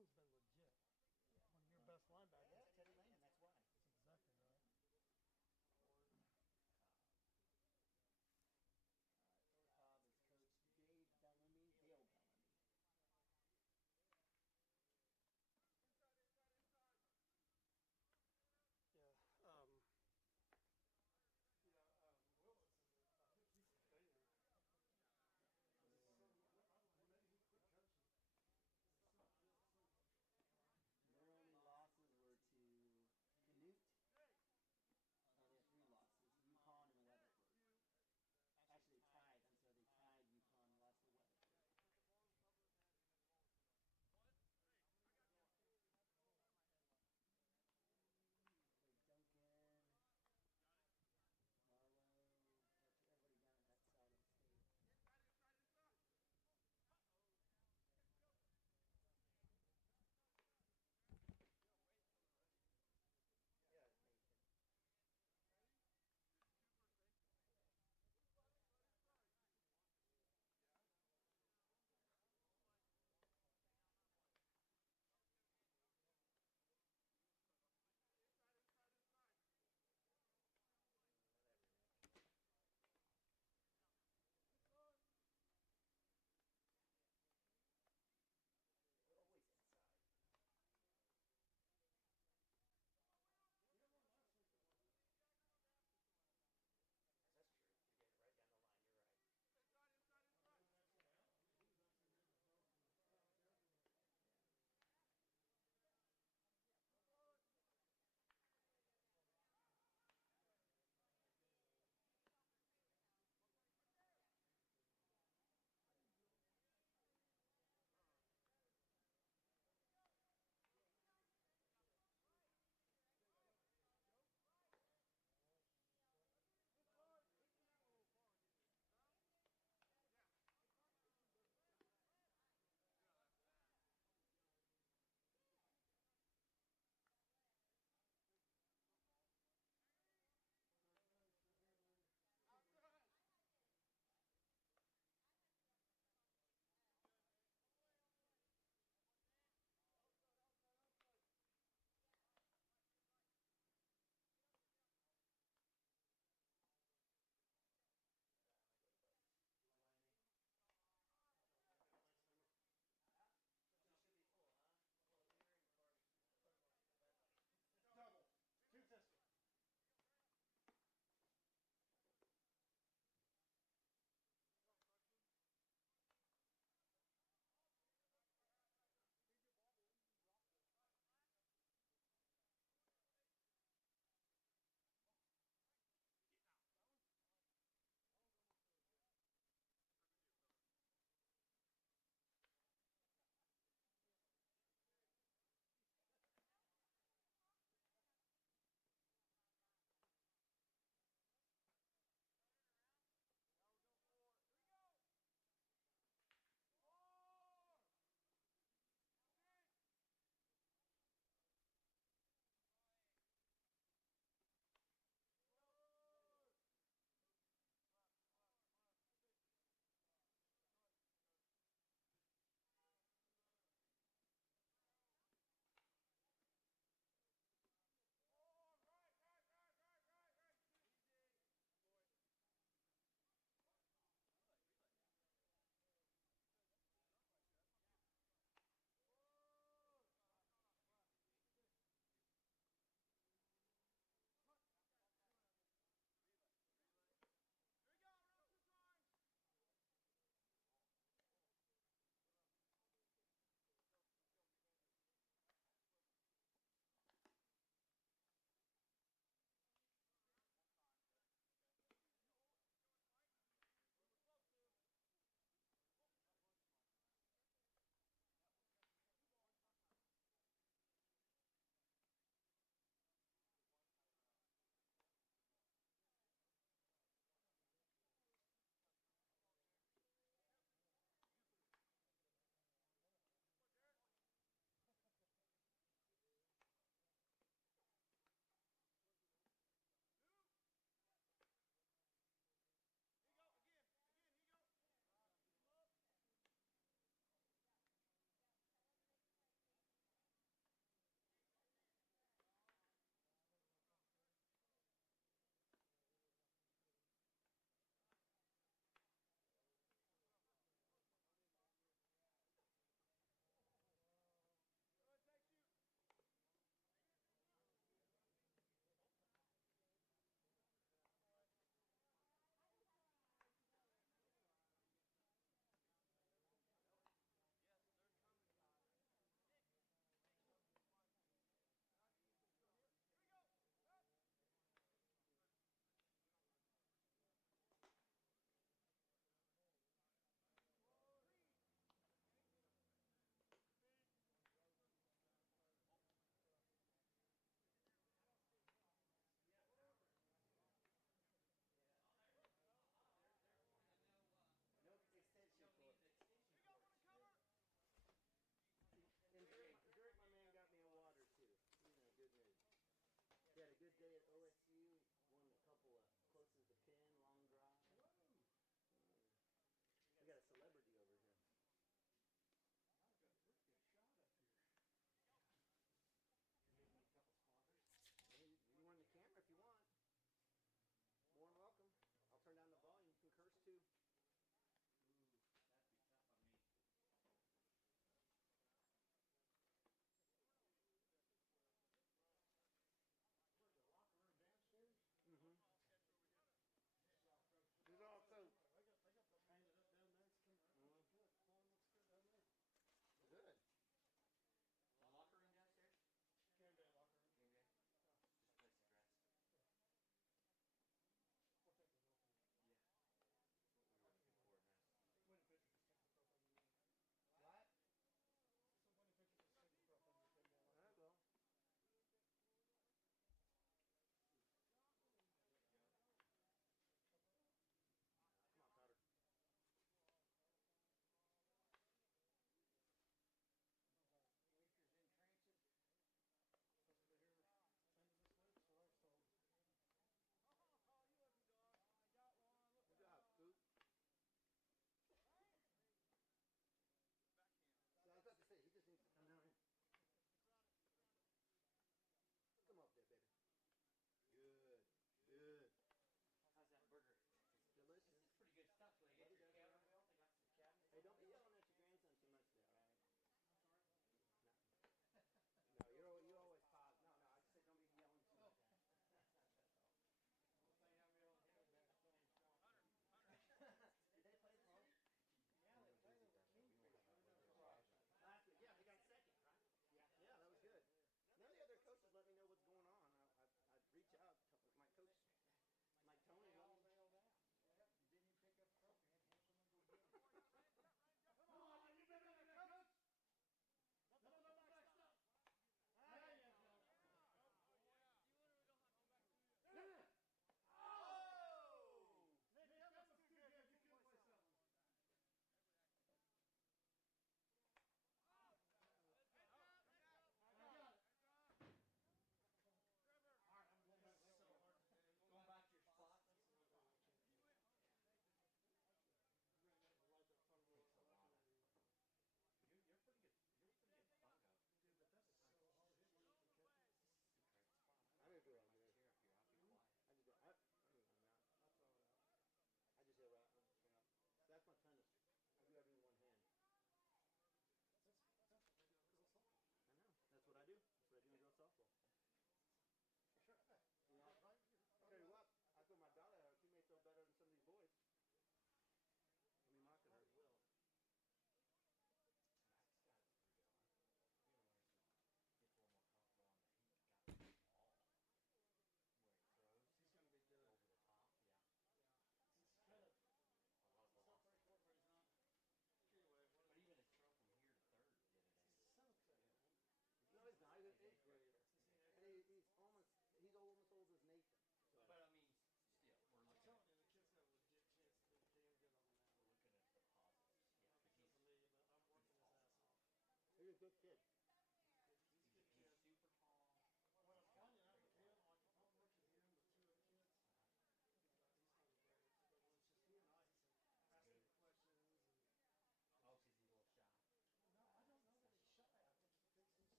one's been legit. Yeah. One of your best linebackers. Yeah, Teddy Lane, and that's why. That's exactly right. Or Cobb. For Cobb is Coach Dave Bellamy, Dale Bellamy. Yeah. Willis is. I think he's staying. There's some. He quit coaching. There's some deal too. Their only losses were to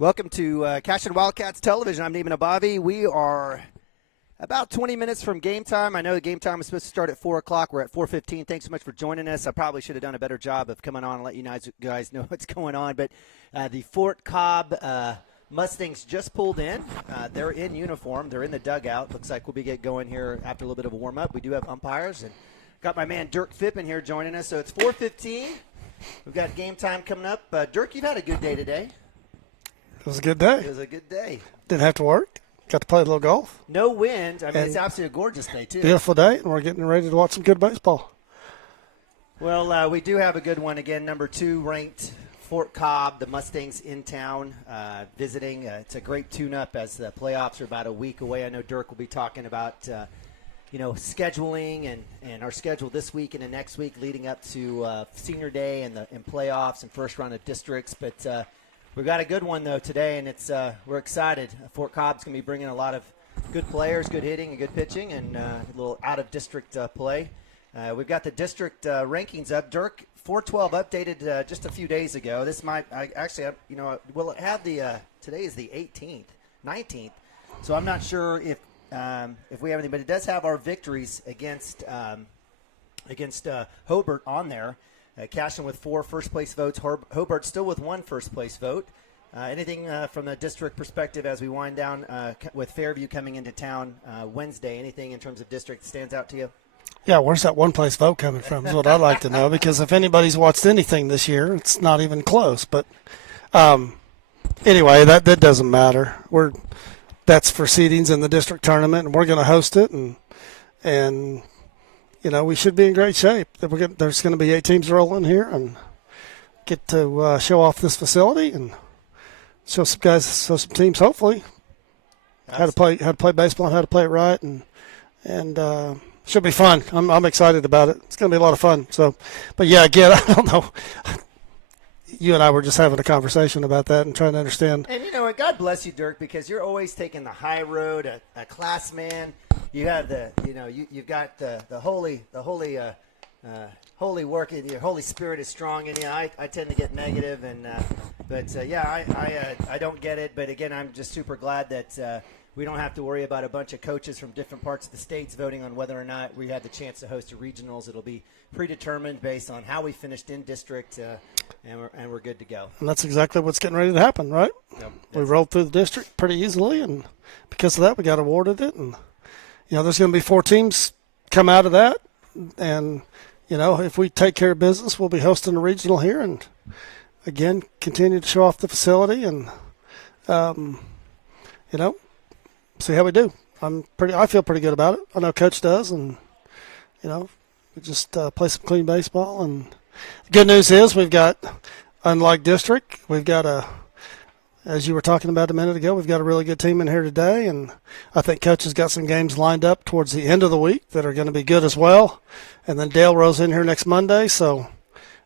Welcome to Cashion Wildcats Television. I'm Neiman Abavi. We are about 20 minutes from game time. I know the game time was supposed to start at 4 o'clock. We're at 4:15. Thanks so much for joining us. I probably should have done a better job of coming on and let you guys know what's going on. But the Fort Cobb Mustangs just pulled in. They're in uniform. They're in the dugout. Looks like we'll be getting going here after a little bit of a warm-up. We do have umpires. And got my man Dirk Phippen here joining us. So it's 4:15. We've got game time coming up. Dirk, you've had a good day today. It was a good day. It was a good day. Didn't have to work. Got to play a little golf. No wind. I mean, it's absolutely a gorgeous day, too. Beautiful day, and we're getting ready to watch some good baseball. Well, we do have a good one. Again, number 2 ranked Fort Cobb, the Mustangs in town visiting. It's a great tune-up as the playoffs are about a week away. I know Dirk will be talking about, scheduling and our schedule this week and the next week leading up to Senior Day and playoffs and first round of districts. But we've got a good one, though, today, and it's we're excited. Fort Cobb's going to be bringing a lot of good players, good hitting, and good pitching, and a little out-of-district play. We've got the district rankings up. Dirk, 412 updated just a few days ago. This might will it have the today is the 19th. So I'm not sure if we have anything, but it does have our victories against Hobart on there. Cashion with 4 first-place votes. Hobart still with 1 first-place vote. Anything from the district perspective as we wind down with Fairview coming into town Wednesday? Anything in terms of district that stands out to you? Yeah, where's that one-place vote coming from is what I'd like to know, because if anybody's watched anything this year, it's not even close. But anyway, that doesn't matter. That's for seedings in the district tournament, and we're going to host it, and we should be in great shape. There's going to be 8 teams rolling here, and get to show off this facility and show some teams, hopefully, how to play baseball and how to play it right, and should be fun. I'm excited about it. It's going to be a lot of fun. So, but yeah, again, I don't know. You and I were just having a conversation about that and trying to understand. And you know what? God bless you, Dirk, because you're always taking the high road, a class man. You have you've got the holy work in your Holy Spirit is strong in you. I tend to get negative, but I don't get it. But again, I'm just super glad that we don't have to worry about a bunch of coaches from different parts of the states voting on whether or not we had the chance to host a regionals. It'll be predetermined based on how we finished in district, and we're good to go. And that's exactly what's getting ready to happen, right? Yep. We rolled through the district pretty easily, and because of that, we got awarded it. And there's going to be 4 teams come out of that, and if we take care of business, we'll be hosting a regional here, and again, continue to show off the facility, and see how we do. I feel pretty good about it. I know Coach does, and we just play some clean baseball. And the good news is we've got, unlike district, we've got as you were talking about a minute ago, we've got a really good team in here today, and I think Coach has got some games lined up towards the end of the week that are going to be good as well. And then Dale Rose in here next Monday, so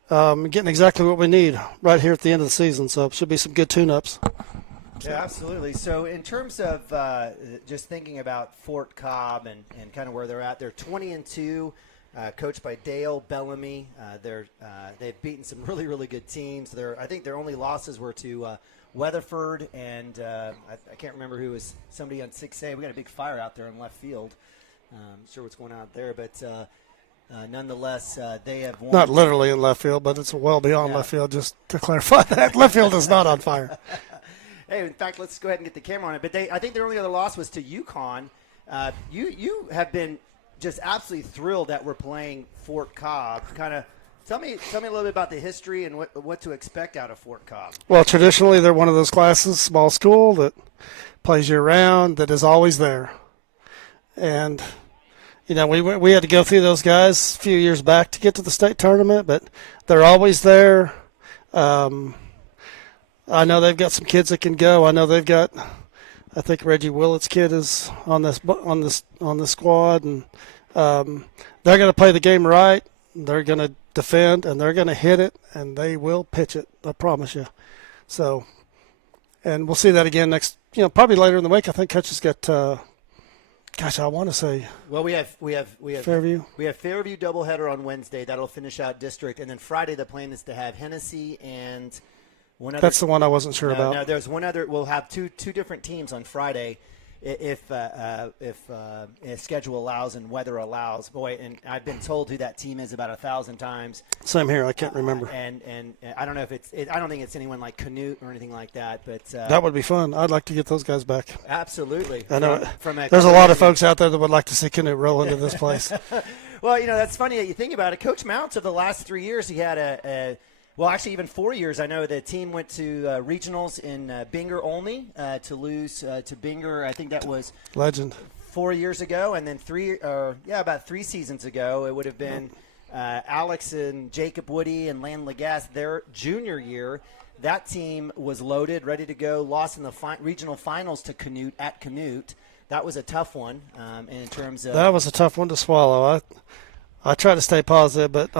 getting exactly what we need right here at the end of the season. So it should be some good tune-ups. Yeah, absolutely. So in terms of just thinking about Fort Cobb and kind of where they're at, they're 20-2, coached by Dale Bellamy. They've beaten some really, really good teams. I think their only losses were to Weatherford and I can't remember who was somebody on 6A. We got a big fire out there in left field. I'm sure what's going on out there, but nonetheless, they have won. Not literally in left field, but it's well beyond left field, just to clarify that. Left field is not on fire. Hey, in fact, let's go ahead and get the camera on it. But I think their only other loss was to UConn. You have been just absolutely thrilled that we're playing Fort Cobb. Kind of tell me a little bit about the history and what to expect out of Fort Cobb. Well, traditionally they're one of those classes, small school that plays year round, that is always there. And we had to go through those guys a few years back to get to the state tournament, but they're always there. I know they've got some kids that can go. I know they've got, I think Reggie Willett's kid is on this squad, and they're going to play the game right. They're going to defend, and they're going to hit it, and they will pitch it. I promise you. So, and we'll see that again next. Probably later in the week. I think Coach has got. I want to say. Well, we have Fairview. We have Fairview doubleheader on Wednesday. That'll finish out district, and then Friday the plan is to have Hennessy and one other. That's the one I wasn't sure about. No, there's one other. We'll have two different teams on Friday, if schedule allows and weather allows. Boy, and I've been told who that team is about 1,000 times. Same here. I can't remember. And I don't know if I don't think it's anyone like Canute or anything like that. But that would be fun. I'd like to get those guys back. Absolutely. I know. There's a lot of folks out there that would like to see Canute roll into this place. Well, that's funny that you think about it. Coach Mounts, of the last 3 years, he had well, actually, even 4 years. I know the team went to regionals in Binger only to lose to Binger. I think that was legend 4 years ago, and then about 3 seasons ago, it would have been Alex and Jacob Woody and Lan Lagasse. Their junior year, that team was loaded, ready to go. Lost in the regional finals to Canute at Canute. That was a tough one in terms of. That was a tough one to swallow. I try to stay positive, but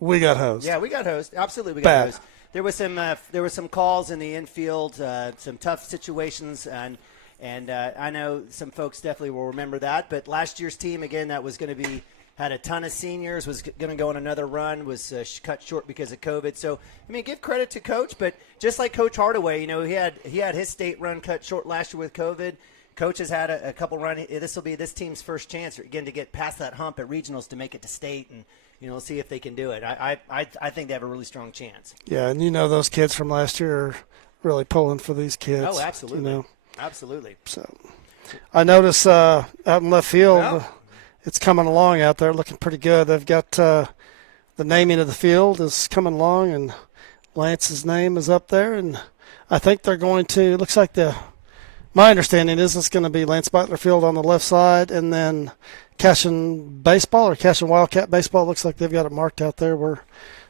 we got hosed. Yeah, we got hosed. Absolutely, we got hosed. There was some calls in the infield, some tough situations, and I know some folks definitely will remember that. But last year's team, again, that was going to had a ton of seniors, was going to go on another run, was cut short because of COVID. So, I mean, give credit to Coach, but just like Coach Hardaway, he had his state run cut short last year with COVID. Coach has had a couple run. This will be this team's first chance again to get past that hump at regionals to make it to state, and we'll see if they can do it. I think they have a really strong chance. Yeah, and those kids from last year are really pulling for these kids. Oh, absolutely, absolutely. So, I notice out in left field, it's coming along out there, looking pretty good. They've got the naming of the field is coming along, and Lance's name is up there, and I think they're going to. It looks like my understanding is it's going to be Lance Butler Field on the left side, and then Cashion Baseball or Cashion Wildcat Baseball. Looks like they've got it marked out there.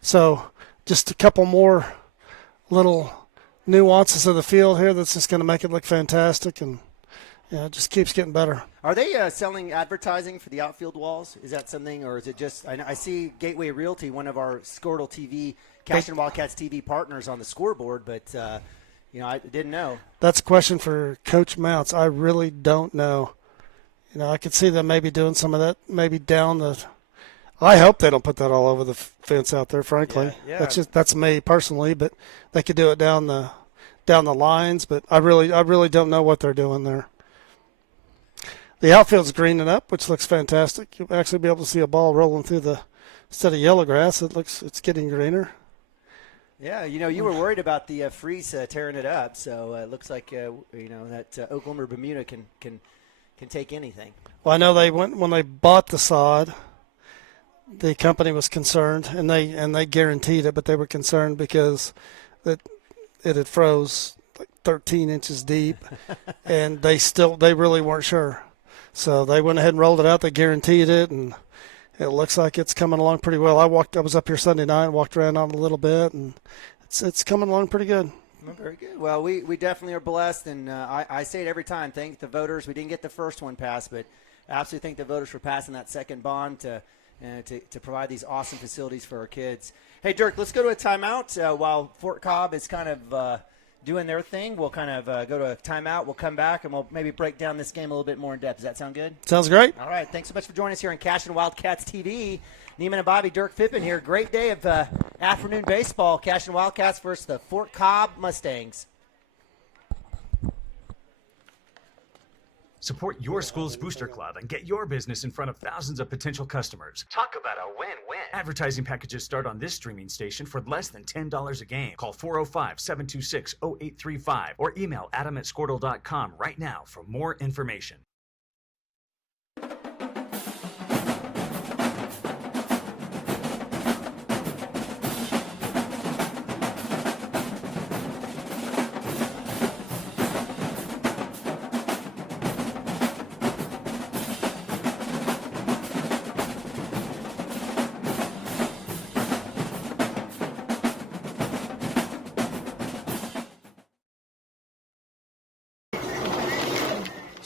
So just a couple more little nuances of the field here that's just going to make it look fantastic, and it just keeps getting better. Are they selling advertising for the outfield walls? Is that something, or is it just? I see Gateway Realty, one of our Squirtle TV, Cashion Wildcats TV partners, on the scoreboard, but. I didn't know. That's a question for Coach Mounts. I really don't know. I could see them maybe doing some of that, maybe down the. I hope they don't put that all over the fence out there. Frankly, yeah. That's me personally, but they could do it down the lines. But I really don't know what they're doing there. The outfield's greening up, which looks fantastic. You'll actually be able to see a ball rolling through instead of yellow grass. It's getting greener. Yeah, you were worried about the freeze tearing it up, so it looks like that Oklahoma or Bermuda can take anything. Well, I know when they bought the sod, the company was concerned, and they guaranteed it, but they were concerned because it had froze like 13 inches deep, and they really weren't sure, so they went ahead and rolled it out. They guaranteed it, and it looks like it's coming along pretty well. I was up here Sunday night, walked around on a little bit, and it's coming along pretty good. Well, very good. Well, we definitely are blessed, and I say it every time. Thank the voters. We didn't get the first one passed, but I absolutely thank the voters for passing that second bond to provide these awesome facilities for our kids. Hey, Dirk, let's go to a timeout while Fort Cobb is kind of doing their thing. We'll kind of go to a timeout. We'll come back, and we'll maybe break down this game a little bit more in depth. Does that sound good? Sounds great. All right. Thanks so much for joining us here on Cashion Wildcats TV. Neiman and Bobby, Dirk Fippen here. Great day of afternoon baseball. Cashion Wildcats versus the Fort Cobb Mustangs. Support your school's booster club and get your business in front of thousands of potential customers. Talk about a win-win. Advertising packages start on this streaming station for less than $10 a game. Call 405-726-0835 or email adam@squirtle.com right now for more information.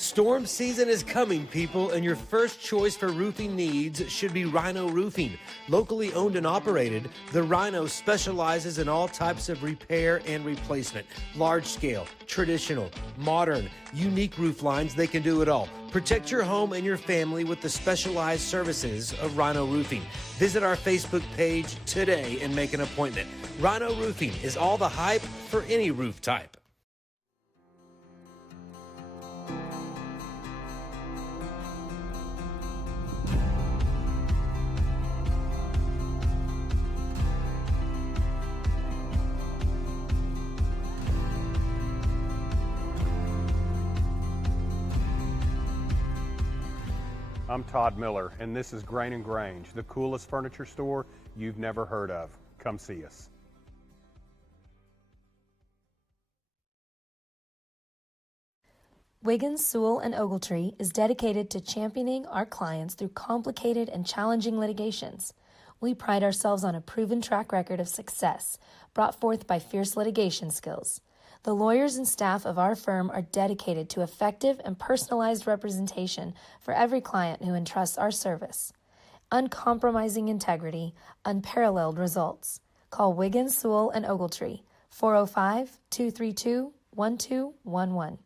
Storm season is coming, people, and your first choice for roofing needs should be Rhino Roofing. Locally owned and operated, the Rhino specializes in all types of repair and replacement. Large scale, traditional, modern, unique roof lines, they can do it all. Protect your home and your family with the specialized services of Rhino Roofing. Visit our Facebook page today and make an appointment. Rhino Roofing is all the hype for any roof type. I'm Todd Miller, and this is Grain & Grange, the coolest furniture store you've never heard of. Come see us. Wiggins, Sewell & Ogletree is dedicated to championing our clients through complicated and challenging litigations. We pride ourselves on a proven track record of success brought forth by fierce litigation skills. The lawyers and staff of our firm are dedicated to effective and personalized representation for every client who entrusts our service. Uncompromising integrity, unparalleled results. Call Wiggins, Sewell & Ogletree, 405-232-1211.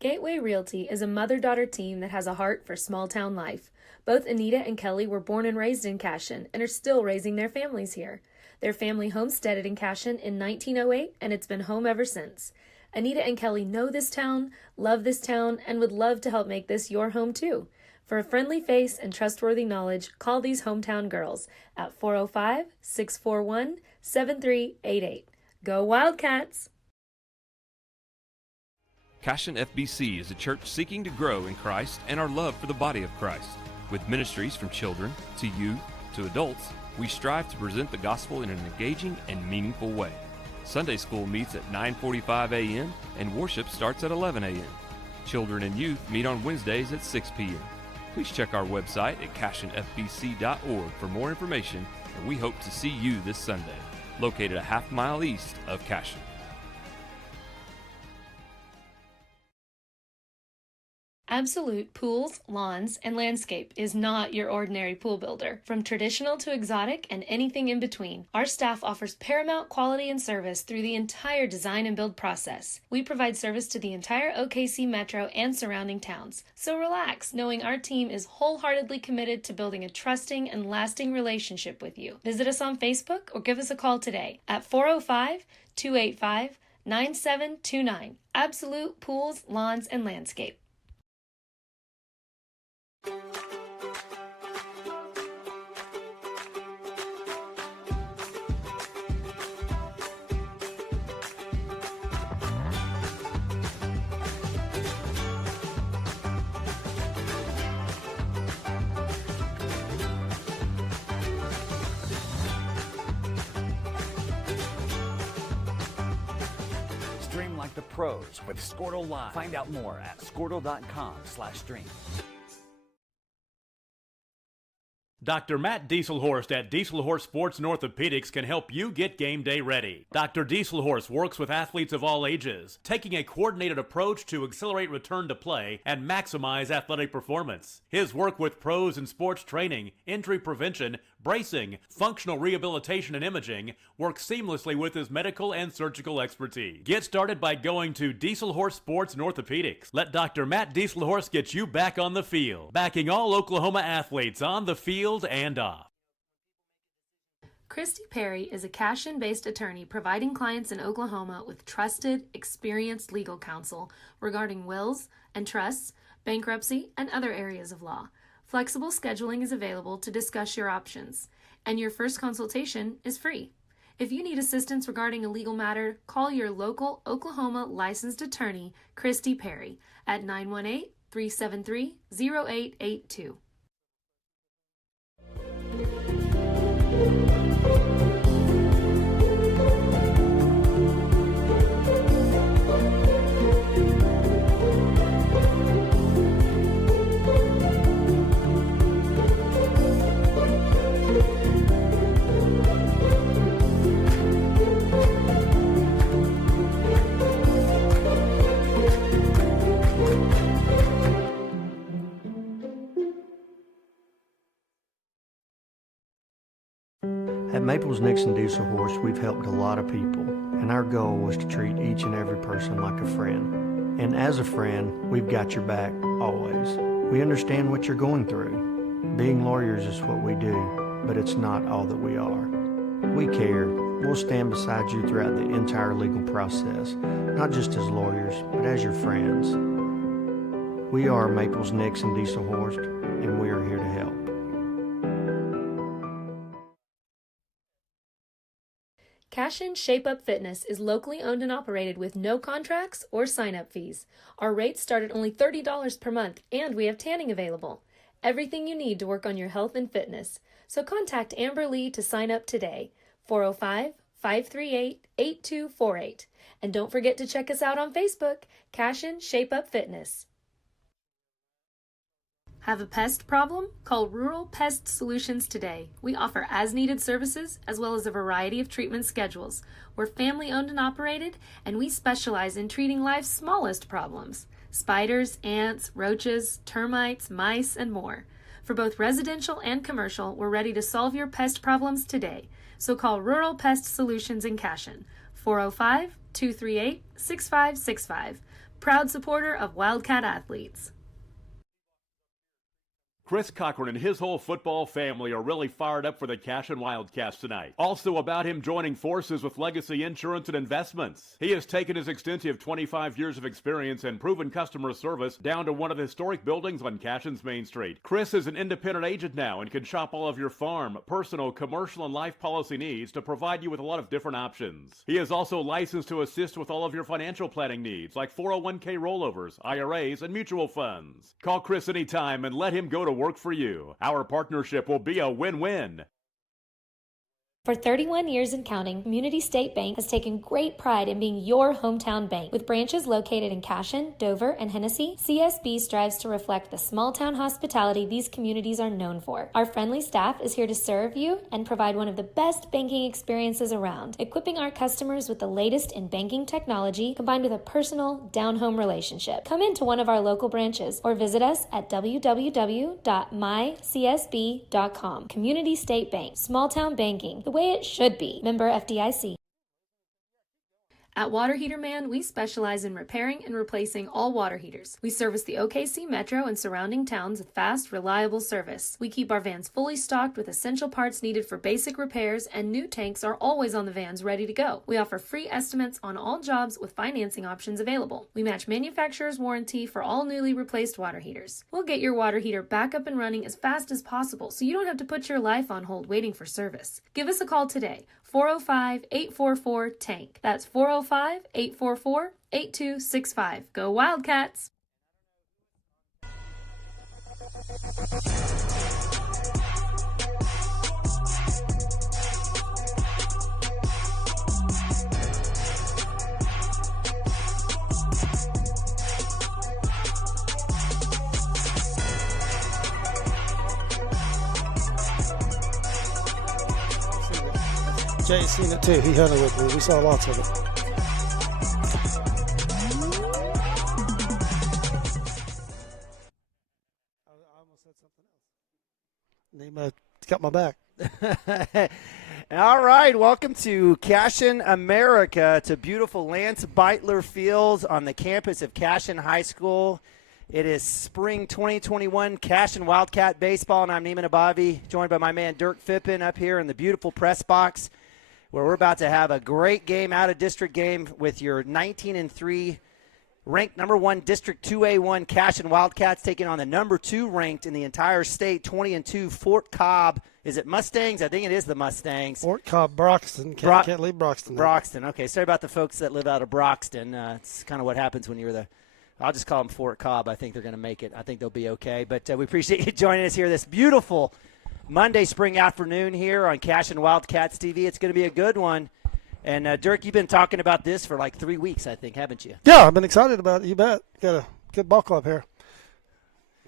Gateway Realty is a mother-daughter team that has a heart for small-town life. Both Anita and Kelly were born and raised in Cashion and are still raising their families here. Their family homesteaded in Cashion in 1908, and it's been home ever since. Anita and Kelly know this town, love this town, and would love to help make this your home too. For a friendly face and trustworthy knowledge, call these hometown girls at 405-641-7388. Go Wildcats! Cashion FBC is a church seeking to grow in Christ and our love for the body of Christ. With ministries from children to youth to adults, we strive to present the gospel in an engaging and meaningful way. Sunday school meets at 9:45 a.m. and worship starts at 11 a.m. Children and youth meet on Wednesdays at 6 p.m. Please check our website at cashionfbc.org for more information, and we hope to see you this Sunday, located a half-mile east of Cashion. Absolute Pools, Lawns, and Landscape is not your ordinary pool builder. From traditional to exotic and anything in between, our staff offers paramount quality and service through the entire design and build process. We provide service to the entire OKC metro and surrounding towns. So relax, knowing our team is wholeheartedly committed to building a trusting and lasting relationship with you. Visit us on Facebook or give us a call today at 405-285-9729. Absolute Pools, Lawns, and Landscape. Stream like the pros with Squirtle Live. Find out more at squirtle.com/stream. Dr. Matt Dieselhorst at Dieselhorst Sports and Orthopedics can help you get game day ready. Dr. Dieselhorst works with athletes of all ages, taking a coordinated approach to accelerate return to play and maximize athletic performance. His work with pros in sports training, injury prevention, bracing, functional rehabilitation, and imaging works seamlessly with his medical and surgical expertise. Get started by going to Dieselhorst Sports and Orthopedics. Let Dr. Matt Dieselhorst get you back on the field, backing all Oklahoma athletes on the field and off. Christy Perry is a Cashion-based attorney providing clients in Oklahoma with trusted, experienced legal counsel regarding wills and trusts, bankruptcy, and other areas of law. Flexible scheduling is available to discuss your options, and your first consultation is free. If you need assistance regarding a legal matter, call your local Oklahoma licensed attorney, Christy Perry, at 918-373-0882. At Maples Nixon Diesel Horse, we've helped a lot of people, and our goal was to treat each and every person like a friend. And as a friend, we've got your back, always. We understand what you're going through. Being lawyers is what we do, but it's not all that we are. We care. We'll stand beside you throughout the entire legal process, not just as lawyers, but as your friends. We are Maples Nixon Diesel Horse, and we are here to help. Cashion Shape Up Fitness is locally owned and operated with no contracts or sign-up fees. Our rates start at only $30 per month, and we have tanning available. Everything you need to work on your health and fitness. So contact Amber Lee to sign up today. 405-538-8248. And don't forget to check us out on Facebook, Cashion Shape Up Fitness. Have a pest problem? Call Rural Pest Solutions today. We offer as-needed services as well as a variety of treatment schedules. We're family-owned and operated, and we specialize in treating life's smallest problems. Spiders, ants, roaches, termites, mice, and more. For both residential and commercial, we're ready to solve your pest problems today. So call Rural Pest Solutions in Cashion, 405-238-6565. Proud supporter of Wildcat athletes. Chris Cochran and his whole football family are really fired up for the Cashion Wildcats tonight. Also about him joining forces with Legacy Insurance and Investments. He has taken his extensive 25 years of experience and proven customer service down to one of the historic buildings on Cashion's Main Street. Chris is an independent agent now and can shop all of your farm, personal, commercial, and life policy needs to provide you with a lot of different options. He is also licensed to assist with all of your financial planning needs like 401k rollovers, IRAs, and mutual funds. Call Chris anytime and let him go to work for you. Our partnership will be a win-win. For 31 years and counting, Community State Bank has taken great pride in being your hometown bank. With branches located in Cashion, Dover, and Hennessy, CSB strives to reflect the small-town hospitality these communities are known for. Our friendly staff is here to serve you and provide one of the best banking experiences around, equipping our customers with the latest in banking technology combined with a personal, down-home relationship. Come into one of our local branches or visit us at www.mycsb.com. Community State Bank, small-town banking, the way it should be. Member FDIC. At Water Heater Man, we specialize in repairing and replacing all water heaters. We service the OKC Metro and surrounding towns with fast, reliable service. We keep our vans fully stocked with essential parts needed for basic repairs, and new tanks are always on the vans ready to go. We offer free estimates on all jobs with financing options available. We match manufacturer's warranty for all newly replaced water heaters. We'll get your water heater back up and running as fast as possible so you don't have to put your life on hold waiting for service. Give us a call today. 405-844-TANK. That's 405-844-8265. Go Wildcats! Jay's seen it too. He hunted with me. We saw lots of it. I almost said something else. Nima got my back. All right, welcome to Cashion, America, to beautiful Lance Beitler Fields on the campus of Cashion High School. It is spring 2021 Cashion Wildcat Baseball, and I'm Neiman Abavi, joined by my man Dirk Phippen up here in the beautiful press box, where we're about to have a great game, out-of-district game with your 19-3 ranked number 1 District 2A1 Cashion Wildcats taking on the number 2 ranked in the entire state, 20-2 Fort Cobb. Is it Mustangs? I think it is the Mustangs. Fort Cobb, Broxton. Can't leave Broxton. Broxton. Okay, sorry about the folks that live out of Broxton. It's kind of what happens when you're I'll just call them Fort Cobb. I think they're going to make it. I think they'll be okay. But we appreciate you joining us here this beautiful Monday spring afternoon here on Cashion Wildcats TV. It's going to be a good one. And, Dirk, you've been talking about this for like 3 weeks, I think, haven't you? Yeah, I've been excited about it. You bet. Got a good ball club here.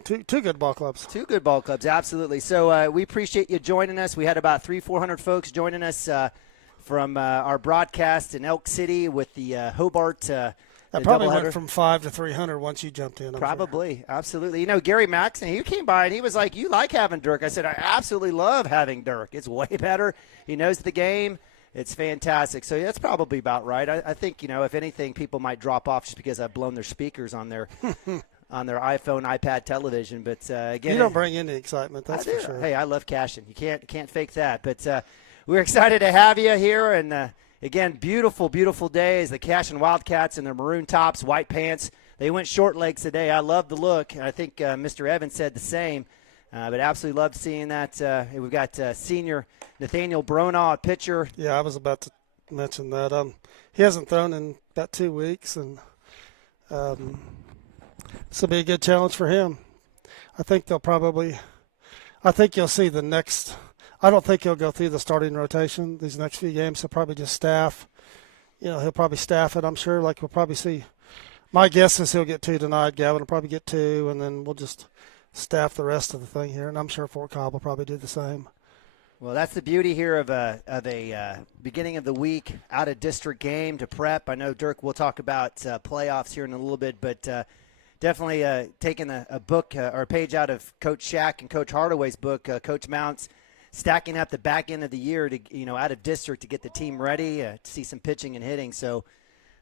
Two good ball clubs. 2 good ball clubs, absolutely. So we appreciate you joining us. We had about 300-400 folks joining us from our broadcast in Elk City with the Hobart I probably went from 5 to 300 once you jumped in. Probably, sure. Absolutely. You know, Gary Maxon, he came by and he was like, "You like having Dirk?" I said, "I absolutely love having Dirk. It's way better. He knows the game. It's fantastic." So that's probably about right. I think, you know, if anything, people might drop off just because I've blown their speakers on their on their iPhone, iPad, television. But again, you don't bring in the excitement. That's for sure. Hey, I love Cashion. You can't fake that. But we're excited to have you here and. Again, beautiful, beautiful day as the Cashion Wildcats in their maroon tops, white pants. They went short legs today. I love the look. I think Mr. Evans said the same, but absolutely loved seeing that. We've got senior Nathaniel Bronaugh, pitcher. Yeah, I was about to mention that. He hasn't thrown in about 2 weeks, and this will be a good challenge for him. I think you'll see the next – I don't think he'll go through the starting rotation these next few games. He'll probably just staff. You know, he'll probably staff it, I'm sure. Like we'll probably see. My guess is he'll get 2 tonight. Gavin will probably get 2, and then we'll just staff the rest of the thing here. And I'm sure Fort Cobb will probably do the same. Well, that's the beauty here of a beginning of the week out-of-district game to prep. I know, Dirk, we'll talk about playoffs here in a little bit, but definitely taking a book or a page out of Coach Shack and Coach Hardaway's book, Coach Mounts, stacking up the back end of the year to, you know, out of district to get the team ready to see some pitching and hitting. So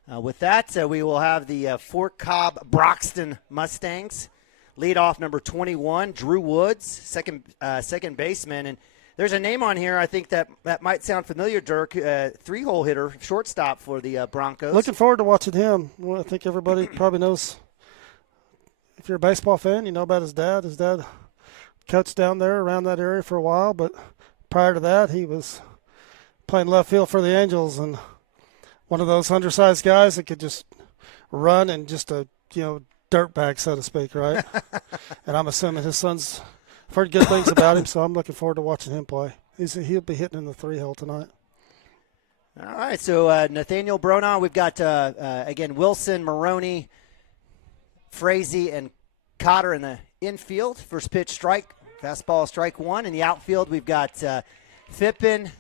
with that, we will have the Fort Cobb Broxton Mustangs lead off number 21, Drew Woods, second baseman. And there's a name on here I think that might sound familiar, Dirk, 3-hole hitter, shortstop for the Broncos. Looking forward to watching him. Well, I think everybody probably knows, if you're a baseball fan, you know about his dad. His dad coached down there around that area for a while, but prior to that he was playing left field for the Angels, and one of those undersized guys that could just run and just a dirt bag, so to speak, right? And I'm assuming his son's heard good things about him, so I'm looking forward to watching him play. He'll be hitting in the 3-hole tonight. All right, so Nathaniel Bronaugh, we've got again Wilson, Maroney, Frazee, and Cotter in the infield. First pitch, strike. Fastball, strike 1. In the outfield, we've got Fippen.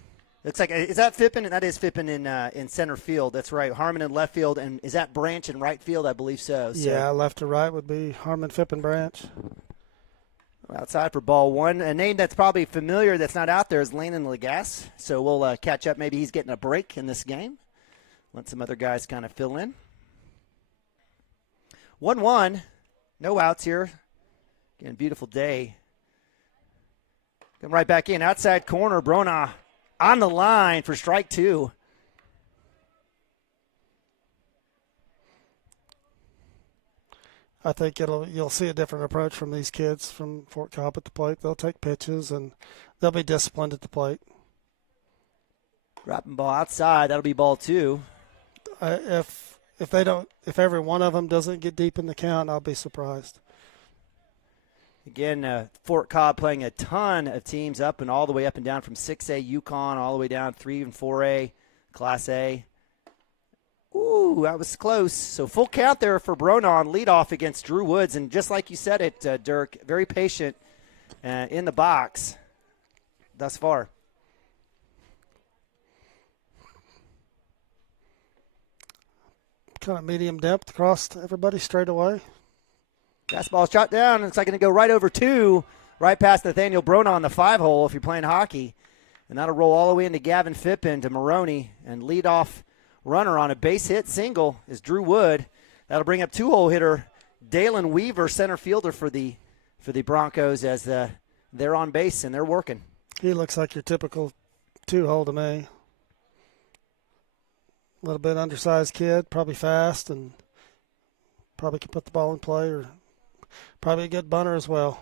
Looks like, is that Fippen? That is Fippen in center field. That's right. Harmon in left field. And is that Branch in right field? I believe so. Yeah, left to right would be Harmon, Fippen, Branch. Outside for ball 1. A name that's probably familiar that's not out there is Landon Lagasse. So we'll catch up. Maybe he's getting a break in this game. Let some other guys kind of fill in. 1-1. No outs here. Again, beautiful day. Come right back in. Outside corner, Bronaugh on the line for strike 2. I think you'll see a different approach from these kids from Fort Cobb at the plate. They'll take pitches, and they'll be disciplined at the plate. Dropping ball outside. That'll be ball 2. If every one of them doesn't get deep in the count, I'll be surprised. Again, Fort Cobb playing a ton of teams up and all the way up and down from 6A Yukon all the way down 3 and 4A Class A. Ooh, that was close. So full count there for Bronaugh on leadoff against Drew Woods. And just like you said it, Dirk, very patient in the box thus far. Kind of medium depth across everybody straight away. Fastball shot down. It's like going to go right over 2, right past Nathaniel Bronaugh on the 5-hole if you're playing hockey. And that'll roll all the way into Gavin Fippen to Maroney. And leadoff runner on a base hit single is Drew Wood. That'll bring up 2-hole hitter Dalen Weaver, center fielder for the Broncos, as they're on base and they're working. He looks like your typical 2-hole to me. A little bit undersized kid, probably fast, and probably can put the ball in play, or probably a good bunter as well.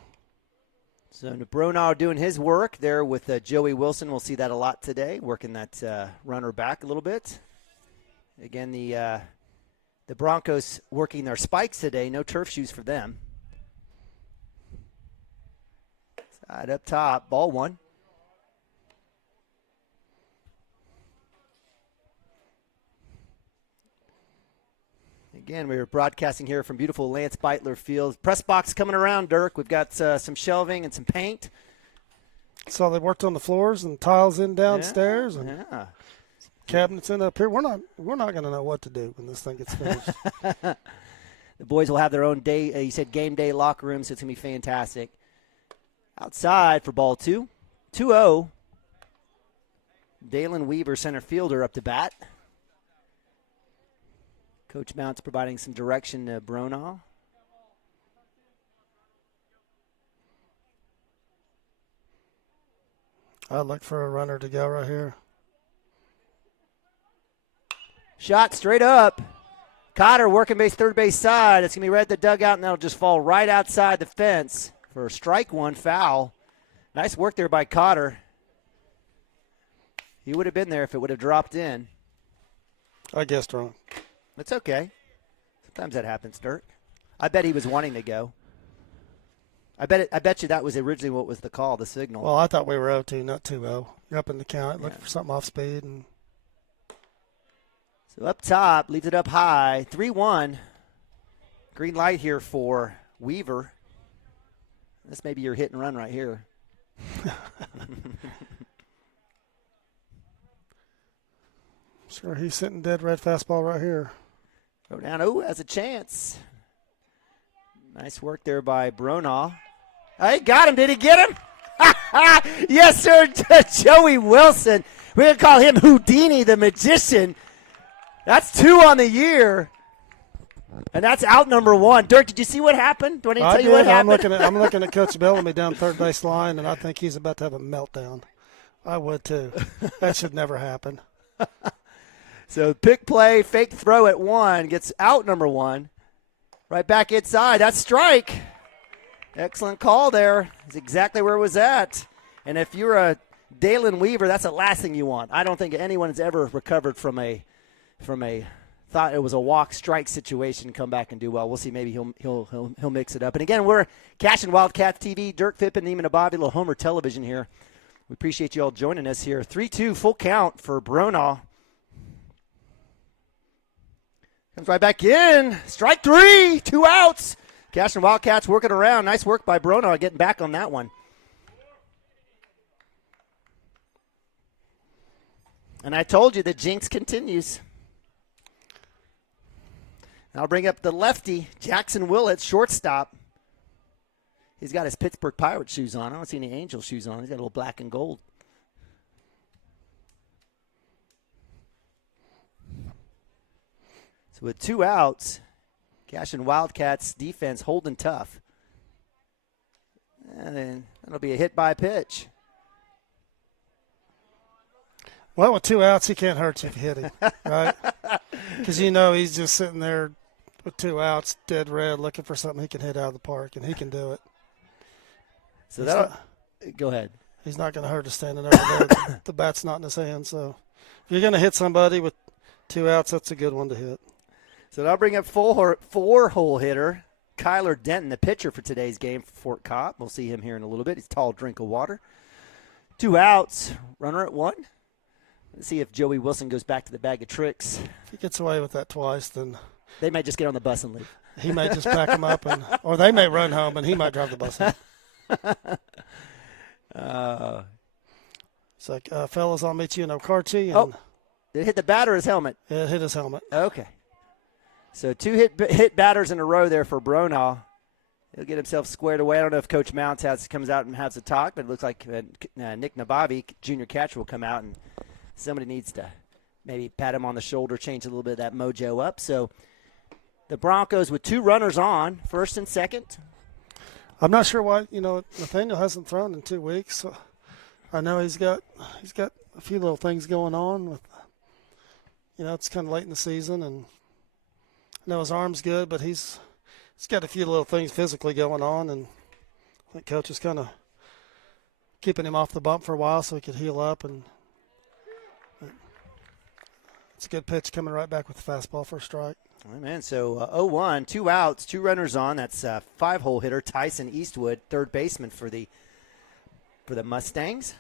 So Bronaugh doing his work there with Joey Wilson. We'll see that a lot today, working that runner back a little bit. Again, the Broncos working their spikes today. No turf shoes for them. Side up top, ball 1. Again, we were broadcasting here from beautiful Lance Beitler Field. Press box coming around, Dirk. We've got some shelving and some paint. So they worked on the floors and tiles in downstairs. Yeah. cabinets in up here. We're not going to know what to do when this thing gets finished. The boys will have their own day. You said game day locker room, so it's going to be fantastic. Outside for ball 2. 2-0. Dalen Weaver, center fielder, up to bat. Coach Mounts providing some direction to Bronaugh. I'd look for a runner to go right here. Shot straight up. Cotter working base, third base side. It's going to be right at the dugout, and that'll just fall right outside the fence for a strike one, foul. Nice work there by Cotter. He would have been there if it would have dropped in. I guessed wrong. It's okay. Sometimes that happens, Dirk. I bet he was wanting to go. I bet you that was originally what was the call, the signal. Well, I thought we were 0-2, not 2-0. You're up in the count, looking for something off speed. And so up top, leaves it up high, 3-1. Green light here for Weaver. This may be your hit and run right here. Sure, he's sitting dead red fastball right here. Go down. Oh, has a chance. Nice work there by Bronaugh. Hey, got him. Did he get him? Yes, sir. Joey Wilson. We're going to call him Houdini, the magician. That's 2 on the year. And that's out number 1. Dirk, did you see what happened? Do I need to tell you what happened? I'm looking at Coach Bellamy down third base line, and I think he's about to have a meltdown. I would too. That should never happen. So pick play, fake throw at 1, gets out number 1. Right back inside. That's strike. Excellent call there. It's exactly where it was at. And if you're a Dalen Weaver, that's the last thing you want. I don't think anyone has ever recovered from a thought it was a walk strike situation, come back and do well. We'll see. Maybe he'll mix it up. And again, we're Cashion Wildcats TV. Dirk Fippen, Neiman Bobby, little Homer Television here. We appreciate you all joining us here. 3-2 full count for Bronaugh. Comes right back in. Strike 3. 2 outs. Cashion Wildcats working around. Nice work by Bronaugh getting back on that one. And I told you the jinx continues. I'll bring up the lefty, Jackson Willett, shortstop. He's got his Pittsburgh Pirates shoes on. I don't see any Angel shoes on. He's got a little black and gold. So with 2 outs, Cashion Wildcats defense holding tough. And then that'll be a hit by pitch. Well, with 2 outs, he can't hurt you if you hit him, right? Because he's just sitting there with 2 outs, dead red, looking for something he can hit out of the park, and he can do it. So go ahead. He's not going to hurt us standing over there. The bat's not in his hand, so if you're going to hit somebody with 2 outs, that's a good one to hit. So that'll bring up four-hole hitter Kyler Denton, the pitcher for today's game for Fort Cobb. We'll see him here in a little bit. He's a tall drink of water. 2 outs, runner at 1. Let's see if Joey Wilson goes back to the bag of tricks. If he gets away with that twice, then they might just get on the bus and leave. He may just back him up, or they may run home, and he might drive the bus home. It's like, fellas, I'll meet you in Okarchi. And did it hit the bat or his helmet? It hit his helmet. Okay. So 2 hit batters in a row there for Bronaugh. He'll get himself squared away. I don't know if Coach Mounts comes out and has a talk, but it looks like Nick Nabavi, junior catcher, will come out, and somebody needs to maybe pat him on the shoulder, change a little bit of that mojo up. So the Broncos with 2 runners on, first and second. I'm not sure why, Nathaniel hasn't thrown in 2 weeks. So I know he's got a few little things going on with, it's kind of late in the season, and I know his arm's good, but he's got a few little things physically going on, and I think Coach is kind of keeping him off the bump for a while so he could heal up. And it's a good pitch coming right back with the fastball for a strike. All right, man. So 0-1, 2 outs, 2 runners on. That's 5-hole hitter Tyson Eastwood, third baseman for the Mustangs.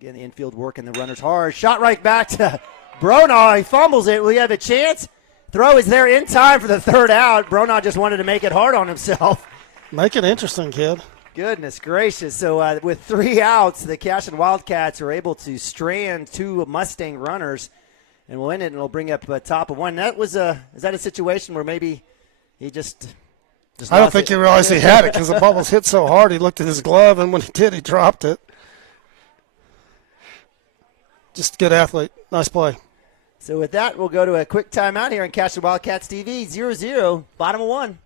Again, the infield working the runners hard. Shot right back to Bronaugh. He fumbles it. Will he have a chance? Throw is there in time for the 3rd out. Bronaugh just wanted to make it hard on himself. Make it interesting, kid. Goodness gracious. So with 3 outs, the Cashion Wildcats are able to strand 2 Mustang runners and win it, and it'll bring up top of 1. Is that a situation where maybe he just I don't think he realized he had it because the ball was hit so hard. He looked at his glove, and when he did, he dropped it. Just a good athlete. Nice play. So with that, we'll go to a quick timeout here on Cashion Wildcats TV. 0-0, bottom of 1.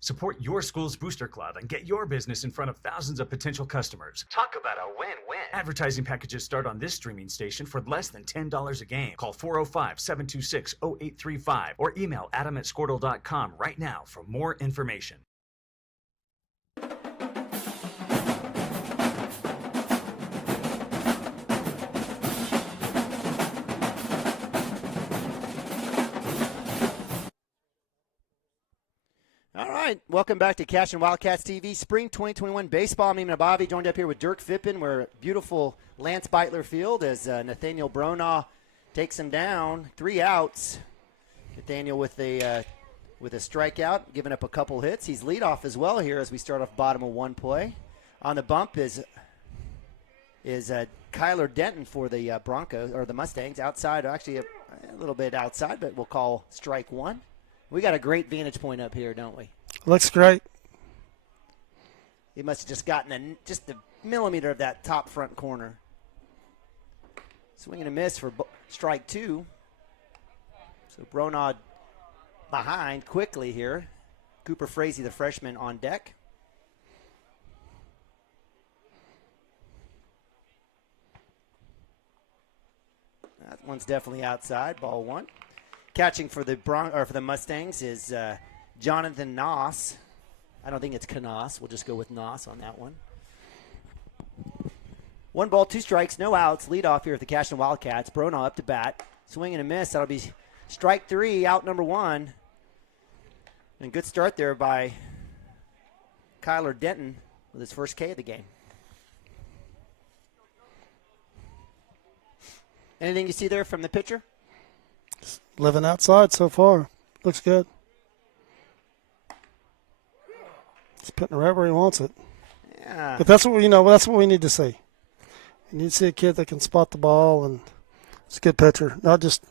Support your school's booster club and get your business in front of thousands of potential customers. Talk about a win-win. Advertising packages start on this streaming station for less than $10 a game. Call 405-726-0835 or email adam@squirtle.com right now for more information. All right, welcome back to Cashion Wildcats TV, Spring 2021 Baseball. I'm Eamon Abavi, joined up here with Dirk Fippen. We're at beautiful Lance Beitler Field as Nathaniel Bronaugh takes him down. 3 outs. Nathaniel with a strikeout, giving up a couple hits. He's leadoff as well here as we start off bottom of 1 play. On the bump is Kyler Denton for the Broncos, or the Mustangs. Outside, actually a little bit outside, but we'll call strike 1. We got a great vantage point up here, don't we? Looks great. He must have just gotten just a millimeter of that top front corner. Swing and a miss for strike 2. So Bronaugh behind quickly here. Cooper Frazee, the freshman, on deck. That one's definitely outside, ball 1. Catching for the Mustangs is Jonathan Noss. I don't think it's Canos. We'll just go with Noss on that one. 1 ball, 2 strikes, no outs. Lead off here at the Cashion Wildcats. Bronaugh up to bat. Swing and a miss. That'll be strike 3, out number 1. And good start there by Kyler Denton with his first K of the game. Anything you see there from the pitcher? Living outside so far. Looks good. He's putting it right where he wants it. Yeah. But that's what we need to see. You need to see a kid that can spot the ball, and it's a good pitcher. Not just,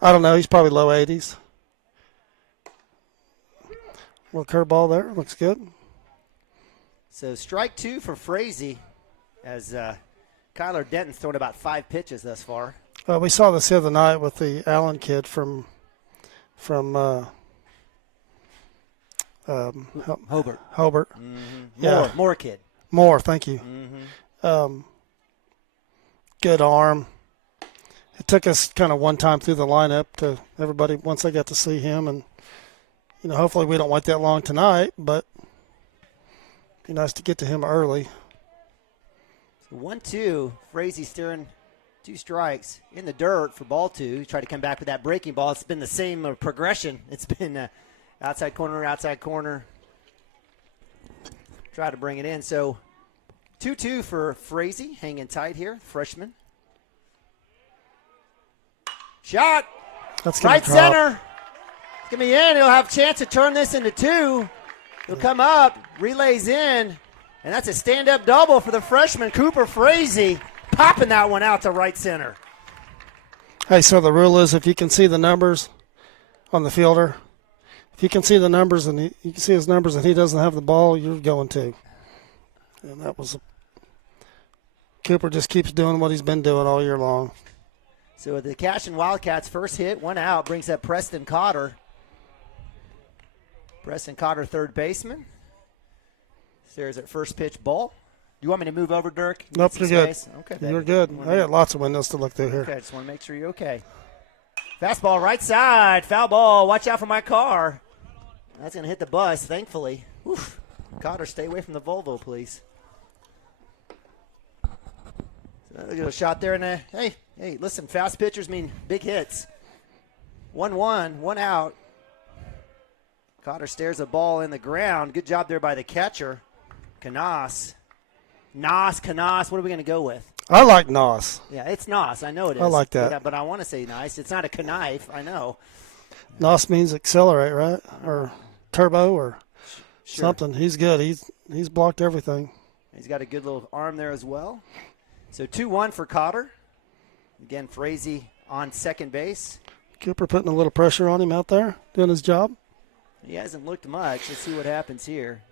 I don't know, he's probably low 80s. Little curveball there. Looks good. So strike 2 for Frazee as Kyler Denton's thrown about 5 pitches thus far. We saw this the other night with the Allen kid from Hobart. Mm-hmm. Yeah. Moore kid. Moore, thank you. Mm-hmm. Good arm. It took us kind of one time through the lineup to everybody once they got to see him, and hopefully we don't wait that long tonight, but it'd be nice to get to him early. So 1-2. Frazee steering 2 strikes in the dirt for ball 2. Try to come back with that breaking ball. It's been the same progression. It's been outside corner. Try to bring it in. So 2-2 for Frazee, hanging tight here, freshman. Shot. That's right center. It's going to be in. He'll have a chance to turn this into 2. He'll come up, relays in, and that's a stand-up double for the freshman, Cooper Frazee. Popping that one out to right center. Hey, so the rule is if you can see the numbers on the fielder, if you can see the numbers and you can see his numbers and he doesn't have the ball, you're going to. And that was Cooper just keeps doing what he's been doing all year long. So the Cashion Wildcats' first hit, 1 out, brings up Preston Cotter. Preston Cotter, third baseman. There's at first pitch ball. Do you want me to move over, Dirk? Nope, you're good. Okay, you're good. I got lots of windows to look through here. Okay, I just want to make sure you're okay. Fastball right side, foul ball. Watch out for my car. That's going to hit the bus, thankfully. Oof. Cotter, stay away from the Volvo, please. So look at a shot there. And hey, listen, fast pitchers mean big hits. 1-1, one out. Cotter stares the ball in the ground. Good job there by the catcher, Canas. Canas, what are we going to go with? I like Nos. Yeah, it's Nos. I know it is. I like that. But I want to say nice. It's not a knife. I know. Nos means accelerate, right? Or turbo or Sure. something. He's good. He's blocked everything. He's got a good little arm there as well. So 2-1 for Cotter. Again, Frazee on second base. Cooper putting a little pressure on him out there, doing his job. He hasn't looked much. Let's see what happens here.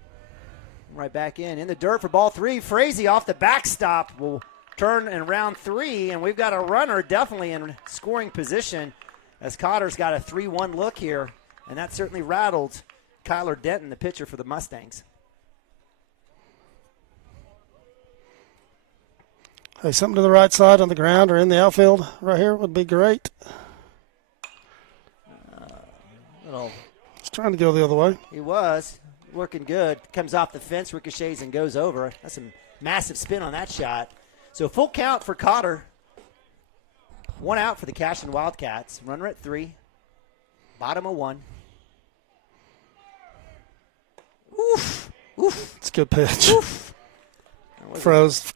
Right back in the dirt for ball 3. Frazee off the backstop will turn in round 3, and we've got a runner definitely in scoring position as Cotter's got a 3-1 look here, and that certainly rattled Kyler Denton, the pitcher for the Mustangs. Hey, something to the right side on the ground or in the outfield right here would be great. He's trying to go the other way. He was working good. Comes off the fence, ricochets, and goes over. That's some massive spin on that shot. So full count for Cotter. 1 out for the Cashion Wildcats. Runner at 3. Bottom of 1. Oof. It's a good pitch. Oof.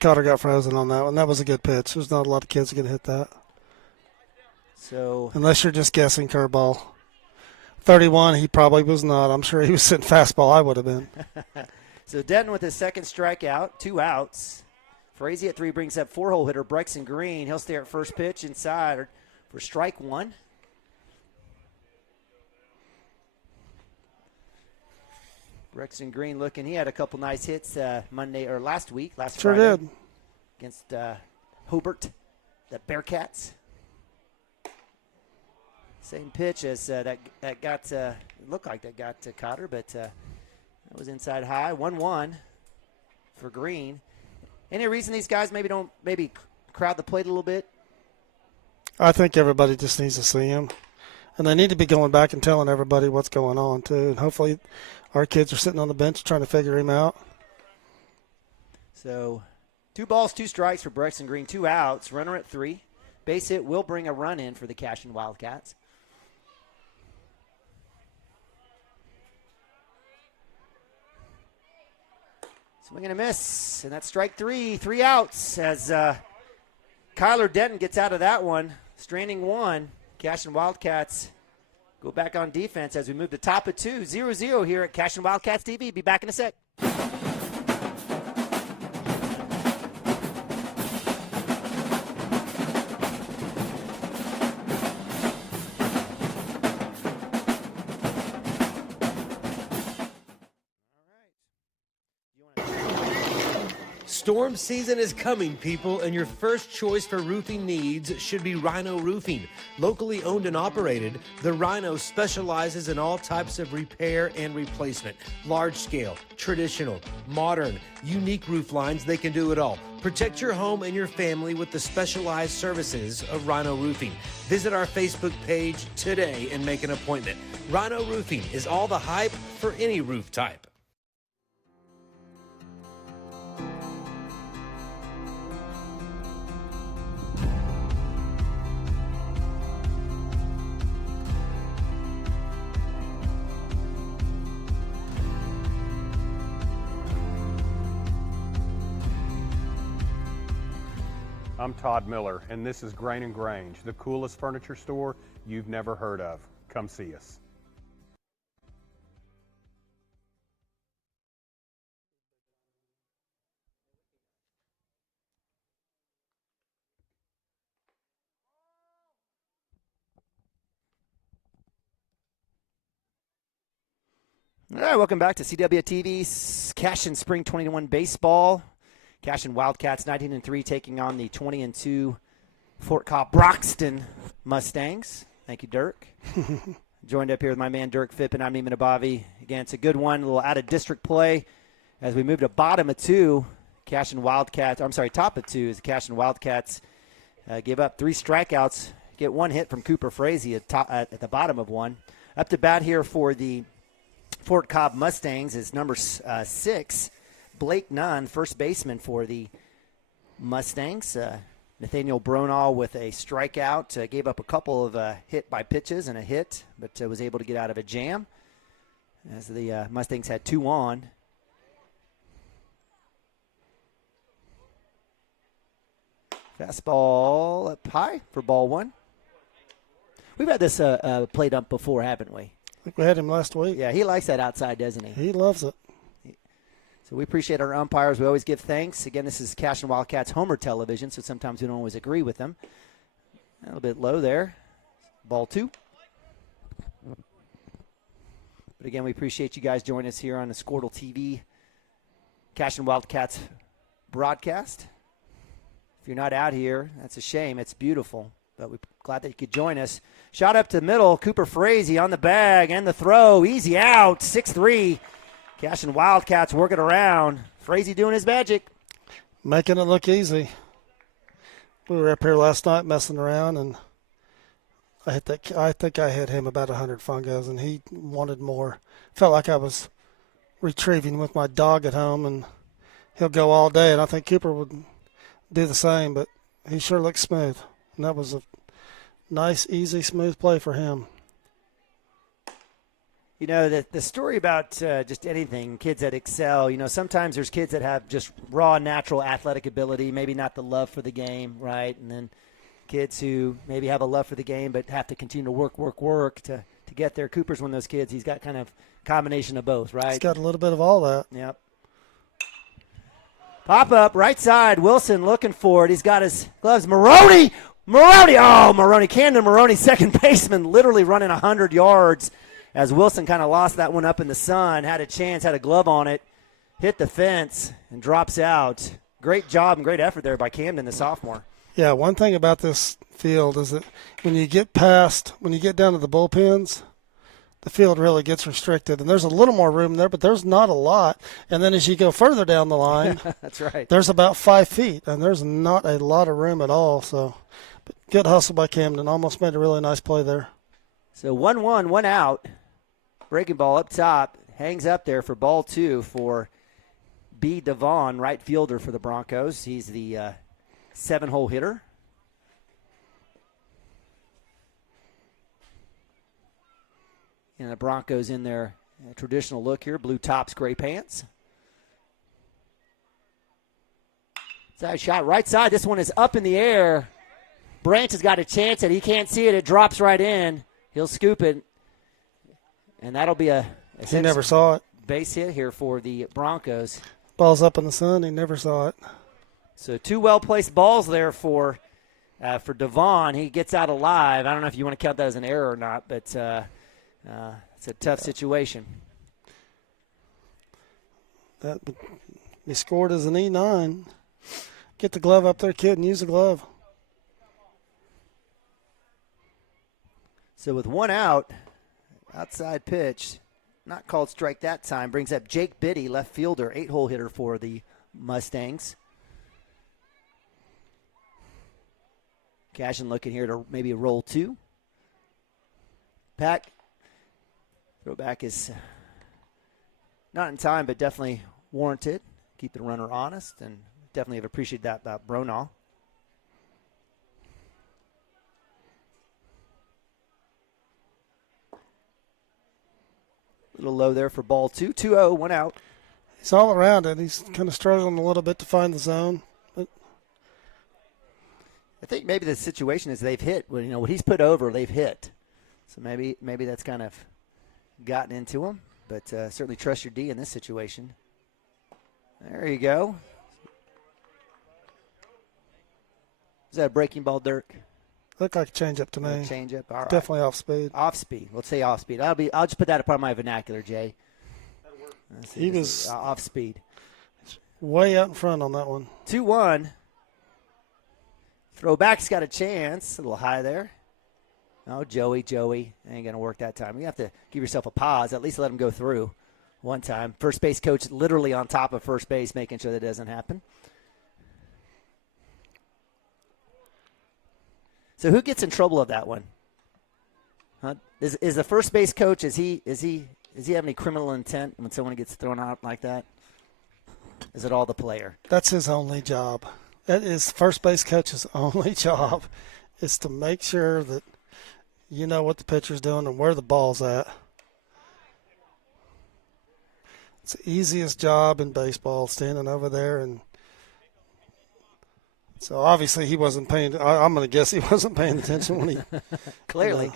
Cotter got frozen on that one. That was a good pitch. There's not a lot of kids that can hit that. So unless you're just guessing curveball. 31, he probably was not. I'm sure he was sitting fastball. I would have been. So Denton with his second strikeout, 2 outs. Frazee at 3 brings up 4-hole hitter Broxton Green. He'll stay at first pitch inside for strike 1. Broxton Green looking. He had a couple nice hits last week, last Friday. Friday. Did. Against Hobart, the Bearcats. Same pitch as that got, looked like that got to Cotter, but that was inside high. 1-1 for Green. Any reason these guys don't crowd the plate a little bit? I think everybody just needs to see him. And they need to be going back and telling everybody what's going on, too. And hopefully our kids are sitting on the bench trying to figure him out. So 2 balls, 2 strikes for Broxton Green, 2 outs, runner at 3. Base hit will bring a run in for the Cashion Wildcats. Swing and a miss, and that's strike 3. 3 outs as Kyler Denton gets out of that one. Straining 1. Cashion Wildcats go back on defense as we move to top of 2. 0-0 here at Cashion Wildcats TV. Be back in a sec. Storm season is coming, people, and your first choice for roofing needs should be Rhino Roofing. Locally owned and operated, the Rhino specializes in all types of repair and replacement. Large scale, traditional, modern, unique roof lines, they can do it all. Protect your home and your family with the specialized services of Rhino Roofing. Visit our Facebook page today and make an appointment. Rhino Roofing is all the hype for any roof type. I'm Todd Miller, and this is Grain & Grange, the coolest furniture store you've never heard of. Come see us. All right, welcome back to CWTV's Cashion Spring 21 Baseball. Cashion Wildcats 19-3 taking on the 20-2 Fort Cobb Broxton Mustangs. Thank you, Dirk. Joined up here with my man Dirk Phipp, and I'm Neiman Abavi. Again, it's a good one, a little out-of-district play as we move to bottom of 2. Top of 2 is the Cashion Wildcats give up 3 strikeouts, get 1 hit from Cooper Frazee at the bottom of 1. Up to bat here for the Fort Cobb Mustangs is number 6, Blake Nunn, first baseman for the Mustangs. Nathaniel Bronaugh with a strikeout, gave up a couple of hit by pitches and a hit, but was able to get out of a jam as the Mustangs had 2 on. Fastball up high for ball 1. We've had this played up before, haven't we? I think we had him last week. Yeah, he likes that outside, doesn't he? He loves it. So we appreciate our umpires. We always give thanks. Again, this is Cashion Wildcats Homer Television, so sometimes we don't always agree with them. A little bit low there. Ball 2. But again, we appreciate you guys joining us here on the Squirtle TV Cashion Wildcats broadcast. If you're not out here, that's a shame. It's beautiful, but we're glad that you could join us. Shot up to the middle. Cooper Frazee on the bag and the throw. Easy out. 6-3. Cashion Wildcats working around. Frazee doing his magic. Making it look easy. We were up here last night messing around, and I think I hit him about 100 fungos, and he wanted more. Felt like I was retrieving with my dog at home, and he'll go all day, and I think Cooper would do the same, but he sure looks smooth. And that was a nice, easy, smooth play for him. You know, the story about just anything, kids that excel, you know, sometimes there's kids that have just raw, natural athletic ability, maybe not the love for the game, right? And then kids who maybe have a love for the game but have to continue to work to get there. Cooper's one of those kids. He's got kind of combination of both, right? He's got a little bit of all that. Yep. Pop up, right side. Wilson looking for it. He's got his gloves. Maroney! Oh, Maroney. Camden Maroney, second baseman, literally running 100 yards as Wilson kind of lost that one up in the sun, had a chance, had a glove on it, hit the fence, and drops out. Great job and great effort there by Camden, the sophomore. Yeah, one thing about this field is that when you get down to the bullpens, the field really gets restricted. And there's a little more room there, but there's not a lot. And then as you go further down the line, that's right, there's about 5 feet, and there's not a lot of room at all. So but good hustle by Camden. Almost made a really nice play there. So 1-1, 1 out. Breaking ball up top. Hangs up there for ball 2 for B. Devon, right fielder for the Broncos. He's the 7-hole hitter. And the Broncos in their traditional look here, blue tops, gray pants. Side shot right side. This one is up in the air. Branch has got a chance at it. He can't see it. It drops right in. He'll scoop it. And that'll be a he never saw it. Base hit here for the Broncos. Ball's up in the sun. He never saw it. So 2 well-placed balls there for Devon. He gets out alive. I don't know if you want to count that as an error or not, but it's a tough situation. That he scored as an E9. Get the glove up there, kid, and use the glove. So with 1 out, outside pitch, not called strike that time, brings up Jake Biddy, left fielder, 8-hole hitter for the Mustangs. Cashion looking here to maybe roll 2. Pack. Throwback is not in time, but definitely warranted. Keep the runner honest, and definitely have appreciated that about Bronaugh. A little low there for ball 2. 2-0, 1 out. He's all around it. He's kind of struggling a little bit to find the zone. But I think maybe the situation is they've hit. Well, you know, what he's put over, they've hit. So maybe that's kind of gotten into him. But certainly trust your D in this situation. There you go. Is that a breaking ball, Dirk? Looked like a changeup to me. Changeup, all right. Definitely off speed. Off speed. Let's say off speed. I'll just put that upon my vernacular, Jay. He was off speed. Way out in front on that one. 2-1. Throwback's got a chance. A little high there. Oh, Joey. Ain't going to work that time. You have to give yourself a pause. At least let him go through one time. First base coach literally on top of first base, making sure that doesn't happen. So who gets in trouble of that one? Huh? Is the first base coach, is he Does he have any criminal intent when someone gets thrown out like that? Is it all the player? That's his only job. That is first base coach's only job, is to make sure that you know what the pitcher's doing and where the ball's at. It's the easiest job in baseball, standing over there. And so obviously he wasn't paying. I'm going to guess he wasn't paying attention when he. Clearly.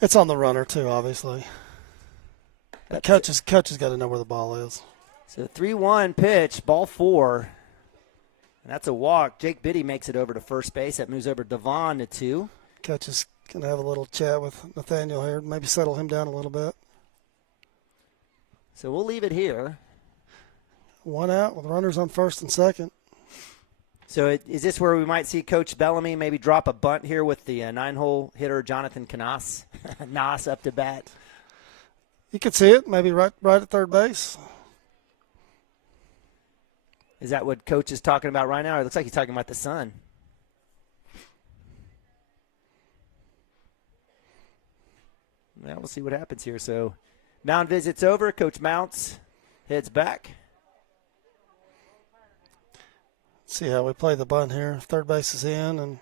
It's on the runner too, obviously. Coach has got to know where the ball is. So 3-1 pitch, ball 4. And that's a walk. Jake Biddy makes it over to first base. That moves over Devon to 2. Coach is going to have a little chat with Nathaniel here, maybe settle him down a little bit. So we'll leave it here. 1 out with runners on first and second. So is this where we might see Coach Bellamy maybe drop a bunt here with the 9-hole hitter Jonathan Knaus? Knaus up to bat. You could see it, maybe right at third base. Is that what Coach is talking about right now? Or it looks like he's talking about the sun. Well, we'll see what happens here. So mound visit's over. Coach Mounts heads back. See how we play the bunt here. Third base is in. And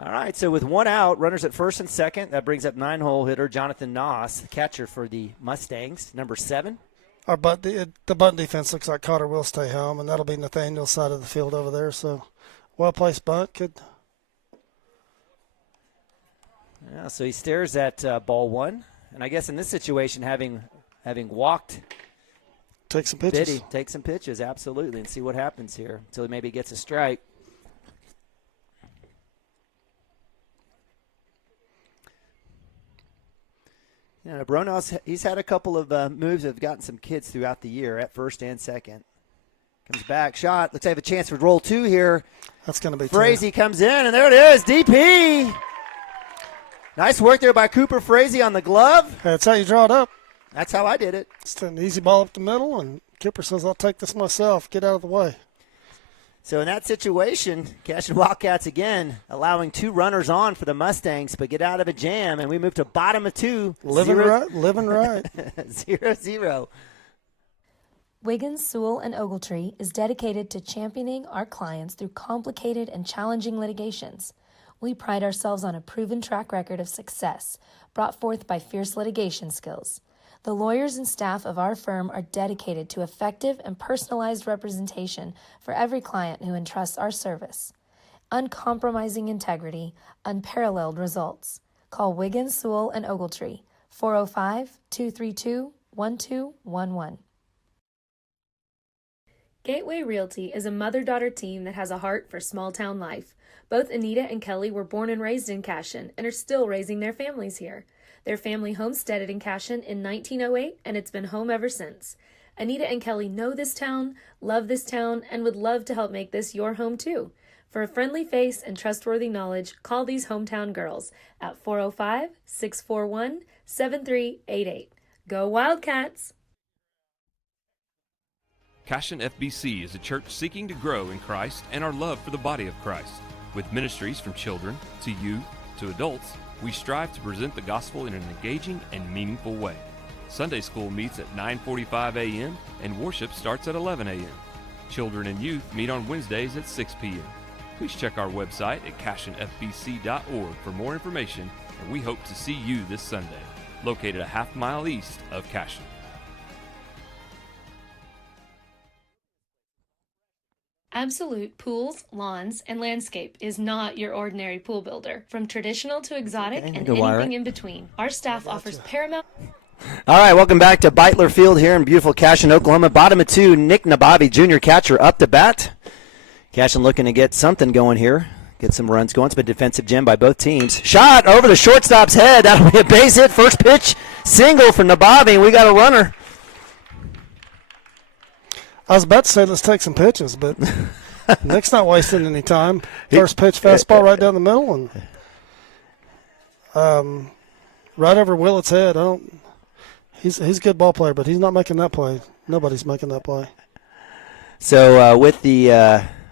all right, so with 1 out, runners at first and second. That brings up 9-hole hitter Jonathan Knaus, catcher for the Mustangs, number 7. The bunt defense looks like Cotter will stay home, and that'll be Nathaniel's side of the field over there. So well-placed bunt could. Yeah, so he stares at ball 1. And I guess in this situation, having walked, take some pitches. Biddy, take some pitches, absolutely, and see what happens here until he maybe gets a strike. You know, Bronos, he's had a couple of moves that have gotten some kids throughout the year at first and second. Comes back, shot. Looks like I have a chance for roll 2 here. That's going to be Frazee comes in, and there it is, DP. Nice work there by Cooper Frazee on the glove. That's how you draw it up. That's how I did it. It's an easy ball up the middle, and Cooper says, I'll take this myself. Get out of the way. So in that situation, Cashion Wildcats again allowing 2 runners on for the Mustangs, but get out of a jam, and we move to bottom of 2. Living right. 0-0. Wiggins, Sewell, and Ogletree is dedicated to championing our clients through complicated and challenging litigations. We pride ourselves on a proven track record of success brought forth by fierce litigation skills. The lawyers and staff of our firm are dedicated to effective and personalized representation for every client who entrusts our service. Uncompromising integrity, unparalleled results. Call Wiggins, Sewell, and Ogletree, 405-232-1211. Gateway Realty is a mother-daughter team that has a heart for small-town life. Both Anita and Kelly were born and raised in Cashion and are still raising their families here. Their family homesteaded in Cashion in 1908, and it's been home ever since. Anita and Kelly know this town, love this town, and would love to help make this your home too. For a friendly face and trustworthy knowledge, call these hometown girls at 405-641-7388. Go Wildcats! Cashion FBC is a church seeking to grow in Christ and our love for the body of Christ. With ministries from children to youth to adults, we strive to present the gospel in an engaging and meaningful way. Sunday school meets at 9:45 a.m. and worship starts at 11 a.m. Children and youth meet on Wednesdays at 6 p.m. Please check our website at cashionfbc.org for more information, and we hope to see you this Sunday, located a half-mile east of Cashion. Absolute Pools, Lawns, and Landscape is not your ordinary pool builder. From traditional to exotic and anything in between, our staff offers paramount... All right, welcome back to Beitler Field here in beautiful Cashion, Oklahoma. Bottom of 2, Nick Nabavi, junior catcher, up to bat. Cashion looking to get something going here, get some runs going. It's been a defensive gem by both teams. Shot over the shortstop's head. That'll be a base hit. First pitch, single for Nabavi, and we got a runner. I was about to say let's take some pitches, but Nick's not wasting any time. First pitch, fastball right down the middle, and right over Willett's head. He's a good ball player, but he's not making that play. Nobody's making that play. So with the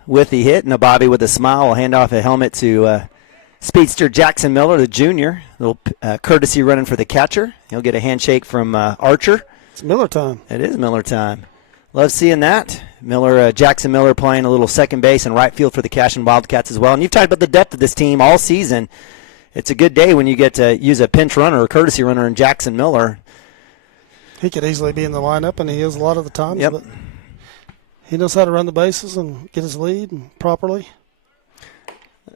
hit, Nabavi with a smile will hand off a helmet to Speedster Jackson Miller, the junior, little courtesy running for the catcher. He'll get a handshake from Archer. It's Miller time. It is Miller time. Love seeing that. Jackson Miller playing a little second base and right field for the Cashion Wildcats as well. And you've talked about the depth of this team all season. It's a good day when you get to use a pinch runner or courtesy runner in Jackson Miller. He could easily be in the lineup, and he is a lot of the times. Yep. But he knows how to run the bases and get his lead properly.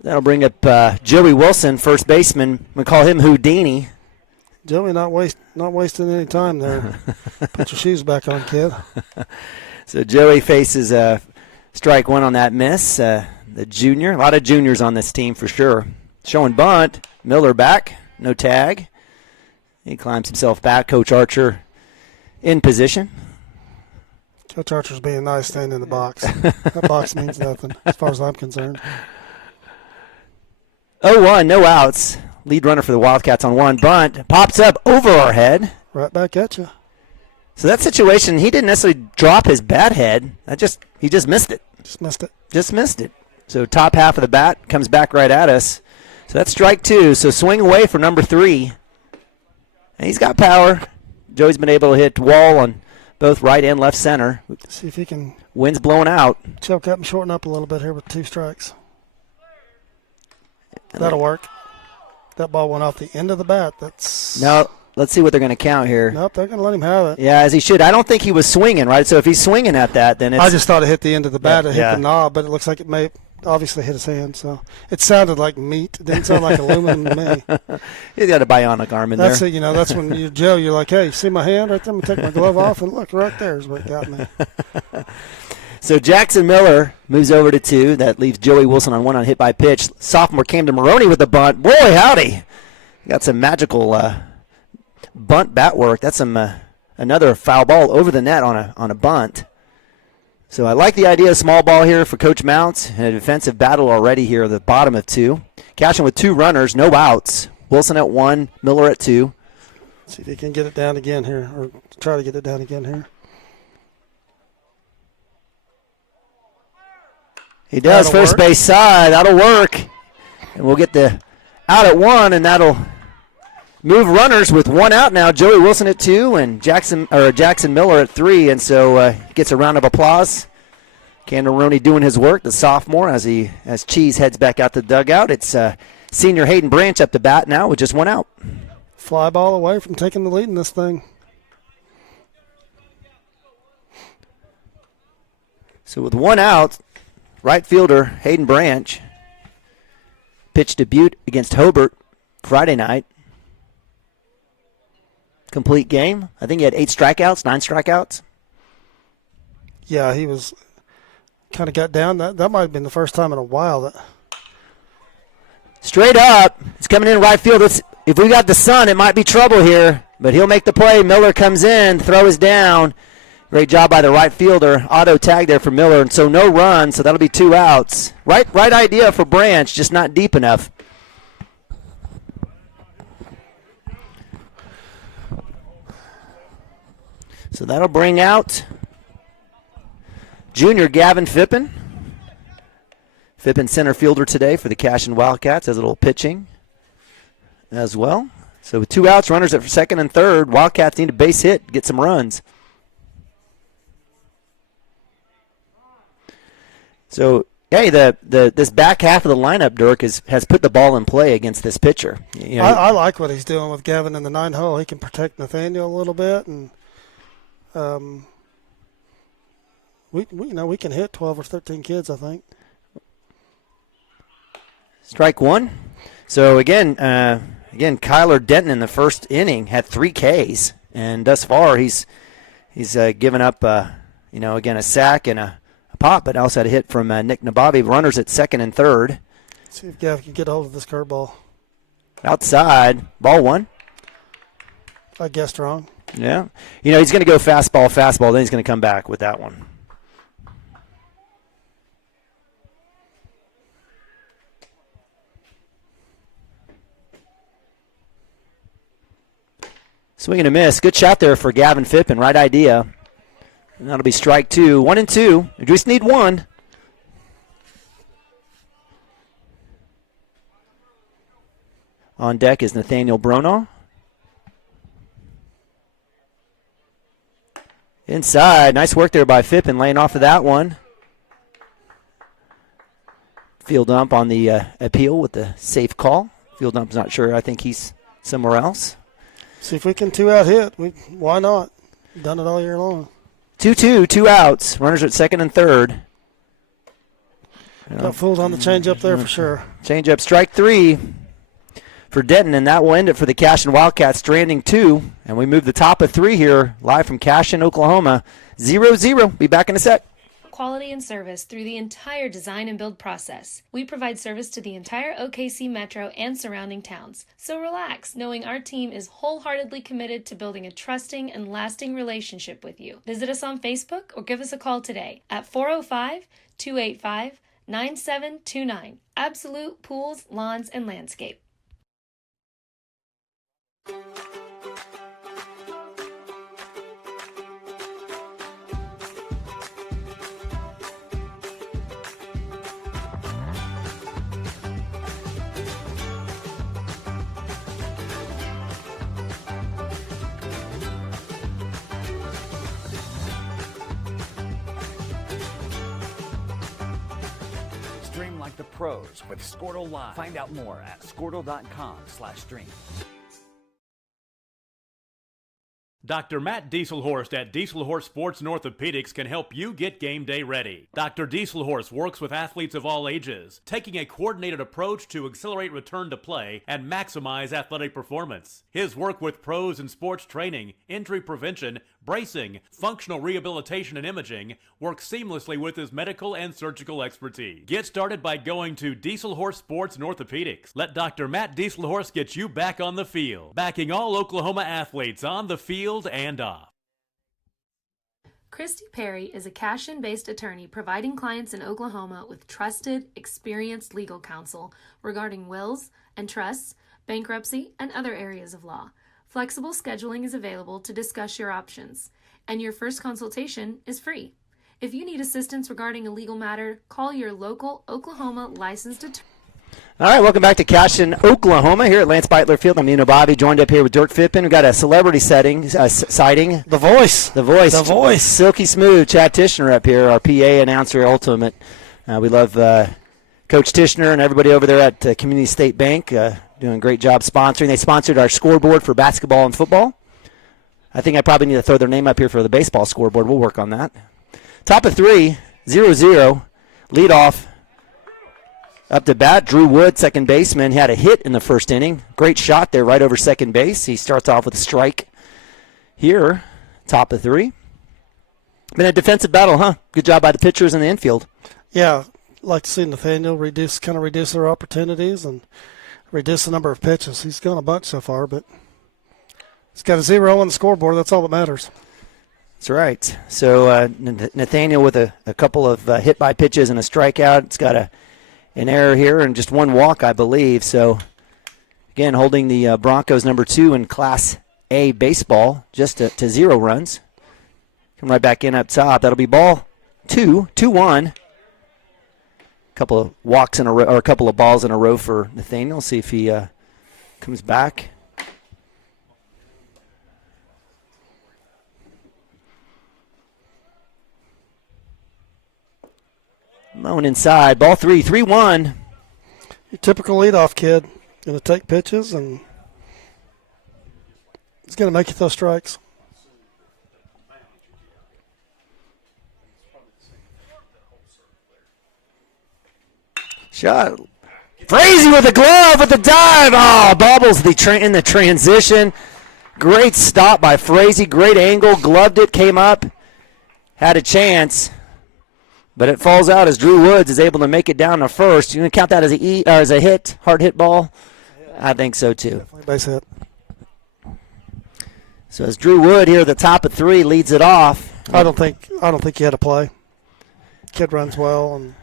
That'll bring up Joey Wilson, first baseman. We call him Houdini. Joey not wasting any time there. Put your shoes back on, kid. So Joey faces strike one on that miss. The junior, a lot of juniors on this team for sure. Showing bunt, Miller back, no tag. He climbs himself back. Coach Archer in position. Coach Archer's being nice, staying in the box. That box means nothing as far as I'm concerned. 0-1, no outs. Lead runner for the Wildcats on one. Bunt pops up over our head. Right back at you. So that situation, he didn't necessarily drop his bat head. He just missed it. Just missed it. So top half of the bat comes back right at us. So that's strike two. So swing away for number 3. And he's got power. Joey's been able to hit wall on both right and left center. See if he can. Wind's blowing out. Choke up and shorten up a little bit here with 2 strikes. That'll work. That ball went off the end of the bat. No, let's see what they're going to count here. Nope, they're going to let him have it. Yeah, as he should. I don't think he was swinging, right? So if he's swinging at that, then it's... I just thought it hit the end of the bat. It hit yeah. the knob, but it looks like it may obviously hit his hand. So it sounded like meat. It didn't sound like aluminum to me. He's got a bionic arm in That's there. it. That's when you're Joe. You're like, hey, you see my hand right there? I'm going to take my glove off, and look, right there is what got me. So Jackson Miller moves over to 2. That leaves Joey Wilson on 1 on hit by pitch. Sophomore Camden Maroney with the bunt. Boy, howdy. Got some magical bunt bat work. That's another foul ball over the net on a bunt. So I like the idea of small ball here for Coach Mounts. And a defensive battle already here at the bottom of 2. Cashion with 2 runners, no outs. Wilson at 1, Miller at 2. See if he can get it down again here, or try to get it down again here. He does. That'll First work. base side. That'll work. And we'll get the out at 1, and that'll move runners with 1 out now. Joey Wilson at 2 and Jackson Miller at 3, and so gets a round of applause. Camden Maroney doing his work, the sophomore, as Cheese heads back out the dugout. It's senior Hayden Branch up to bat now with just 1 out. Fly ball away from taking the lead in this thing. So with 1 out, right fielder Hayden Branch pitched debut against Hobart Friday night. Complete game. I think he had 9 strikeouts. Yeah, he was kind of got down. That might have been the first time in a while that. Straight up. It's coming in right field. If we got the sun, it might be trouble here, but he'll make the play. Miller comes in, throw is down. Great job by the right fielder. Auto tag there for Miller, and so no run, so that'll be 2 outs. Right idea for Branch, just not deep enough. So that'll bring out junior Gavin Fippen. Fippen center fielder today for the Cashion Wildcats, has a little pitching as well. So with 2 outs, runners at second and third, Wildcats need a base hit, get some runs. So, hey, this back half of the lineup, Dirk, has put the ball in play against this pitcher. I like what he's doing with Gavin in the 9 hole. He can protect Nathaniel a little bit, and we can hit 12 or 13 kids, I think. Strike 1. So again, Kyler Denton in the first inning had 3 Ks, and thus far he's given up again a sack and a pop, but also had a hit from Nick Nabavi. Runners at second and third. See if Gav can get a hold of this curveball. Outside, ball 1. I guessed wrong. Yeah. He's going to go fastball, then he's going to come back with that one. Swing and a miss. Good shot there for Gavin Fippen. Right idea. And that'll be strike 2. 1 and 2. We just need 1. On deck is Nathaniel Bronaugh. Inside, nice work there by Phippen, laying off of that one. Field ump on the appeal with the safe call. Field ump's not sure. I think he's somewhere else. See if we can 2-out hit. Why not? Done it all year long. 2-2, 2 outs. Runners at second and third. Got fooled on the changeup there for sure. Changeup, strike 3 for Denton, and that will end it for the Cashion Wildcats, stranding 2. And we move the top of 3 here, live from Cashion, Oklahoma. 0-0. Be back in a sec. Quality and service through the entire design and build process. We provide service to the entire OKC metro and surrounding towns. So relax, knowing our team is wholeheartedly committed to building a trusting and lasting relationship with you. Visit us on Facebook or give us a call today at 405-285-9729. Absolute Pools, Lawns, and Landscape. Stream like the pros with Squirtle Live. Find out more at squirtle.com/stream. Dr. Matt Dieselhorst at Dieselhorst Sports and Orthopedics can help you get game day ready. Dr. Dieselhorst works with athletes of all ages, taking a coordinated approach to accelerate return to play and maximize athletic performance. His work with pros in sports training, injury prevention, bracing, functional rehabilitation, and imaging works seamlessly with his medical and surgical expertise. Get started by going to Dieselhorst Sports and Orthopedics. Let Dr. Matt Dieselhorst get you back on the field, backing all Oklahoma athletes on the field and off. Christy Perry is a Cashion-based attorney providing clients in Oklahoma with trusted, experienced legal counsel regarding wills and trusts, bankruptcy, and other areas of law. Flexible scheduling is available to discuss your options, and your first consultation is free. If you need assistance regarding a legal matter, call your local Oklahoma licensed attorney. All right, welcome back to Cashion, Oklahoma, here at Lance Beitler Field. I'm Nino Bobby, joined up here with Dirk Phippen. We've got a celebrity sighting. The voice. Silky smooth. Chad Tishner up here, our PA announcer, ultimate. We love Coach Tishner and everybody over there at Community State Bank, doing a great job sponsoring. They sponsored our scoreboard for basketball and football. I think I probably need to throw their name up here for the baseball scoreboard. We'll work on that. Top of 3, 0-0. Lead off. Up to bat, Drew Wood, second baseman, had a hit in the first inning. Great shot there right over second base. He starts off with a strike here, top of 3. Been a defensive battle, huh? Good job by the pitchers in the infield. Yeah, like to see Nathaniel reduce their opportunities and reduce the number of pitches. He's gone a bunch so far, but he's got a 0 on the scoreboard. That's all that matters. That's right. So Nathaniel with a couple of hit-by pitches and a strikeout. It's got an error here and just one walk, I believe. So, again, holding the Broncos number 2 in Class A baseball just to 0 runs. Come right back in up top. That'll be ball 2, 2-1. Couple of walks in a row, or a couple of balls in a row for Nathaniel. See if he comes back. Moan inside. Ball 3, 3-1. Your typical leadoff kid. Going to take pitches, and he's going to make you throw strikes. Shot. Frazee with the glove with the dive. Oh, bobbles in the transition. Great stop by Frazee. Great angle. Gloved it. Came up. Had a chance. But it falls out as Drew Woods is able to make it down to first. You going to count that as a hit, hard hit ball? I think so too. Definitely base hit. So as Drew Wood here at the top of 3 leads it off. I don't think he had a play. Kid runs well, and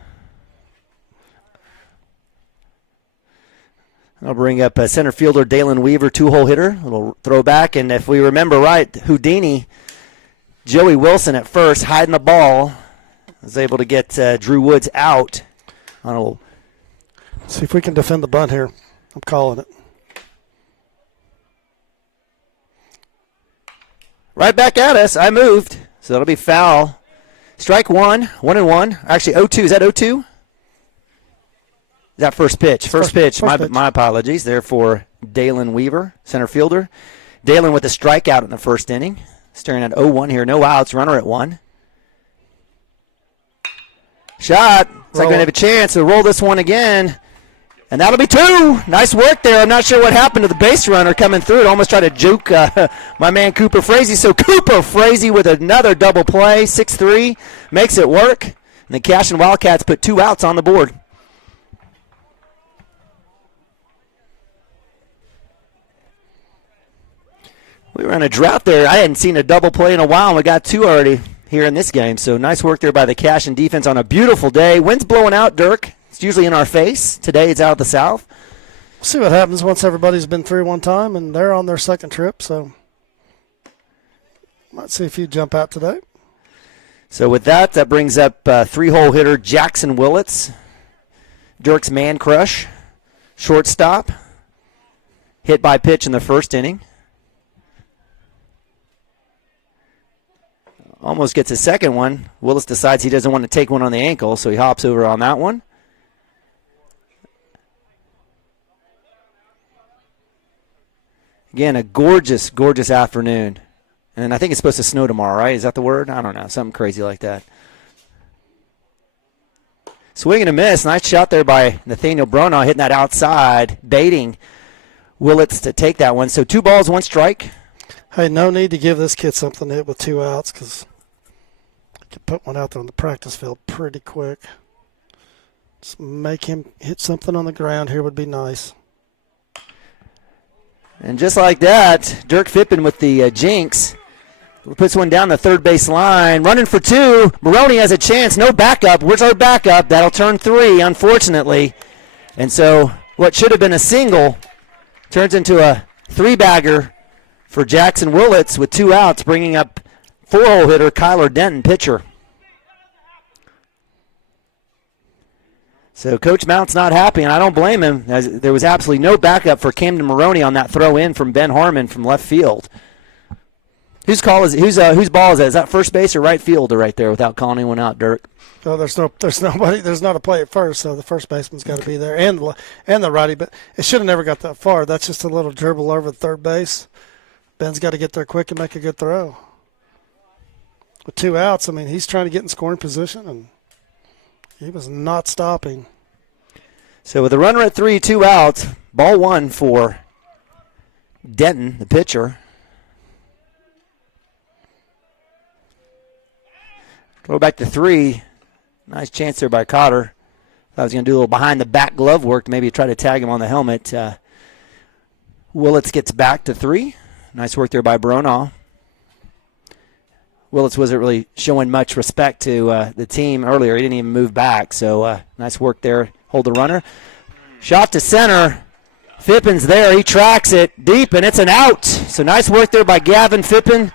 I'll bring up center fielder Dalen Weaver, 2-hole hitter. A little throwback, and if we remember right, Houdini, Joey Wilson at first hiding the ball. Was able to get Drew Woods out. See if we can defend the bunt here. I'm calling it. Right back at us. I moved. So that'll be foul. Strike one. 1-1. Actually, 0-2. Is that 0-2? Is that first pitch? First pitch. My apologies. There for Dalen Weaver, center fielder. Dalen with a strikeout in the first inning. Staring at 0-1 here. No outs. Runner at 1. Shot. Looks like we're going to have a chance to roll this one again. And that'll be 2. Nice work there. I'm not sure what happened to the base runner coming through. It almost tried to juke my man Cooper Frazee. So Cooper Frazee with another double play. 6-3. Makes it work. And the Cashion Wildcats put 2 outs on the board. We were in a drought there. I hadn't seen a double play in a while, and we got 2 already here in this game. So nice work there by the Cashion defense on a beautiful day. Wind's blowing out, Dirk. It's usually in our face. Today it's out of the south. We'll see what happens once everybody's been through one time, and they're on their second trip. So might see if you jump out today. So with that brings up 3-hole hitter Jackson Willits. Dirk's man crush. Shortstop. Hit by pitch in the first inning. Almost gets a second one. Willis decides he doesn't want to take one on the ankle, so he hops over on that one. Again, a gorgeous, gorgeous afternoon. And I think it's supposed to snow tomorrow, right? Is that the word? I don't know. Something crazy like that. Swing and a miss. Nice shot there by Nathaniel Bronaugh, hitting that outside, baiting Willits to take that one. So 2 balls, 1 strike. Hey, no need to give this kid something to hit with 2 outs because I could put one out there on the practice field pretty quick. Just make him hit something on the ground here would be nice. And just like that, Dirk Fippen with the jinx puts one down the third base line. Running for 2. Maroney has a chance. No backup. Where's our backup? That'll turn 3, unfortunately. And so what should have been a single turns into a 3-bagger for Jackson Willits with 2 outs, bringing up 4-hole hitter Kyler Denton, pitcher. So Coach Mount's not happy, and I don't blame him, as there was absolutely no backup for Camden Maroney on that throw in from Ben Harmon from left field. Whose ball is that? Is that first base or right fielder right there without calling anyone out, Dirk? Oh, there's nobody. There's not a play at first, so the first baseman's got to be there, and the righty. But it should have never got that far. That's just a little dribble over the third base. Ben's got to get there quick and make a good throw. With 2 outs, I mean, he's trying to get in scoring position, and he was not stopping. So with a runner at 3, 2 outs, ball 1 for Denton, the pitcher. Go back to 3. Nice chance there by Cotter. Thought I was going to do a little behind-the-back glove work, maybe try to tag him on the helmet. Willits gets back to 3. Nice work there by Bronaugh. Willits wasn't really showing much respect to the team earlier. He didn't even move back, so nice work there. Hold the runner. Shot to center. Fippin's there. He tracks it deep, and it's an out. So nice work there by Gavin Fippin.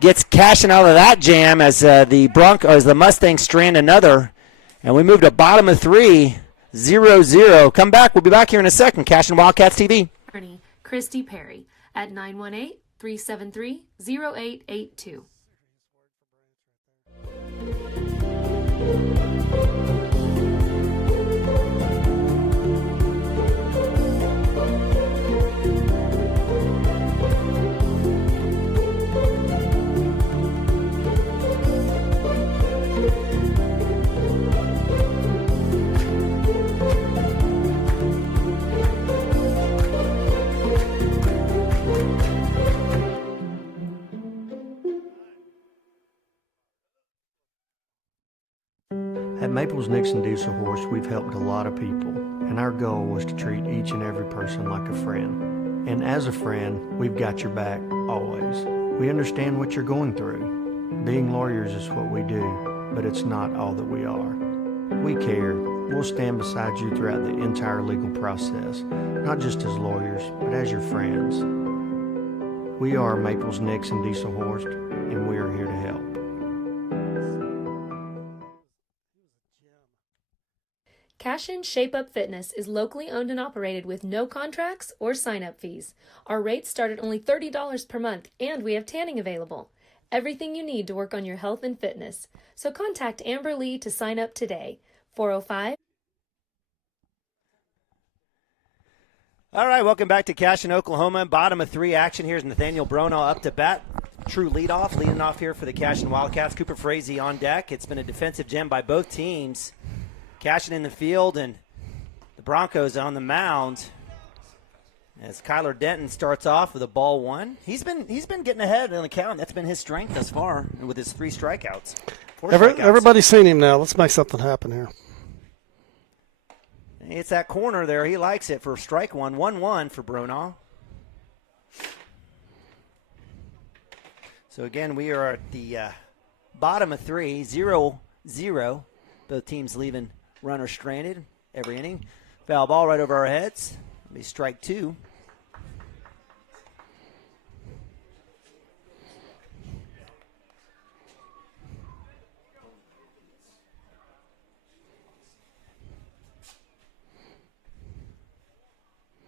Gets Cashion out of that jam as the Mustangs strand another. And we move to bottom of 3, 0-0. Come back. We'll be back here in a second. Cashion Wildcats TV. Christy Perry at 918-373-0882. At Maples Nixon Diesel Horse, we've helped a lot of people, and our goal was to treat each and every person like a friend. And as a friend, we've got your back, always. We understand what you're going through. Being lawyers is what we do, but it's not all that we are. We care. We'll stand beside you throughout the entire legal process, not just as lawyers, but as your friends. We are Maples Nixon Diesel Horse, and we are here to help. Cashion Shape Up Fitness is locally owned and operated with no contracts or sign-up fees. Our rates start at only $30 per month, and we have tanning available. Everything you need to work on your health and fitness. So contact Amber Lee to sign up today. 405. All right, welcome back to Cashion, Oklahoma. Bottom of 3 action. Here's Nathaniel Bronaugh up to bat. True leading off here for the Cashion Wildcats. Cooper Frazee on deck. It's been a defensive gem by both teams. Cashion in the field and the Broncos on the mound. As Kyler Denton starts off with a ball 1. He's been getting ahead in the count. That's been his strength thus far with his 3 strikeouts. 4 strikeouts. Everybody's seen him now. Let's make something happen here. It's that corner there. He likes it for strike 1. 1-1 for Bronaugh. So, again, we are at the bottom of 3, 0-0. Both teams leaving runners stranded every inning. Foul ball right over our heads. It'll be strike 2.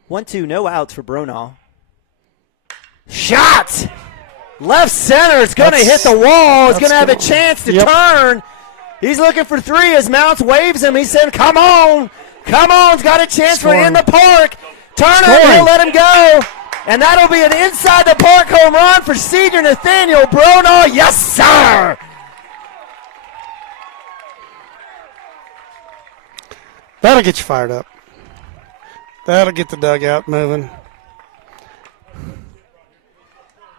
One, two, no outs for Bronaugh. Shot! Left center. It's going to hit the wall. It's going to have a chance to turn. He's looking for 3 as Mounts waves him. He said, come on. Come on. He's got a chance for it in the park. Turner, he'll let him go. And that'll be an inside the park home run for senior Nathaniel Bronaugh. Yes, sir. That'll get you fired up. That'll get the dugout moving.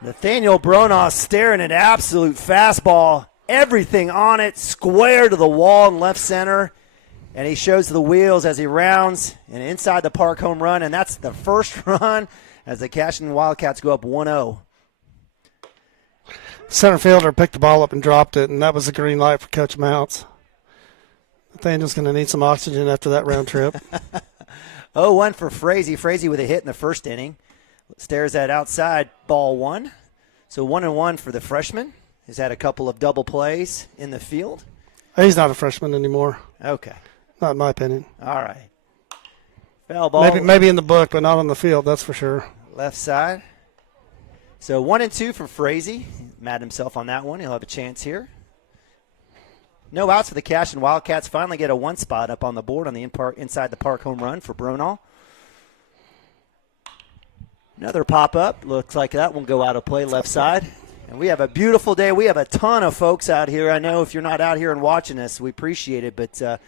Nathaniel Bronaugh staring at absolute fastball. Everything on it, square to the wall in left center. And he shows the wheels as he rounds an inside the park home run. And that's the first run as the Cashion Wildcats go up 1-0. Center fielder picked the ball up and dropped it, and that was a green light for Coach Mounts. Nathaniel's going to need some oxygen after that round trip. 0-1 for Frazee. Frazee with a hit in the first inning. Stares at outside, ball 1. So 1-1 for the freshman. He's had a couple of double plays in the field. He's not a freshman anymore. Okay. Not in my opinion. All right. Foul ball. Maybe in the book, but not on the field, that's for sure. Left side. So 1-2 for Frazee. Mad himself on that one. He'll have a chance here. No outs for the Cashion Wildcats. Finally get a 1 spot up on the board on the inside the park home run for Bronaugh. Another pop-up. Looks like that one go out of play left side. And we have a beautiful day. We have a ton of folks out here. I know if you're not out here and watching us, we appreciate it. But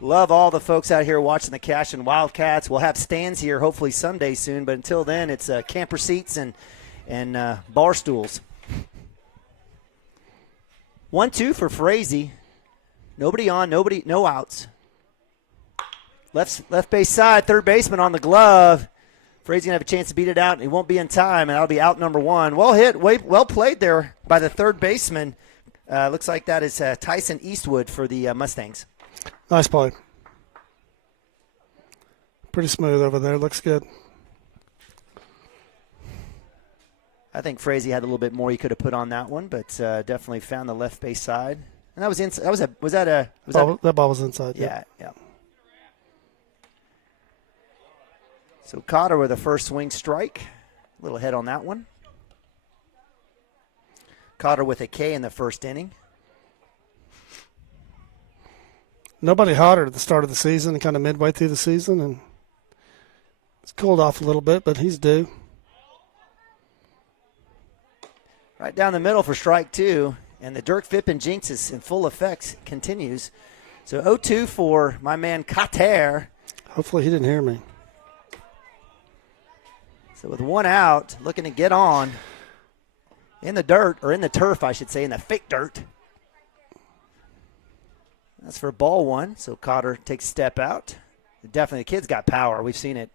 love all the folks out here watching the Cashion Wildcats. We'll have stands here hopefully someday soon. But until then, it's camper seats and bar stools. 1-2 for Frazee. Nobody on, no outs. Left base side, third baseman on the glove. Frazee going to have a chance to beat it out, and he won't be in time, and that'll be out number 1. Well hit, well played there by the third baseman. Looks like that is Tyson Eastwood for the Mustangs. Nice play. Pretty smooth over there. Looks good. I think Frazee had a little bit more he could have put on that one, but definitely found the left base side. And that was inside. That ball was inside. Yeah. So Cotter with a first swing strike. A little head on that one. Cotter with a K in the first inning. Nobody hotter at the start of the season and kind of midway through the season. And it's cooled off a little bit, but he's due. Right down the middle for strike 2. And the Dirk Fippen jinx is in full effect, continues. So 0-2 for my man Cotter. Hopefully he didn't hear me. So with 1 out, looking to get on in the dirt, or in the turf, I should say, in the fake dirt. That's for ball 1, so Cotter takes a step out. Definitely, the kid's got power. We've seen it.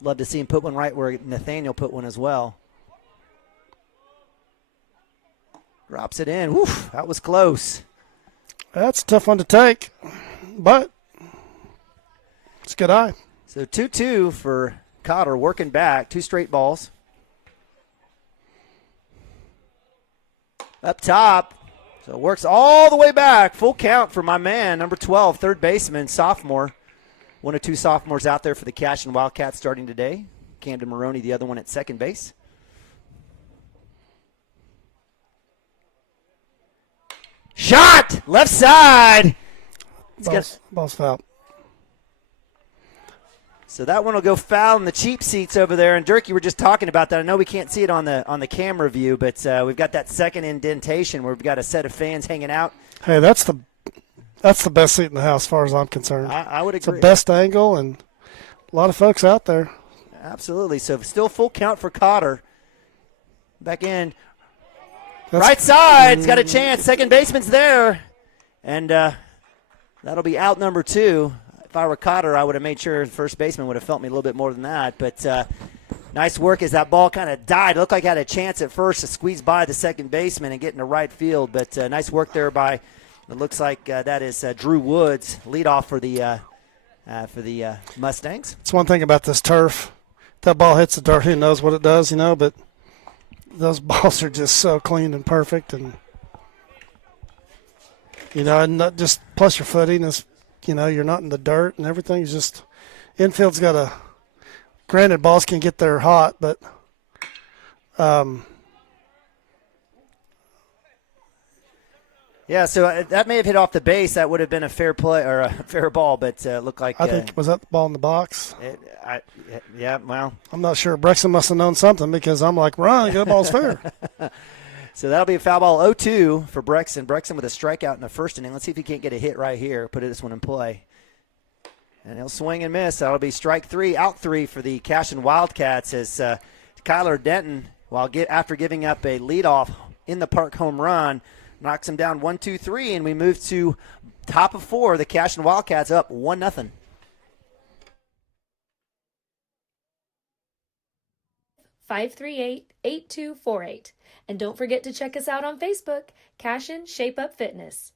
Love to see him put one right where Nathaniel put one as well. Drops it in. Woof, that was close. That's a tough one to take, but it's a good eye. So 2-2 for Cotter, working back, 2 straight balls. Up top, So it works all the way back. Full count for my man, number 12, third baseman, sophomore. One of two sophomores out there for the Cashion Wildcats starting today. Camden Maroney, the other one at second base. Shot! Left side! Ball's foul. So that one will go foul in the cheap seats over there. And Dirk, you were just talking about that. I know we can't see it on the camera view, but we've got that second indentation where we've got a set of fans hanging out. Hey, that's the best seat in the house as far as I'm concerned. I would agree. It's the best angle and a lot of folks out there. Absolutely. So still full count for Cotter. Back in. Right side's got a chance. Second baseman's there. And that'll be out number 2. If I were Cotter, I would have made sure the first baseman would have felt me a little bit more than that. But nice work as that ball kind of died. It looked like it had a chance at first to squeeze by the second baseman and get into right field. But nice work there by, it looks like that is Drew Woods, leadoff for the Mustangs. It's one thing about this turf. That ball hits the dirt, who knows what it does, but those balls are just so clean and perfect. And, and not just plus your footing is, you're not in the dirt and everything. It's just infield's got a – granted, balls can get there hot, but yeah, so that may have hit off the base. That would have been a fair play or a fair ball, but it looked like – I think – was that the ball in the box? Yeah, well. I'm not sure. Brexton must have known something because I'm like, run, that ball's fair. So that'll be a foul ball 0-2 for Brexton. Brexton with a strikeout in the first inning. Let's see if he can't get a hit right here. Put this one in play. And he'll swing and miss. That'll be strike 3, out 3 for the Cashion Wildcats as Kyler Denton, after giving up a leadoff in the park home run, knocks him down 1-2-3, and we move to top of 4. The Cashion Wildcats up 1-0. (538-8248). And don't forget to check us out on Facebook, Cashion Shape Up Fitness.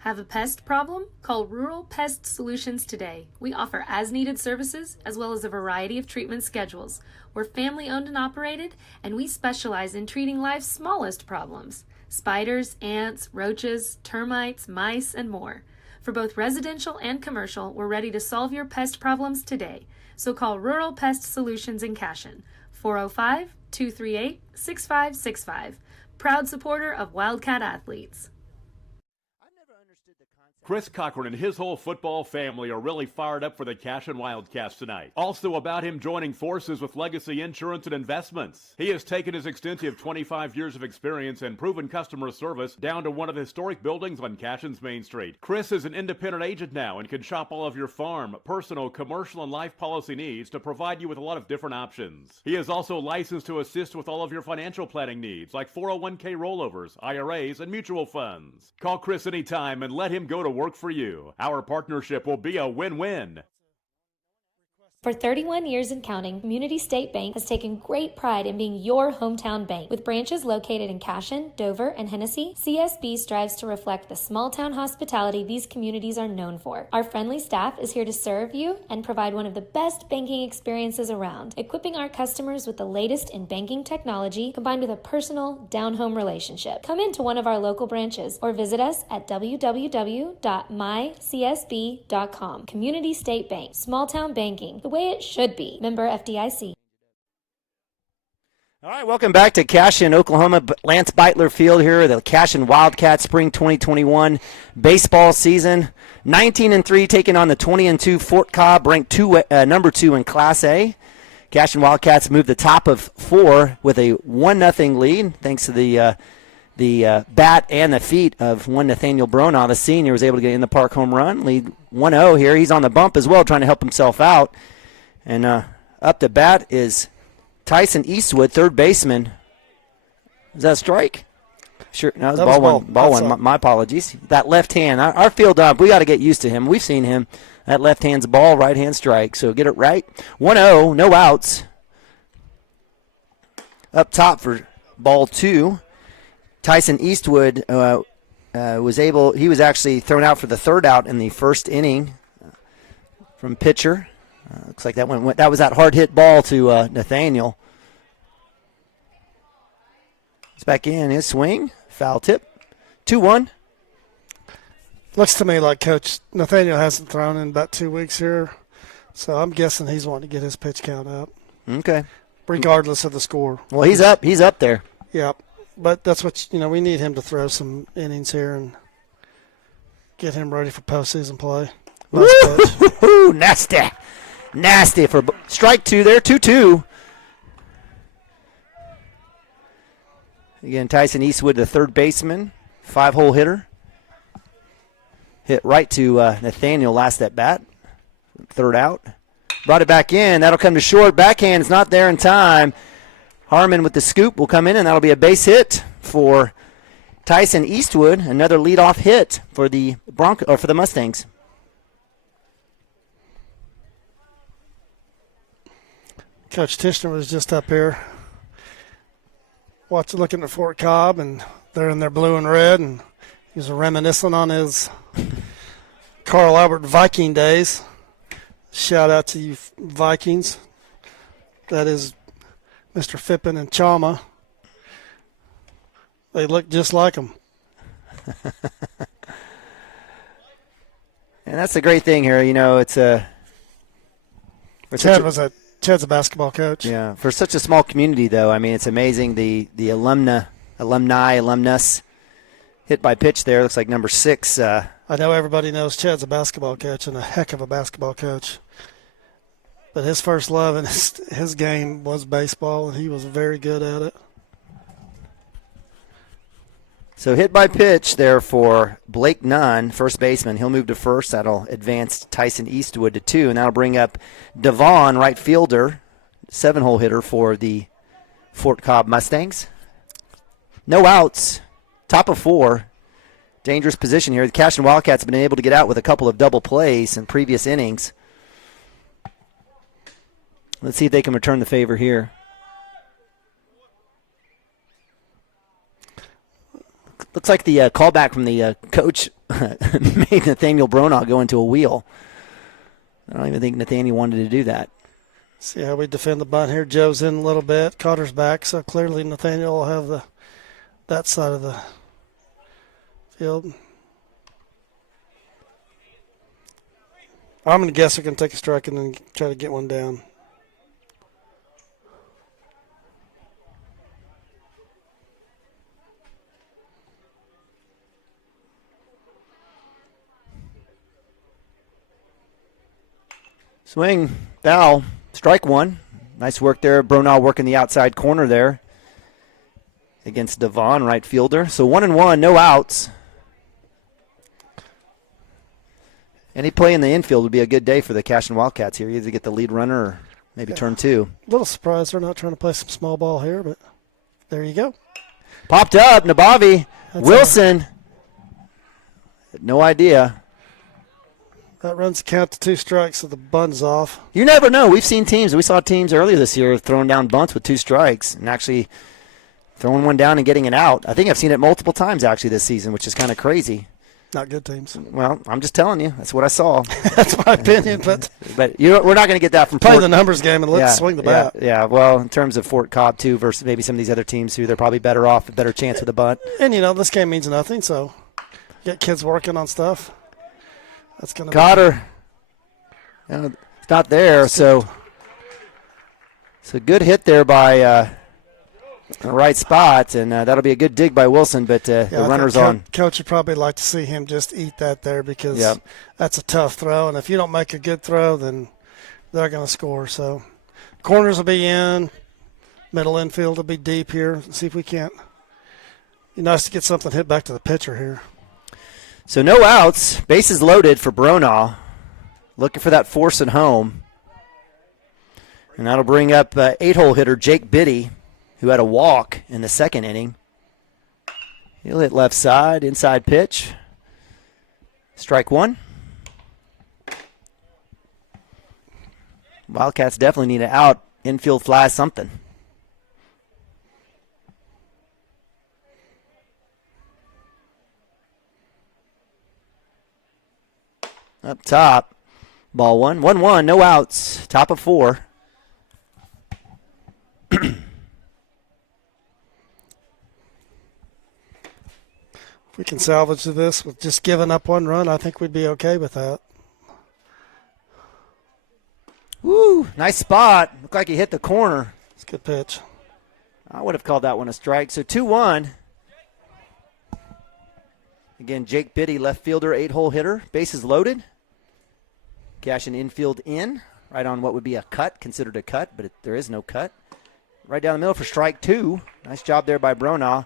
Have a pest problem? Call Rural Pest Solutions today. We offer as-needed services as well as a variety of treatment schedules. We're family-owned and operated, and we specialize in treating life's smallest problems: spiders, ants, roaches, termites, mice, and more. For both residential and commercial, we're ready to solve your pest problems today. So call Rural Pest Solutions in Cashion, 405-238-6565. Proud supporter of Wildcat athletes. Chris Cochran and his whole football family are really fired up for the Cashion Wildcats tonight. Also about him joining forces with Legacy Insurance and Investments. He has taken his extensive 25 years of experience and proven customer service down to one of the historic buildings on Cashion's Main Street. Chris is an independent agent now and can shop all of your farm, personal, commercial, and life policy needs to provide you with a lot of different options. He is also licensed to assist with all of your financial planning needs like 401k rollovers, IRAs, and mutual funds. Call Chris anytime and let him go to work for you. Our partnership will be a win-win. For 31 years and counting, Community State Bank has taken great pride in being your hometown bank. With branches located in Cashion, Dover, and Hennessy, CSB strives to reflect the small-town hospitality these communities are known for. Our friendly staff is here to serve you and provide one of the best banking experiences around, equipping our customers with the latest in banking technology combined with a personal, down-home relationship. Come into one of our local branches or visit us at www.mycsb.com. Community State Bank, small-town banking, the way it should be. Member FDIC. All right, welcome back to Cashion, Oklahoma. Lance Beitler Field here, the Cashion Wildcats Spring 2021 baseball season. 19-3 taking on the 20-2 Fort Cobb, ranked number 2 in Class A. Cashion Wildcats moved the top of 4 with a 1-0 lead, thanks to the bat and the feet of one Nathaniel Bronaugh, the senior, was able to get in the park home run. Lead 1-0 here. He's on the bump as well, trying to help himself out. And up to bat is Tyson Eastwood, third baseman. Is that a strike? Sure. No, it was ball one. My apologies. That left hand. Our field up, we got to get used to him. We've seen him. That left hand's ball, right hand strike. So get it right. 1-0, no outs. Up top for ball 2. Tyson Eastwood he was actually thrown out for the third out in the first inning from pitcher. Looks like that was that hard hit ball to Nathaniel. It's back in his swing. Foul tip. 2-1. Looks to me like Coach Nathaniel hasn't thrown in about 2 weeks here, so I'm guessing he's wanting to get his pitch count up. Okay. Regardless of the score. Well, he's up. He's up there. Yeah, but that's what we need him to throw some innings here and get him ready for postseason play. Woo-hoo-hoo, nasty for strike 2 there. 2-2. Again, Tyson Eastwood, the third baseman, 5-hole hitter. Hit right to Nathaniel last at bat. Third out. Brought it back in. That'll come to short. Backhand is not there in time. Harmon with the scoop will come in, and that'll be a base hit for Tyson Eastwood. Another leadoff hit for the for the Mustangs. Coach Tishner was just up here looking at Fort Cobb, and they're in their blue and red, and he was reminiscing on his Carl Albert Viking days. Shout out to you Vikings. That is Mr. Fippen and Chama. They look just like them. And that's the great thing here. It's a... Chad's a basketball coach. Yeah, for such a small community, though, I mean, it's amazing the alumnus hit by pitch there. Looks like number 6. I know everybody knows Chad's a basketball coach and a heck of a basketball coach. But his first love in his game was baseball, and he was very good at it. So hit by pitch there for Blake Nunn, first baseman. He'll move to first. That'll advance Tyson Eastwood to 2, and that'll bring up Devon, right fielder, 7-hole hitter for the Fort Cobb Mustangs. No outs, top of 4. Dangerous position here. The Cashion Wildcats have been able to get out with a couple of double plays in previous innings. Let's see if they can return the favor here. Looks like the callback from the coach made Nathaniel Bronaugh go into a wheel. I don't even think Nathaniel wanted to do that. See how we defend the bunt here. Joe's in a little bit. Cotter's back, so clearly Nathaniel will have that side of the field. I'm going to guess they're going to take a strike and then try to get one down. Swing, foul, strike 1. Nice work there. Bronaugh working the outside corner there against Devon, right fielder. So 1-1, no outs. Any play in the infield would be a good day for the Cashion Wildcats here. Either get the lead runner or maybe turn 2. A little surprised they're not trying to play some small ball here, but there you go. Popped up, Nabavi, Wilson. No idea. That runs the count to 2 strikes, so the bunt's off. You never know. We saw teams earlier this year throwing down bunts with 2 strikes and actually throwing one down and getting it out. I think I've seen it multiple times actually this season, which is kind of crazy. Not good teams. Well, I'm just telling you. That's what I saw. That's my opinion, but we're not going to get that from play the numbers game and let's swing the bat. Yeah, well, in terms of Fort Cobb, too, versus maybe some of these other teams who they're probably better off, a better chance with a bunt. And, this game means nothing, so get kids working on stuff. That's going to Cotter. It's not there, so good hit there by the right spot, and that'll be a good dig by Wilson, but the runner's on. Coach would probably like to see him just eat that there because that's a tough throw, and if you don't make a good throw, then they're going to score. So corners will be in, middle infield will be deep here. Let's see if we can't. Be nice to get something hit back to the pitcher here. So no outs, bases loaded for Bronaugh. Looking for that force at home. And that'll bring up 8-hole hitter Jake Biddy, who had a walk in the second inning. He'll hit left side, inside pitch. Strike 1. Wildcats definitely need an out, infield fly, something. Up top, ball 1. 1-1, no outs, top of 4. If we can salvage this with just giving up one run, I think we'd be okay with that. Woo, nice spot. Looked like he hit the corner. It's a good pitch. I would have called that one a strike. So 2-1. Again, Jake Biddy, left fielder, 8-hole hitter. Bases loaded. Cashion infield in, right on what would be a cut, considered a cut, but there is no cut. Right down the middle for strike 2. Nice job there by Bronaugh.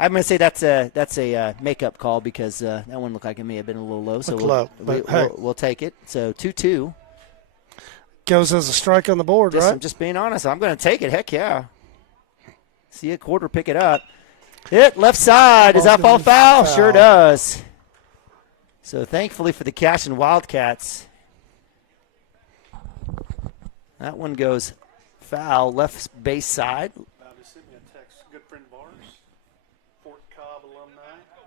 I'm going to say that's a makeup call because that one looked like it may have been a little low. So we'll take it. So 2-2. Goes as a strike on the board, right? I'm just being honest. I'm going to take it. Heck yeah. See a quarter, pick it up. Hit left side. Does that fall foul? Sure does. So thankfully for the Cashion Wildcats, that one goes foul, left base side. Bobby sent me a text. Good friend of ours, Fort Cobb alumni,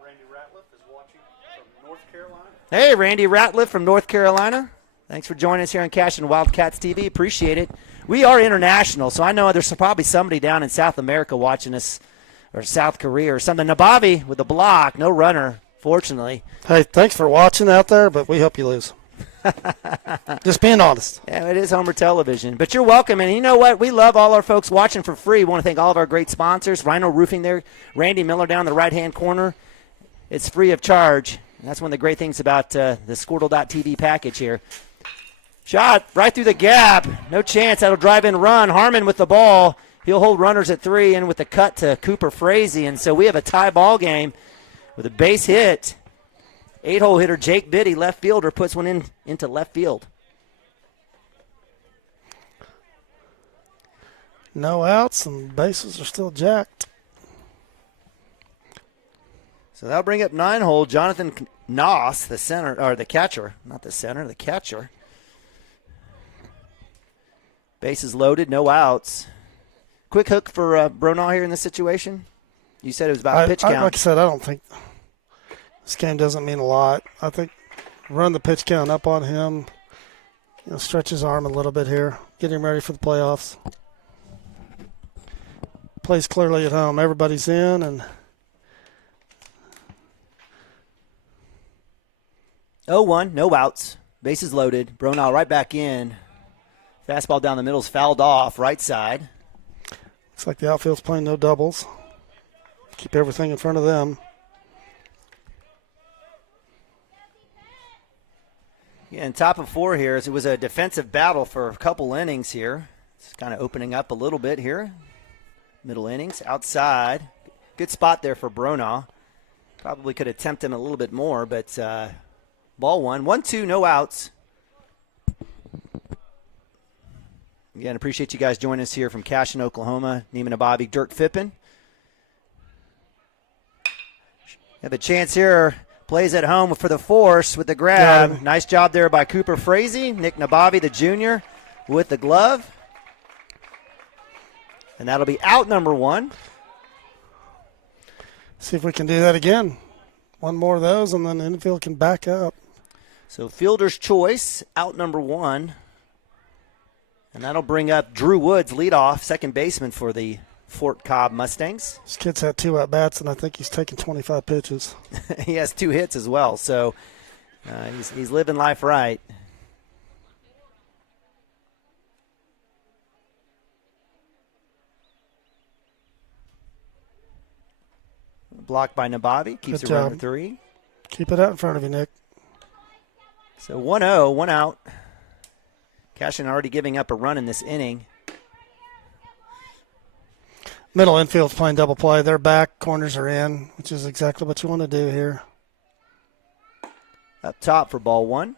Randy Ratliff, is watching from North Carolina. Hey, Randy Ratliff from North Carolina. Thanks for joining us here on Cashion Wildcats TV. Appreciate it. We are international, so I know there's probably somebody down in South America watching us, or South Korea or something. Nabavi with the block, no runner, fortunately. Hey, thanks for watching out there, but we hope you lose. Just being honest. Yeah, it is Homer Television. But you're welcome. And you know what? We love all our folks watching for free. We want to thank all of our great sponsors. Rhino Roofing there. Randy Miller down the right-hand corner. It's free of charge. And that's one of the great things about the Squirtle.tv package here. Shot right through the gap. No chance. That'll drive in run. Harmon with the ball. He'll hold runners at 3 and with the cut to Cooper Frazee. And so we have a tie ball game with a base hit. 8-hole hitter Jake Biddy, left fielder, puts one into left field. No outs and bases are still jacked. So that'll bring up 9-hole Jonathan Noss, the center, or the catcher. Not the center, the catcher. Bases loaded, no outs. Quick hook for Bronaugh here in this situation. You said it was about pitch count. Like I said, I don't think this game doesn't mean a lot. I think run the pitch count up on him. Stretch his arm a little bit here. Get him ready for the playoffs. Plays clearly at home. Everybody's in and 0-1, no outs. Bases loaded. Bronaugh right back in. Fastball down the middle is fouled off, right side. Looks like the outfield's playing no doubles. Keep everything in front of them. Yeah, and top of 4 here, it was a defensive battle for a couple innings here. It's kind of opening up a little bit here. Middle innings, outside. Good spot there for Bronaugh. Probably could have tempted him a little bit more, but ball 1. 1-2, no outs. Again, appreciate you guys joining us here from Cashion, Oklahoma. Neiman and Bobby, Dirk Fippen. Have a chance here. Plays at home for the force with the grab. Nice job there by Cooper Frazee. Nick Nabavi, the junior, with the glove. And that'll be out number 1. See if we can do that again. One more of those, and then the infield can back up. So fielder's choice, out number 1. And that'll bring up Drew Woods, leadoff, second baseman for the Fort Cobb Mustangs. This kid's had 2 at-bats, and I think he's taken 25 pitches. He has 2 hits as well, so he's living life right. Blocked by Nabavi, keeps it runner 3. Keep it out in front of you, Nick. So 1-0, 1 out. Cashion already giving up a run in this inning. Middle infield's playing double play. They're back. Corners are in, which is exactly what you want to do here. Up top for ball 1.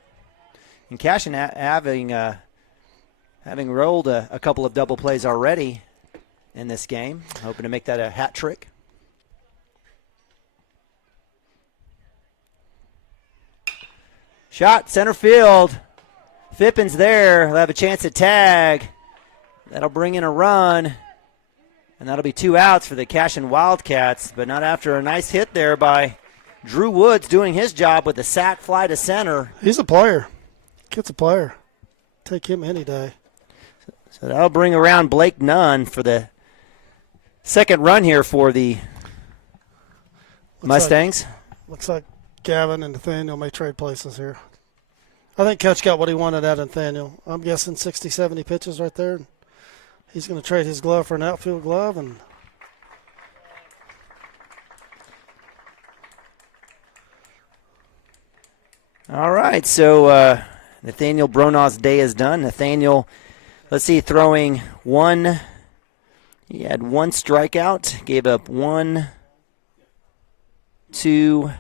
And Cashion having rolled a couple of double plays already in this game, hoping to make that a hat trick. Shot, center field. Fippen's there. He'll have a chance to tag. That'll bring in a run. And that'll be 2 outs for the Cashion Wildcats, but not after a nice hit there by Drew Woods doing his job with a sac fly to center. He's a player. Kid's a player. Take him any day. So that'll bring around Blake Nunn for the second run here for the Mustangs. Looks like Gavin and Nathaniel may trade places here. I think Coach got what he wanted out of Nathaniel. I'm guessing 60, 70 pitches right there. He's going to trade his glove for an outfield glove. And all right, so Nathaniel Bronaw's day is done. Nathaniel, let's see, throwing one. He had one strikeout, gave up 1, 2,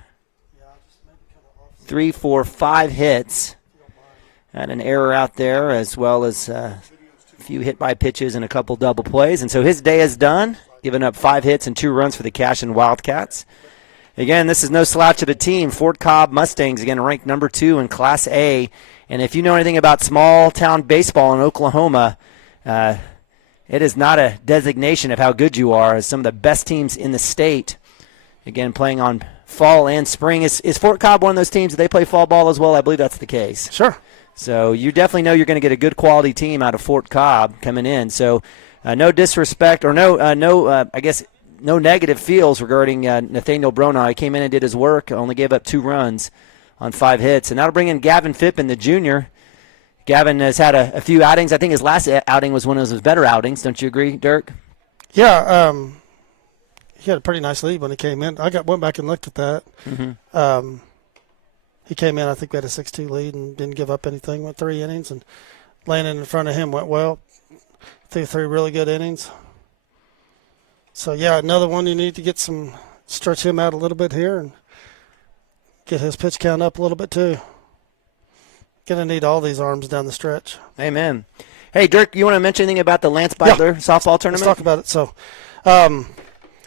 3, 4, 5 hits. Had an error out there, as well as a few hit by pitches and a couple double plays. And so his day is done, giving up 5 hits and 2 runs for the Cashion Wildcats. Again, this is no slouch of a team. Fort Cobb Mustangs, again, ranked number 2 in Class A. And if you know anything about small-town baseball in Oklahoma, it is not a designation of how good you are. As some of the best teams in the state, again, playing on fall and spring. Is Fort Cobb one of those teams that they play fall ball as well? I believe that's the case. Sure. So you definitely know you're going to get a good quality team out of Fort Cobb coming in. So no disrespect or I guess no negative feels regarding Nathaniel Bronaw. He came in and did his work, only gave up 2 runs on 5 hits. And that'll bring in Gavin Phippen, the junior. Gavin has had a few outings. I think his last outing was one of his better outings. Don't you agree, Dirk? Yeah, he had a pretty nice lead when he came in. Went back and looked at that. Mm-hmm. He came in, I think we had a 6-2 lead and didn't give up anything. Went 3 innings, and Landon in front of him went well. Threw 3 really good innings. So, yeah, another one you need to stretch him out a little bit here and get his pitch count up a little bit too. Going to need all these arms down the stretch. Amen. Hey, Dirk, you want to mention anything about the Lance Beitler softball tournament? Let's talk about it. So,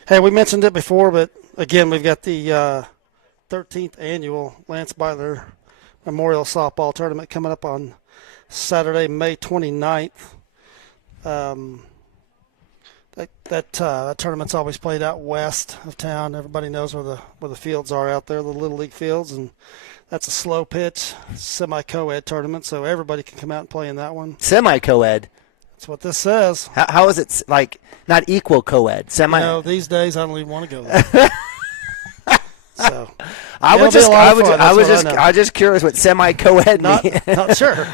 hey, we mentioned it before, but, again, we've got the 13th annual Lance Beitler Memorial Softball Tournament coming up on Saturday, May 29th. That tournament's always played out west of town. Everybody knows where the fields are out there, the Little League fields, and that's a slow pitch, semi-co-ed tournament, so everybody can come out and play in that one. Semi-co-ed? That's what this says. How is it, like, not equal co-ed? Semi? These days I don't even want to go there. So I was just curious what semi-co-ed means. Not sure.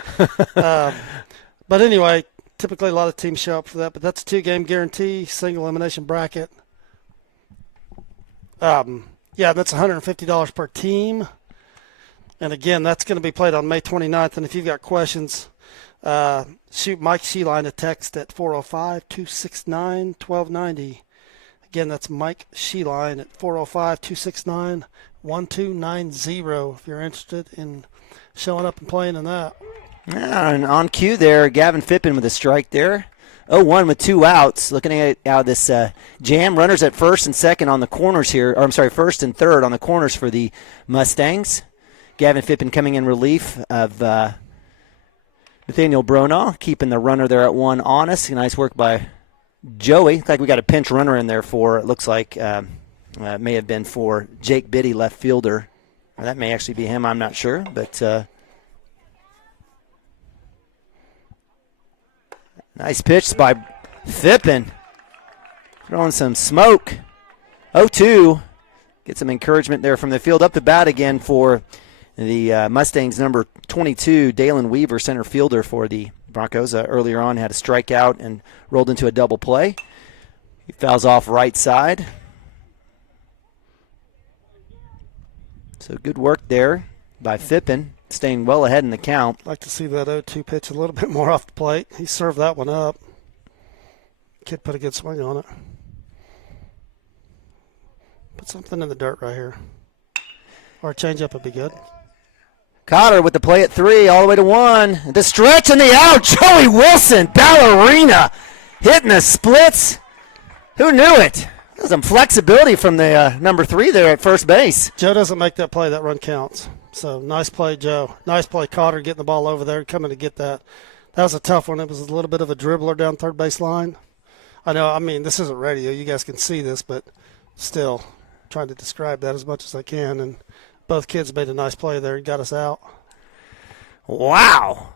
But anyway, typically a lot of teams show up for that, but that's a 2-game guarantee, single elimination bracket. That's $150 per team. And again, that's going to be played on May 29th. And if you've got questions, shoot Mike Sheeline a text at 405-269-1290. Again, that's Mike Sheeline at 405-269-1290 if you're interested in showing up and playing in that. Yeah, and on cue there, Gavin Phippen with a strike there. 0-1 with 2 outs. Looking at how this jam. Runners at first and second on the corners here. First and third on the corners for the Mustangs. Gavin Phippen coming in relief of Nathaniel Bronaw, keeping the runner there at 1 honest. Nice work by Joey. Looks like we got a pinch runner in there for, it looks like, may have been for Jake Biddy, left fielder. Or that may actually be him, I'm not sure. But nice pitch by Phippen. Throwing some smoke. 0-2. Get some encouragement there from the field. Up the bat again for the Mustangs, number 22, Dalen Weaver, center fielder for the Broncos. Earlier on had a strikeout and rolled into a double play. He fouls off right side. So good work there by Phippen, staying well ahead in the count. Like to see that 0-2 pitch a little bit more off the plate. He served that one up. Kid put a good swing on it. Put something in the dirt right here. Or a changeup would be good. Cotter with the play at 3, all the way to 1. The stretch and the out. Joey Wilson, ballerina, hitting the splits. Who knew it? There's some flexibility from the number 3 there at first base. Joe doesn't make that play. That run counts. So nice play, Joe. Nice play, Cotter, getting the ball over there, coming to get that. That was a tough one. It was a little bit of a dribbler down third base line. I know, I mean, this isn't radio. You guys can see this, but still trying to describe that as much as I can. And both kids made a nice play there and got us out. Wow.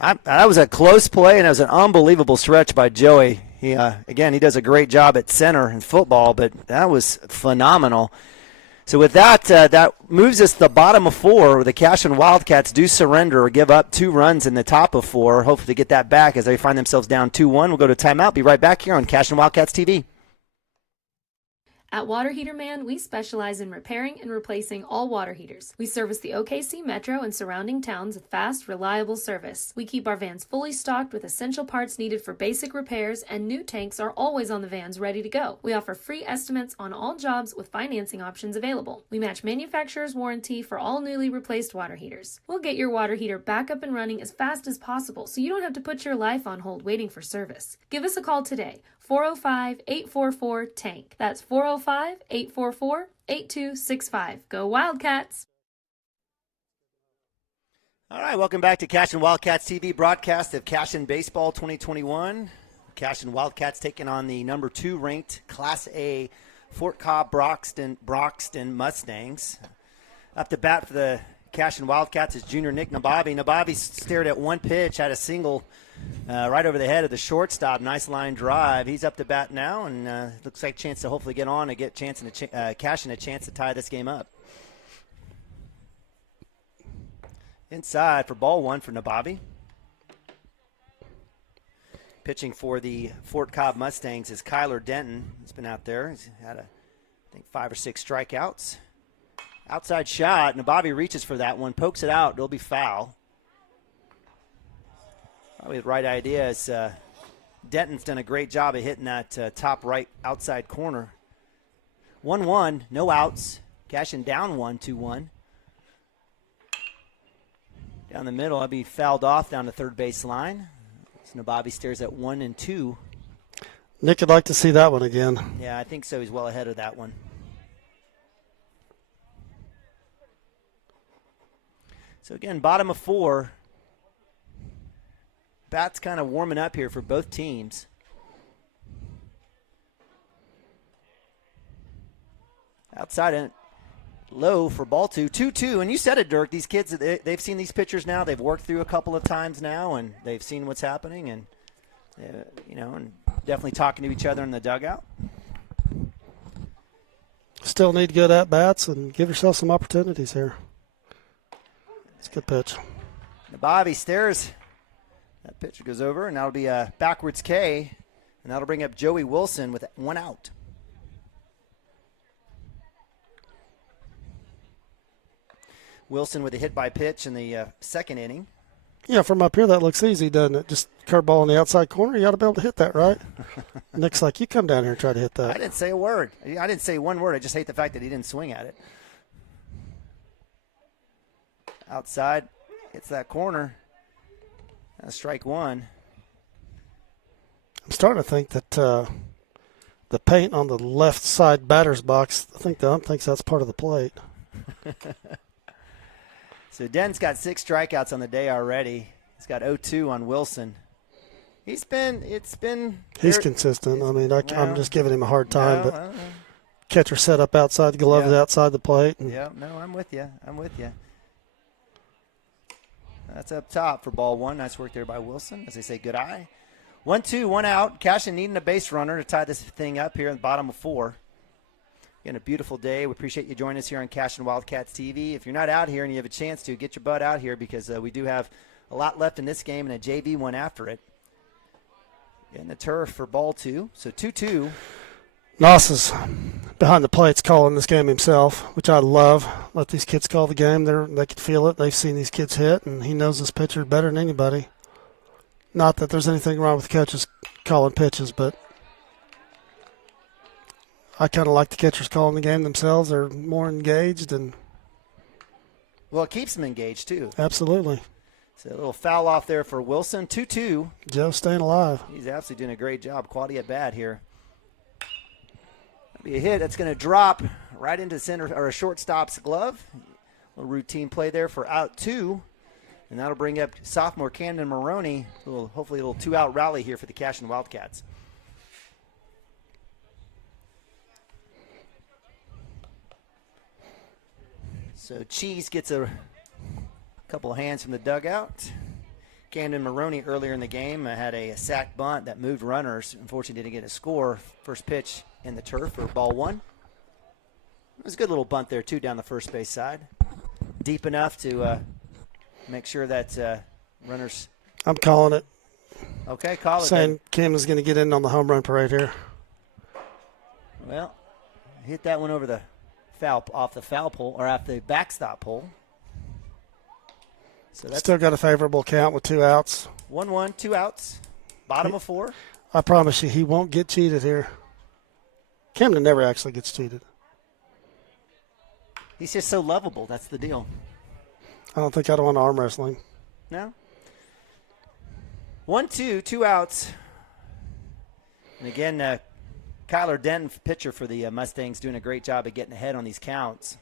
That was a close play, and it was an unbelievable stretch by Joey. He does a great job at center in football, but that was phenomenal. So with that, that moves us to the bottom of 4, where the Cashion Wildcats do surrender or give up 2 runs in the top of 4. Hopefully to get that back as they find themselves down 2-1. We'll go to timeout. Be right back here on Cashion Wildcats TV. At Water Heater Man, we specialize in repairing and replacing all water heaters. We service the OKC Metro and surrounding towns with fast, reliable service. We keep our vans fully stocked with essential parts needed for basic repairs, and new tanks are always on the vans ready to go. We offer free estimates on all jobs with financing options available. We match manufacturer's warranty for all newly replaced water heaters. We'll get your water heater back up and running as fast as possible so you don't have to put your life on hold waiting for service. Give us a call today. 405-844-TANK. That's 405-844-8265. Go Wildcats! All right, welcome back to Cashion Wildcats TV broadcast of Cashion Baseball 2021. Cashion Wildcats taking on the number 2 ranked Class A Fort Cobb Broxton Mustangs. Up to bat for the Cashion Wildcats is junior Nick Nabavi. Nabavi stared at one pitch, had a single right over the head of the shortstop. Nice line drive. He's up to bat now, and looks like a chance to hopefully get on and get Cashion a chance to tie this game up. Inside for ball 1 for Nabavi. Pitching for the Fort Cobb Mustangs is Kyler Denton. He's been out there. He's had, I think, 5 or 6 strikeouts. Outside shot. Nabavi reaches for that one, pokes it out. It'll be foul. Probably the right idea is Denton's done a great job of hitting that top right outside corner. 1-1, no outs. Cashion down 1-2-1. Down the middle, I'll be fouled off down the third base line. So Nabavi stares at 1-2. Nick would like to see that one again. Yeah, I think so. He's well ahead of that one. So again, bottom of 4. Bats kind of warming up here for both teams. Outside and low for ball 2. 2-2. And you said it, Dirk. These kids, they've seen these pitchers now. They've worked through a couple of times now, and they've seen what's happening. And, and definitely talking to each other in the dugout. Still need good at-bats and give yourself some opportunities here. It's a good pitch. Nabavi stares. That pitcher goes over, and that'll be a backwards K, and that'll bring up Joey Wilson with 1 out. Wilson with a hit by pitch in the second inning. Yeah, from up here that looks easy, doesn't it? Just curveball on the outside corner. You got to be able to hit that, right? Nick's like, you come down here and try to hit that. I didn't say a word. I didn't say one word. I just hate the fact that he didn't swing at it. Outside, hits that corner. That's strike 1. I'm starting to think that the paint on the left side batter's box, I think the ump thinks that's part of the plate. So Den's got 6 strikeouts on the day already. He's got 0-2 on Wilson. He's consistent. I mean, I'm just giving him a hard time, but catcher set up outside the glove, outside the plate. Yeah, no, I'm with you. That's up top for ball 1. Nice work there by Wilson. As they say, good eye. 1-2, 1 out. Cashion needing a base runner to tie this thing up here in the bottom of 4. Again, a beautiful day. We appreciate you joining us here on Cashion Wildcats TV. If you're not out here and you have a chance to, get your butt out here because we do have a lot left in this game and a JV one after it. And the turf for ball 2. So 2-2. Noss is behind the plates calling this game himself, which I love. Let these kids call the game. They can feel it. They've seen these kids hit, and he knows this pitcher better than anybody. Not that there's anything wrong with coaches calling pitches, but I kind of like the catchers calling the game themselves. They're more engaged. Well, it keeps them engaged, too. Absolutely. So a little foul off there for Wilson. 2-2. Joe staying alive. He's absolutely doing a great job. Quality at bat here. That'll be a hit that's going to drop right into center or a shortstop's glove. A little routine play there for out 2. And that'll bring up sophomore Camden Maroney. Hopefully a little 2-out rally here for the Cashion Wildcats. So Cheese gets a couple of hands from the dugout. Camden Maroney earlier in the game had a sack bunt that moved runners. Unfortunately didn't get a score. First pitch in the turf for ball 1. It was a good little bunt there, too, down the first base side. Deep enough to make sure that runners. I'm calling it. Okay, call it. Saying Camden's going to get in on the home run parade here. Well, hit that one over the off the foul pole, or off the backstop pole. So that's still got a favorable count with 2 outs. 1-1, 2 outs. Bottom of 4. I promise you, he won't get cheated here. Camden never actually gets cheated. He's just so lovable. That's the deal. I don't think I'd want arm wrestling. No. 1-2, 2 outs. And again, Kyler Denton, pitcher for the Mustangs, doing a great job of getting ahead on these counts,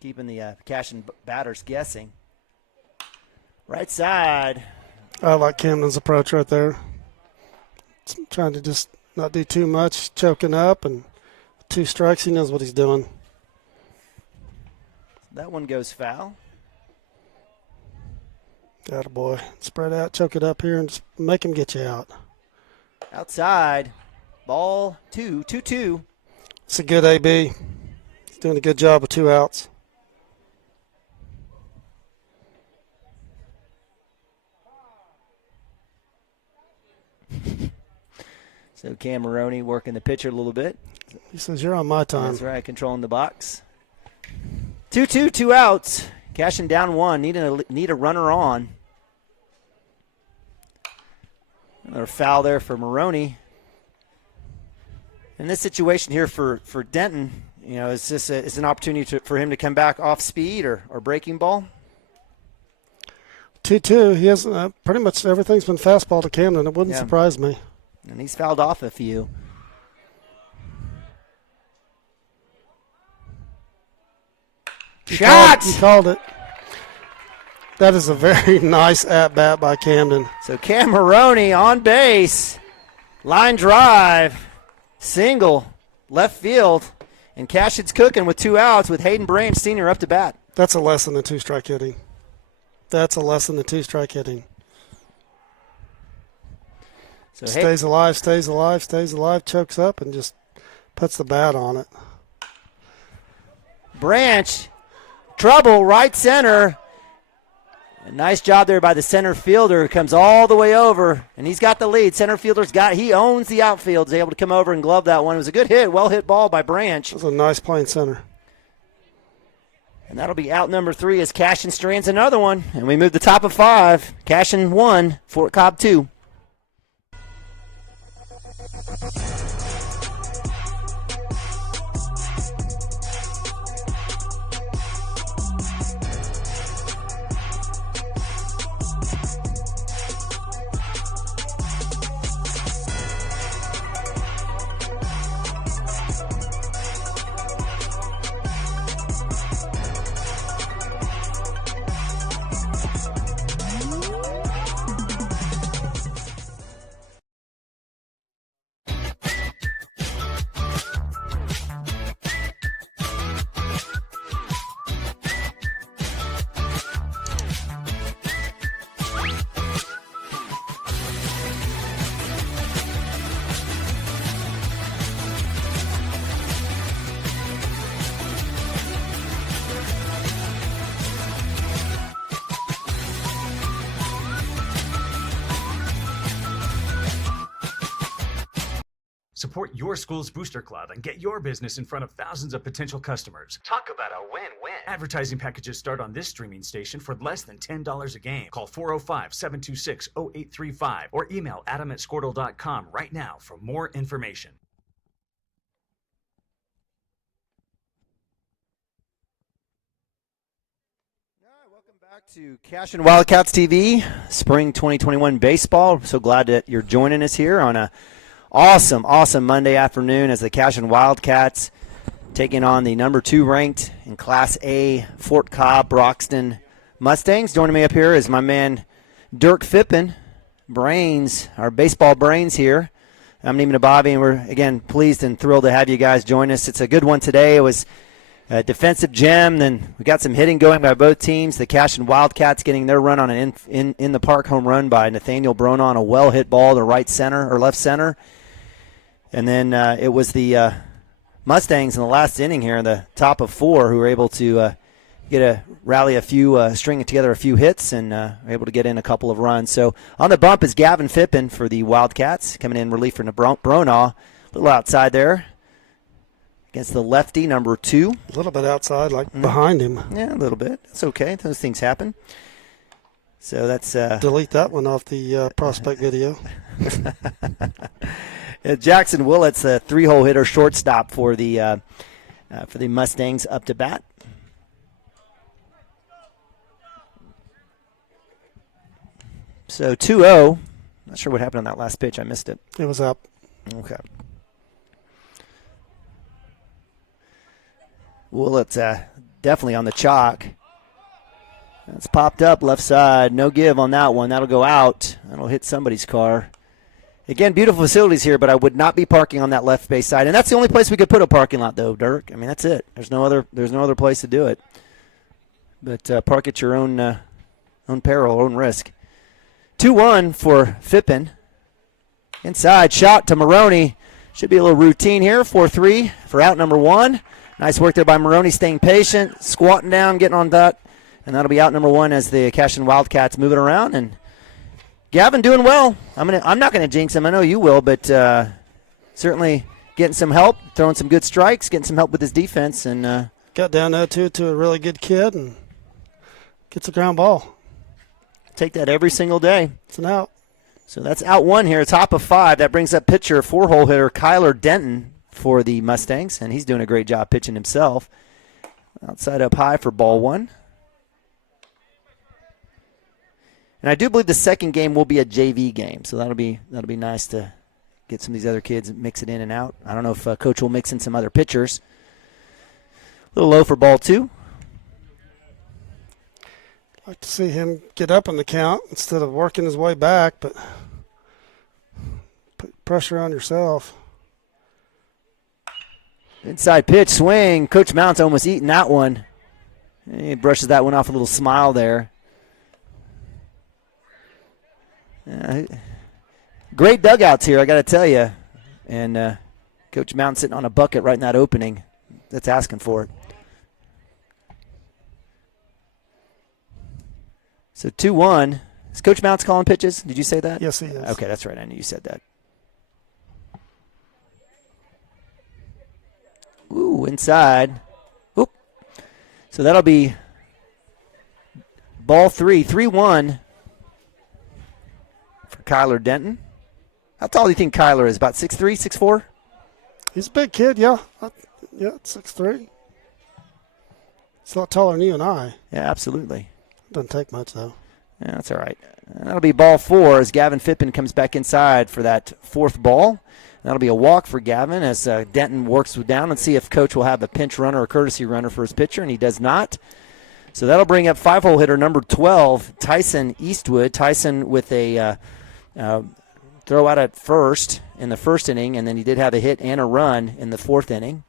keeping the Cashion batters guessing. Right side. I like Camden's approach right there. Trying to just not do too much, choking up, and 2 strikes, he knows what he's doing. That one goes foul. Attaboy. Spread out, choke it up here, and just make him get you out. Outside. Ball 2-2. It's a good AB. He's doing a good job with 2 outs. So Cameroni working the pitcher a little bit. He says, you're on my time. That's right, controlling the box. 2-2, 2 outs. Cashion down 1, need a runner on. Another foul there for Maroney. In this situation here for Denton, is this is an opportunity for him to come back off speed or breaking ball? 2-2. He has pretty much everything's been fastball to Camden. It wouldn't surprise me. And he's fouled off a few. Shot! You called it. That is a very nice at-bat by Camden. So Cameroni on base. Line drive. Single. Left field. And Cashion's cooking with 2 outs with Hayden Branch Sr. up to bat. That's a lesson in 2-strike hitting. That's a lesson in 2-strike hitting. So stays alive, chokes up, and just puts the bat on it. Branch, trouble, right center. A nice job there by the center fielder. Comes all the way over, and he's got the lead. Center fielder's he owns the outfield. He's able to come over and glove that one. It was a good hit, well-hit ball by Branch. That was a nice play in center. And that'll be out number 3 as Cashion strands another one. And we move the top of 5. Cashion 1, Fort Cobb 2. Support your school's booster club and get your business in front of thousands of potential customers. Talk about a win-win. Advertising packages start on this streaming station for less than $10 a game. Call 405-726-0835 or email adam@squirtle.com right now for more information. Welcome back to Cashion Wildcats TV, Spring 2021 Baseball. So glad that you're joining us here on a awesome Monday afternoon as the Cashion Wildcats taking on the number 2 ranked in Class A Fort Cobb Broxton Mustangs. Joining me up here is my man Dirk Fippen, Brains, our baseball brains here. I'm Neiman Bobby, and we're, again, pleased and thrilled to have you guys join us. It's a good one today. It was a defensive gem, then we got some hitting going by both teams. The Cashion Wildcats getting their run on an in the park home run by Nathaniel Brona on a well-hit ball to right center or left center. And then it was the Mustangs in the last inning here in the top of 4 who were able to string together a few hits and were able to get in a couple of runs. So on the bump is Gavin Phippen for the Wildcats, coming in relief for Bronaugh. A little outside there against the lefty, number 2. A little bit outside, behind him. Yeah, a little bit. It's okay. Those things happen. So that's delete that one off the prospect video. Jackson Willett's the 3-hole hitter, shortstop for the Mustangs, up to bat. So 2-0. Not sure what happened on that last pitch. I missed it. It was up. Okay. Willett's definitely on the chalk. That's popped up left side. No give on that one. That'll go out. That'll hit somebody's car. Again, beautiful facilities here, but I would not be parking on that left base side. And that's the only place we could put a parking lot, though, Dirk. I mean, that's it. There's no other place to do it. But park at your own peril, own risk. 2-1 for Phippen. Inside shot to Maroney. Should be a little routine here. 4-3 for out number 1. Nice work there by Maroney, staying patient, squatting down, getting on that. And that'll be out number 1 as the Cashion Wildcats move it around. And Gavin doing well. I'm not gonna jinx him. I know you will, but certainly getting some help, throwing some good strikes, getting some help with his defense, and got down there to a really good kid and gets a ground ball. Take that every single day. It's an out. So that's out 1 here, top of 5. That brings up pitcher, 4-hole hitter Kyler Denton for the Mustangs, and he's doing a great job pitching himself. Outside up high for ball 1. And I do believe the second game will be a JV game, so that'll be nice to get some of these other kids and mix it in and out. I don't know if Coach will mix in some other pitchers. A little low for ball 2. I'd like to see him get up in the count instead of working his way back, but put pressure on yourself. Inside pitch, swing. Coach Mount's almost eating that one. He brushes that one off, a little smile there. Great dugouts here, I got to tell you. And Coach Mount sitting on a bucket right in that opening. That's asking for it. So 2-1. Is Coach Mount's calling pitches? Did you say that? Yes, he is. Okay, that's right. I knew you said that. Ooh, inside. Oop. So that'll be ball 3. 3-1 for Kyler Denton. How tall do you think Kyler is? About 6'3", 6'4"? He's a big kid, yeah. Yeah, 6'3". He's a lot taller than you and I. Yeah, absolutely. Doesn't take much, though. Yeah, that's all right. And that'll be ball 4 as Gavin Phippen comes back inside for that 4th ball. That'll be a walk for Gavin as Denton works down and see if Coach will have a pinch runner or courtesy runner for his pitcher, and he does not. So that'll bring up 5-hole hitter number 12, Tyson Eastwood. Tyson with a throw out at first in the first inning, and then he did have a hit and a run in the 4th inning.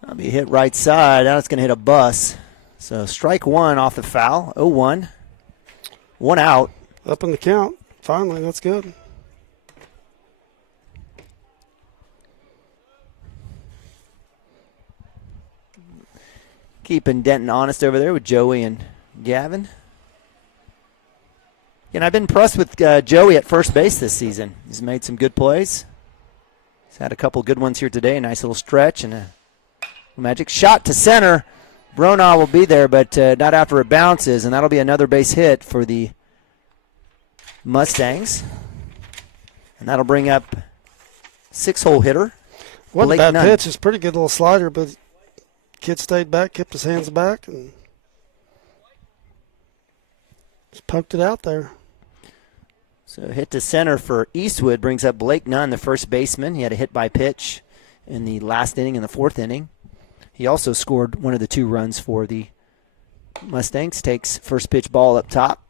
That'll be hit right side. Now it's going to hit a bus. So strike 1 off the foul. 0-1. 1 out. Up in the count. Finally, that's good. Keeping Denton honest over there with Joey and Gavin. And I've been impressed with Joey at first base this season. He's made some good plays. He's had a couple good ones here today. A nice little stretch and a magic shot to center. Bronaugh will be there, but not after it bounces, and that'll be another base hit for the Mustangs. And that'll bring up 6-hole hitter. Wasn't a bad pitch. It's a pretty good little slider, but kid stayed back, kept his hands back, and just poked it out there. So hit to center for Eastwood brings up Blake Nunn, the first baseman. He had a hit by pitch in the last inning, in the 4th inning. He also scored one of the 2 runs for the Mustangs. Takes first pitch ball up top.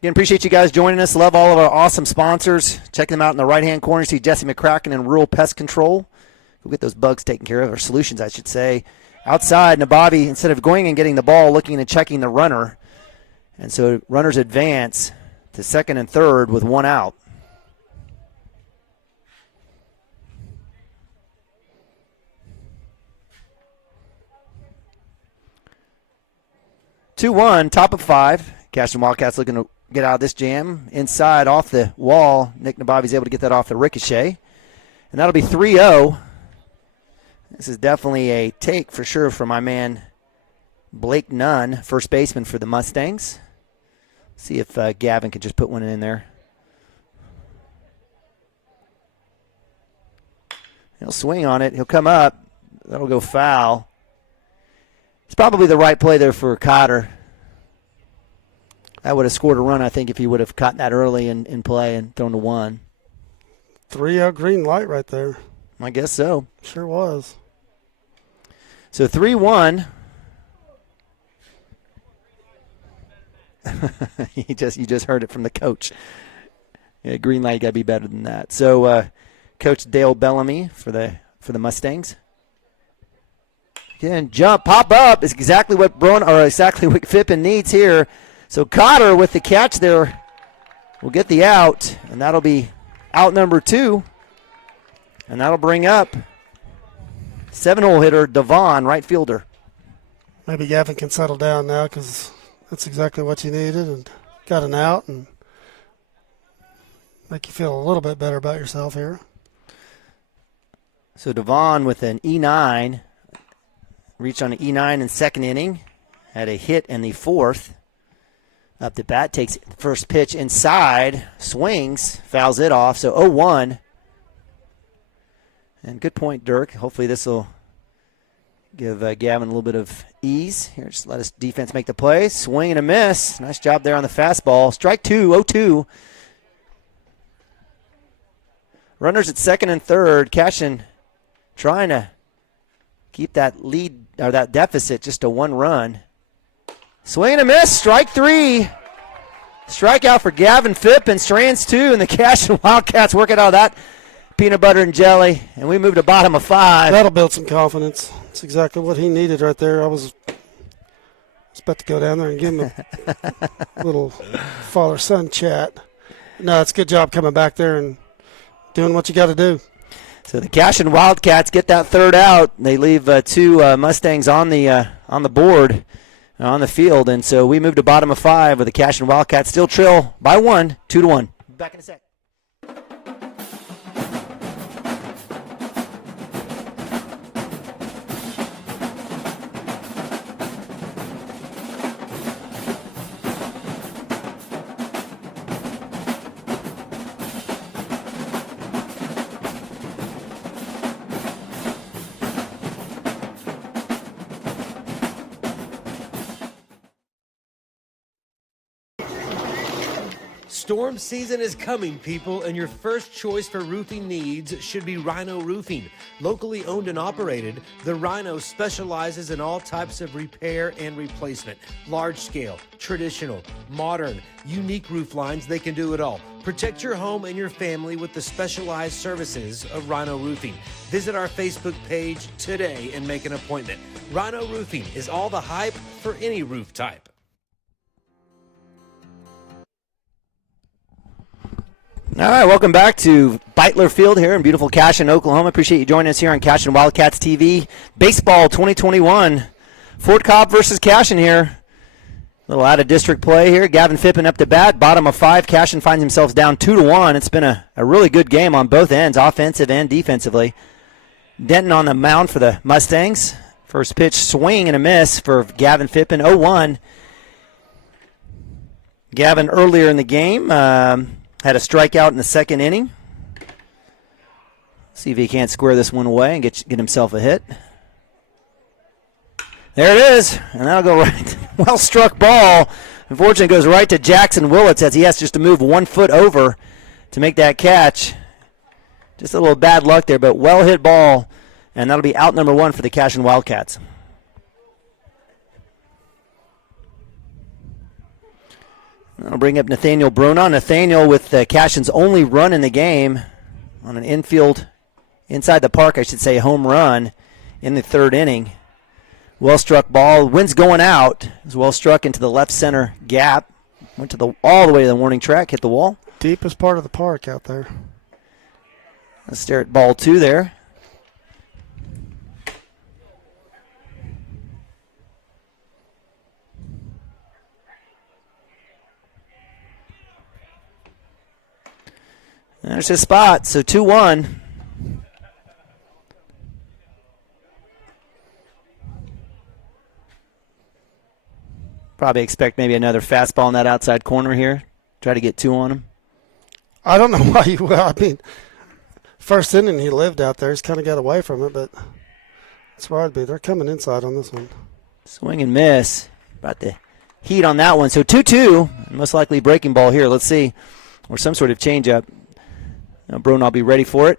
Again, appreciate you guys joining us. Love all of our awesome sponsors. Check them out in the right-hand corner. See Jesse McCracken and Rural Pest Control. We'll get those bugs taken care of, or solutions, I should say. Outside, Nabavi, instead of going and getting the ball, looking and checking the runner. And so runners advance to second and third with one out. Two-one, top of five. Cashion Wildcats looking to get out of this jam. Inside, off the wall. Nick Nabavi's able to get that off the ricochet. And that'll be 3-0. This is definitely a take for sure for my man Blake Nunn, first baseman for the Mustangs. See if Gavin can just put one in there. He'll swing on it. He'll come up. That'll go foul. It's probably the right play there for Cotter. That would have scored a run, I think, if he would have caught that early in play and thrown to one. 3-0 green light right there. I guess so. Sure was. So 3-1. You just heard it from the coach. Yeah, green light got to be better than that. So Coach Dale Bellamy for the Mustangs. Again, jump, pop up is exactly what Phippen needs here. So Cotter with the catch there will get the out, and that'll be out number 2. And that'll bring up 7-hole hitter Devon, right fielder. Maybe Gavin can settle down now because that's exactly what you needed, and got an out and make you feel a little bit better about yourself here. So Devon with an E9. Reached on an E9 in second inning. Had a hit in the fourth. Up to bat, takes first pitch inside. Swings, fouls it off. So 0-1. And good point, Dirk. Hopefully this will give Gavin a little bit of ease. Here, just let his defense make the play. Swing and a miss. Nice job there on the fastball. Strike 2, 0-2. Runners at second and third. Cashion trying to keep that lead or that deficit just to 1 run. Swing and a miss. Strike 3. Strikeout for Gavin Phippen. Strands 2, and the Cashion Wildcats working out of that peanut butter and jelly, and we move to bottom of 5. That'll build some confidence. That's exactly what he needed right there. I was about to go down there and give him a little father-son chat. No, it's a good job coming back there and doing what you got to do. So the Cashion Wildcats get that third out. They leave 2 Mustangs on the board, on the field, and so we move to bottom of 5 with the Cashion Wildcats still trail by 1, 2-1. Back in a sec. Storm season is coming, people, and your first choice for roofing needs should be Rhino Roofing. Locally owned and operated, the Rhino specializes in all types of repair and replacement. Large scale, traditional, modern, unique roof lines, they can do it all. Protect your home and your family with the specialized services of Rhino Roofing. Visit our Facebook page today and make an appointment. Rhino Roofing is all the hype for any roof type. All right, welcome back to Beitler Field here in beautiful Cashion, Oklahoma. Appreciate you joining us here on Cashion Wildcats TV. Baseball 2021. Fort Cobb versus Cashion here. A little out-of-district play here. Gavin Phippen up to bat. Bottom of 5. Cashion finds themselves down 2-1. It's been a really good game on both ends, offensive and defensively. Denton on the mound for the Mustangs. First pitch swing and a miss for Gavin Phippen, 0-1. Gavin earlier in the game had a strikeout in the second inning. See if he can't square this one away and get himself a hit. There it is, and that'll go right. Well-struck ball. Unfortunately, it goes right to Jackson Willits as he has just to move 1 foot over to make that catch. Just a little bad luck there, but well-hit ball, and that'll be out number 1 for the Cashion Wildcats. I'll bring up Nathaniel Bruna. Nathaniel with Cashion's only run in the game on an inside the park, I should say, home run in the third inning. Well-struck ball. Wind's going out. It was well struck into the left center gap. Went to all the way to the warning track, hit the wall. Deepest part of the park out there. Let's stare at ball 2 there. There's his spot, so 2-1. Probably expect maybe another fastball in that outside corner here. Try to get 2 on him. I don't know why you will. I mean, first inning he lived out there. He's kind of got away from it, but that's where I'd be. They're coming inside on this one. Swing and miss. About the heat on that one. So 2-2. Most likely breaking ball here. Let's see. Or some sort of changeup. Now Bronaugh will be ready for it.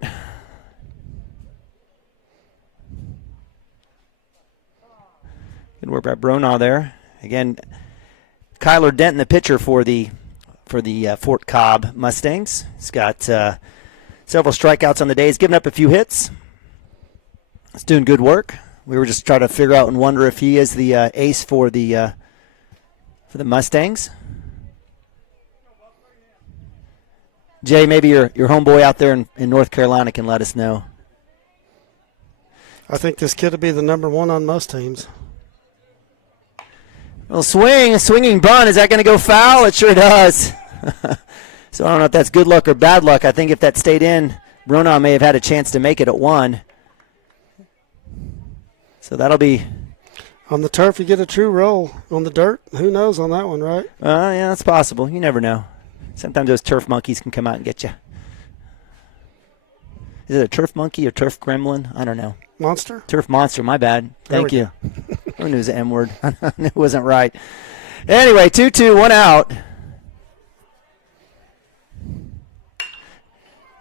Good work by Bronaugh there. Again, Kyler Denton, the pitcher for the Fort Cobb Mustangs. He's got several strikeouts on the day. He's given up a few hits. He's doing good work. We were just trying to figure out and wonder if he is the ace for the Mustangs. Jay, maybe your homeboy out there in North Carolina can let us know. I think this kid will be the number 1 on most teams. Well, swinging bunt. Is that going to go foul? It sure does. So I don't know if that's good luck or bad luck. I think if that stayed in, Bronaugh may have had a chance to make it at 1. So that'll be... On the turf, you get a true roll. On the dirt, who knows on that one, right? Yeah, that's possible. You never know. Sometimes those turf monkeys can come out and get you. Is it a turf monkey or turf gremlin? I don't know. Monster? Turf monster, my bad. Thank you. Who knew it was an M word? I knew it wasn't right. Anyway, 2-2, 1 out.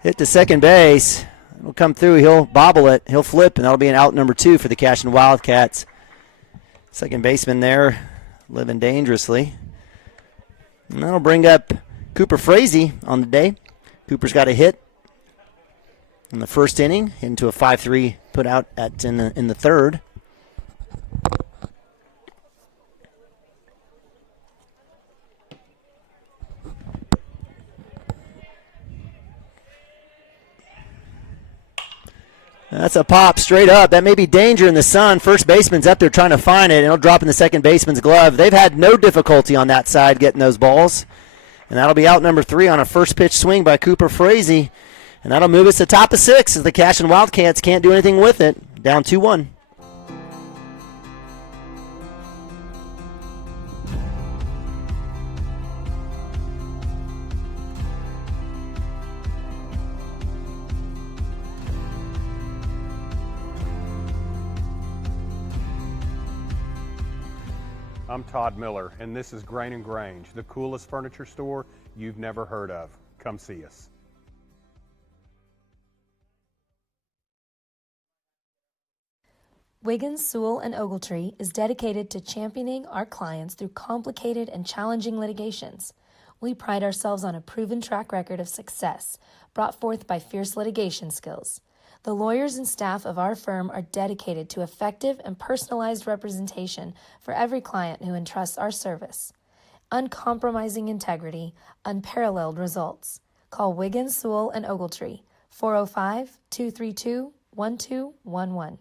Hit to second base. It'll come through. He'll bobble it. He'll flip, and that'll be an out number 2 for the Cashion Wildcats. Second baseman there, living dangerously. And that'll bring up Cooper Frazee on the day. Cooper's got a hit in the first inning into a 5-3 put out in the third. That's a pop straight up. That may be danger in the sun. First baseman's up there trying to find it, and it'll drop in the second baseman's glove. They've had no difficulty on that side getting those balls. And that'll be out number 3 on a first pitch swing by Cooper Frazee. And that'll move us to top of 6 as the Cashion Wildcats can't do anything with it. Down 2-1. I'm Todd Miller, and this is Grain & Grange, the coolest furniture store you've never heard of. Come see us. Wiggins, Sewell, and Ogletree is dedicated to championing our clients through complicated and challenging litigations. We pride ourselves on a proven track record of success brought forth by fierce litigation skills. The lawyers and staff of our firm are dedicated to effective and personalized representation for every client who entrusts our service. Uncompromising integrity, unparalleled results. Call Wiggins, Sewell, and Ogletree, 405-232-1211.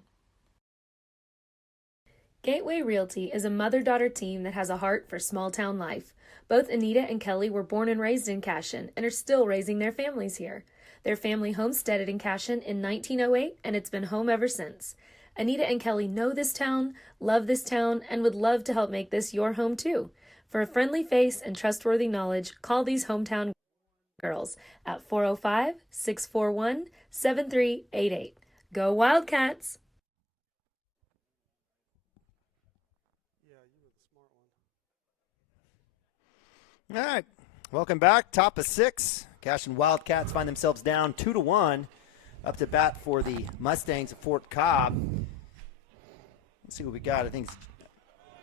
Gateway Realty is a mother-daughter team that has a heart for small-town life. Both Anita and Kelly were born and raised in Cashion and are still raising their families here. Their family homesteaded in Cashion in 1908, and it's been home ever since. Anita and Kelly know this town, love this town, and would love to help make this your home too. For a friendly face and trustworthy knowledge, call these hometown girls at 405-641-7388. Go Wildcats! All right, welcome back. Top of 6. Cashion Wildcats find themselves down 2-1. Up to bat for the Mustangs at Fort Cobb. Let's see what we got. I think it's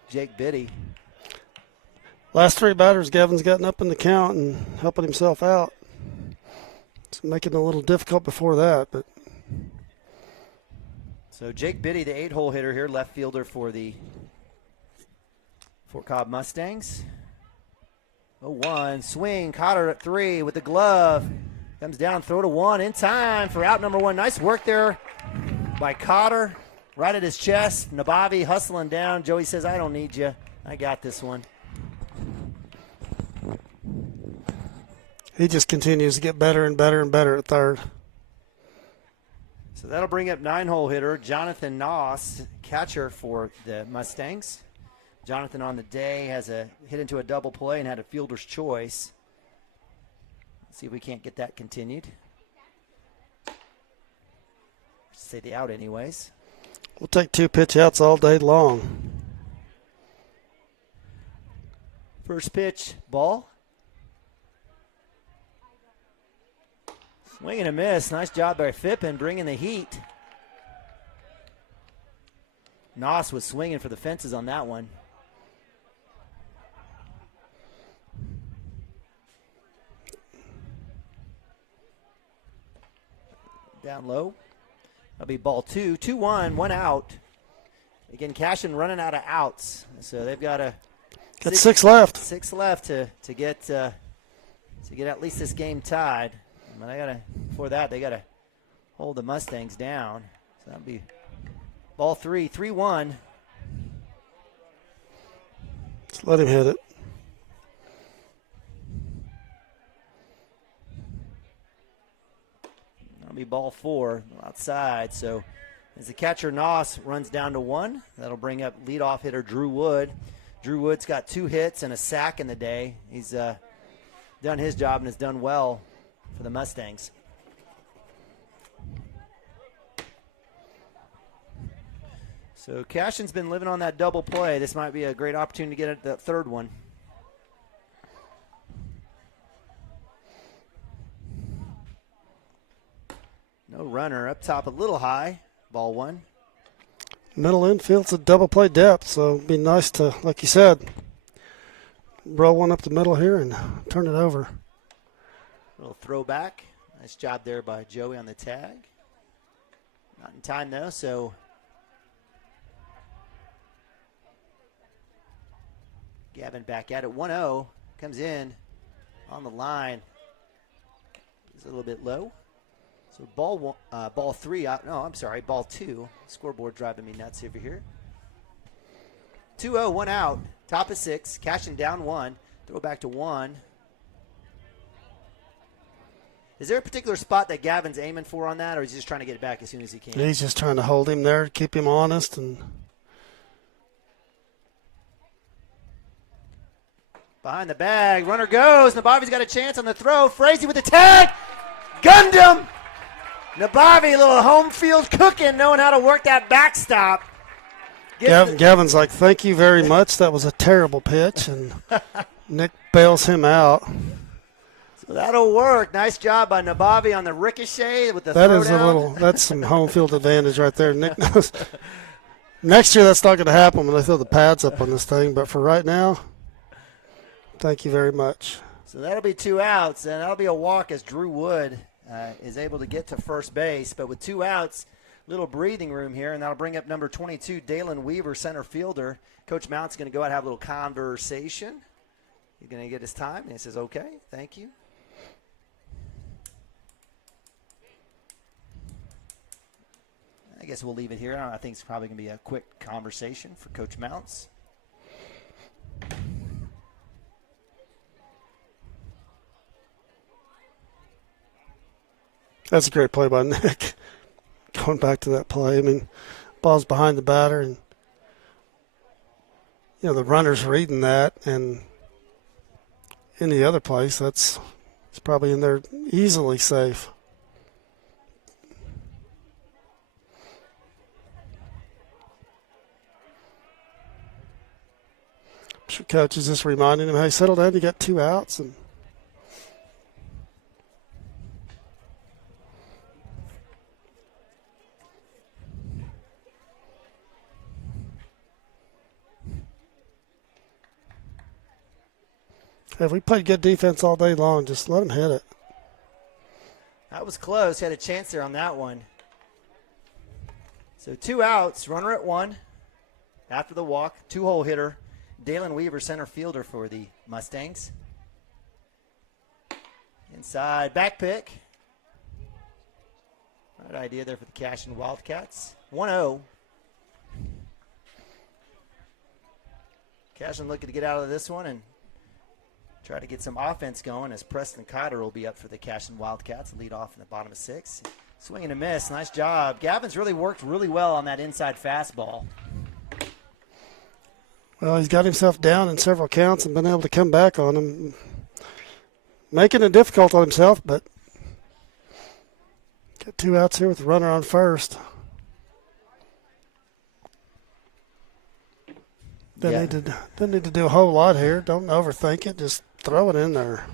Jake Biddy. Last 3 batters, Gavin's gotten up in the count and helping himself out. It's making it a little difficult before that, but. So Jake Biddy, the 8-hole hitter here, left fielder for the Fort Cobb Mustangs. 0-1. Swing. Cotter at 3 with the glove. Comes down, throw to 1 in time for out number 1. Nice work there by Cotter. Right at his chest. Nabavi hustling down. Joey says, I don't need you. I got this one. He just continues to get better and better and better at third. So that'll bring up 9-hole hitter Jonathan Noss, catcher for the Mustangs. Jonathan on the day has a hit into a double play and had a fielder's choice. Let's see if we can't get that continued. Say the out anyways. We'll take 2 pitch outs all day long. First pitch, ball. Swing and a miss. Nice job by Phippen bringing the heat. Noss was swinging for the fences on that one. Down low. That'll be ball 2. 2-1, 1 out. Again, Cashion running out of outs. So they've got a got 6 left. 6 left to get at least this game tied. But before that, they gotta hold the Mustangs down. So that'll be ball 3, 3-1. Just let him hit it. That'll be ball 4 outside. So as the catcher Noss runs down to 1, that'll bring up leadoff hitter Drew Wood. Drew Wood's got 2 hits and a sack in the day. He's done his job and has done well for the Mustangs. So Cashion's been living on that double play. This might be a great opportunity to get at that third one. No runner. Up top a little high. Ball 1. Middle infield's a double play depth, so it'd be nice to, like you said, roll one up the middle here and turn it over. Little throwback. Nice job there by Joey on the tag. Not in time, though, so Gavin back at it. 1-0. Comes in on the line. It's a little bit low. So ball 3 out. No, I'm sorry, ball 2. Scoreboard driving me nuts over here. 2-0, 1 out. Top of 6. Cashion down 1. Throw back to 1. Is there a particular spot that Gavin's aiming for on that, or is he just trying to get it back as soon as he can? He's just trying to hold him there, keep him honest. And behind the bag, runner goes. Nabavi's got a chance on the throw. Frazee with the tag. Gunned him. Nabavi, a little home field cooking, knowing how to work that backstop. Gavin's like, thank you very much. That was a terrible pitch. And Nick bails him out. So that'll work. Nice job by Nabavi on the ricochet with the that throw is down. That's some home field advantage right there. Nick knows. Next year that's not going to happen when they throw the pads up on this thing. But for right now, thank you very much. So that'll be 2 outs, and that'll be a walk as Drew Wood is able to get to first base. But with 2 outs, little breathing room here, and that'll bring up number 22, Dalen Weaver, center fielder. Coach Mount's going to go out and have a little conversation. He's going to get his time, and he says, okay, thank you. I guess we'll leave it here. I think it's probably going to be a quick conversation for Coach Mounts. That's a great play by Nick. Going back to that play. I mean, ball's behind the batter, and the runner's reading that, and in the other place, it's probably in there easily safe. I'm sure coach is just reminding him, hey, settle down, you got 2 outs. And if we played good defense all day long, just let him hit it. That was close. Had a chance there on that one. So 2 outs, runner at 1. After the walk, 2-hole hitter, Dalen Weaver, center fielder for the Mustangs. Inside back pick. Right idea there for the Cashion Wildcats. 1-0. Cashion looking to get out of this one and try to get some offense going as Preston Cotter will be up for the Cashion Wildcats, lead off in the bottom of 6. Swing and a miss. Nice job. Gavin's really worked really well on that inside fastball. Well, he's got himself down in several counts and been able to come back on him, making it difficult on himself, but got 2 outs here with the runner on first. Doesn't need to do a whole lot here. Don't overthink it. Just throw it in there.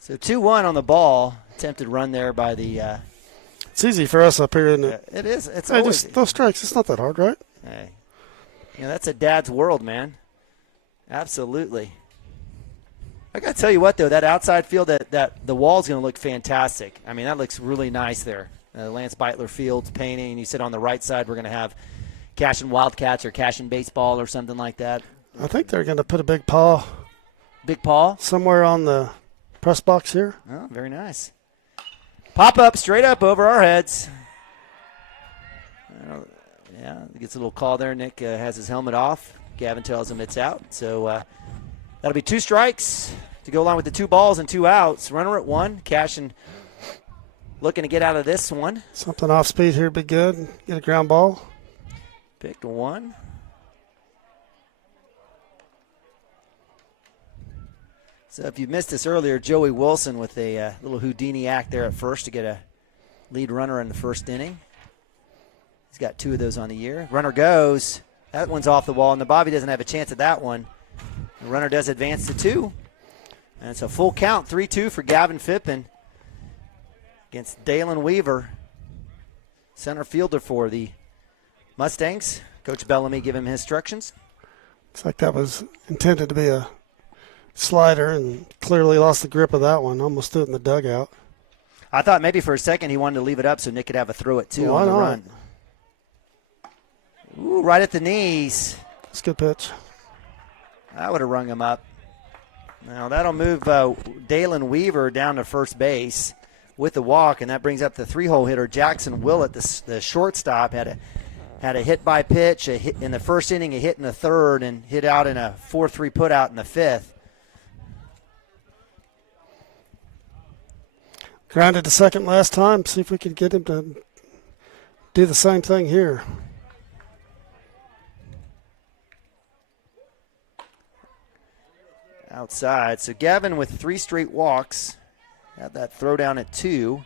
So 2-1 on the ball. Attempted run there by the. It's easy for us up here, isn't it? It is. It's hey, always, just those strikes. It's not that hard, right? Hey, that's a dad's world, man. Absolutely. I got to tell you what, though, that outside field, that the wall's going to look fantastic. I mean, that looks really nice there. Lance Beitler Fields painting. You said on the right side we're going to have Cashion Wildcats or Cashion Baseball or something like that. I think they're going to put a big paw. Big paw? Somewhere on the press box here. Oh, very nice. Pop up, straight up over our heads. Yeah, gets a little call there. Nick has his helmet off. Gavin tells him it's out. So that'll be 2 strikes to go along with the 2 balls and 2 outs. Runner at 1. Cashion looking to get out of this one. Something off speed here would be good. Get a ground ball. Picked 1. So if you missed this earlier, Joey Wilson with a little Houdini act there at first to get a lead runner in the first inning. He's got 2 of those on the year. Runner goes. That one's off the wall, and the Bobby doesn't have a chance at that one. The runner does advance to 2. And it's a full count, 3-2 for Gavin Phippen against Dalen Weaver, center fielder for the Mustangs. Coach Bellamy give him his instructions. Looks like that was intended to be a slider and clearly lost the grip of that one. Almost threw it in the dugout. I thought maybe for a second he wanted to leave it up so Nick could have a throw it too on the run. Ooh, right at the knees. That's a good pitch. That would have rung him up. Now that'll move Dalen Weaver down to first base with the walk, and that brings up the 3-hole hitter Jackson Willett, the shortstop. Had a hit by pitch, a hit in the first inning, a hit in the third, and hit out in a 4-3 put out in the 5th. Grounded to second last time. See if we could get him to do the same thing here. Outside. So Gavin with 3 straight walks. Had that throw down at 2.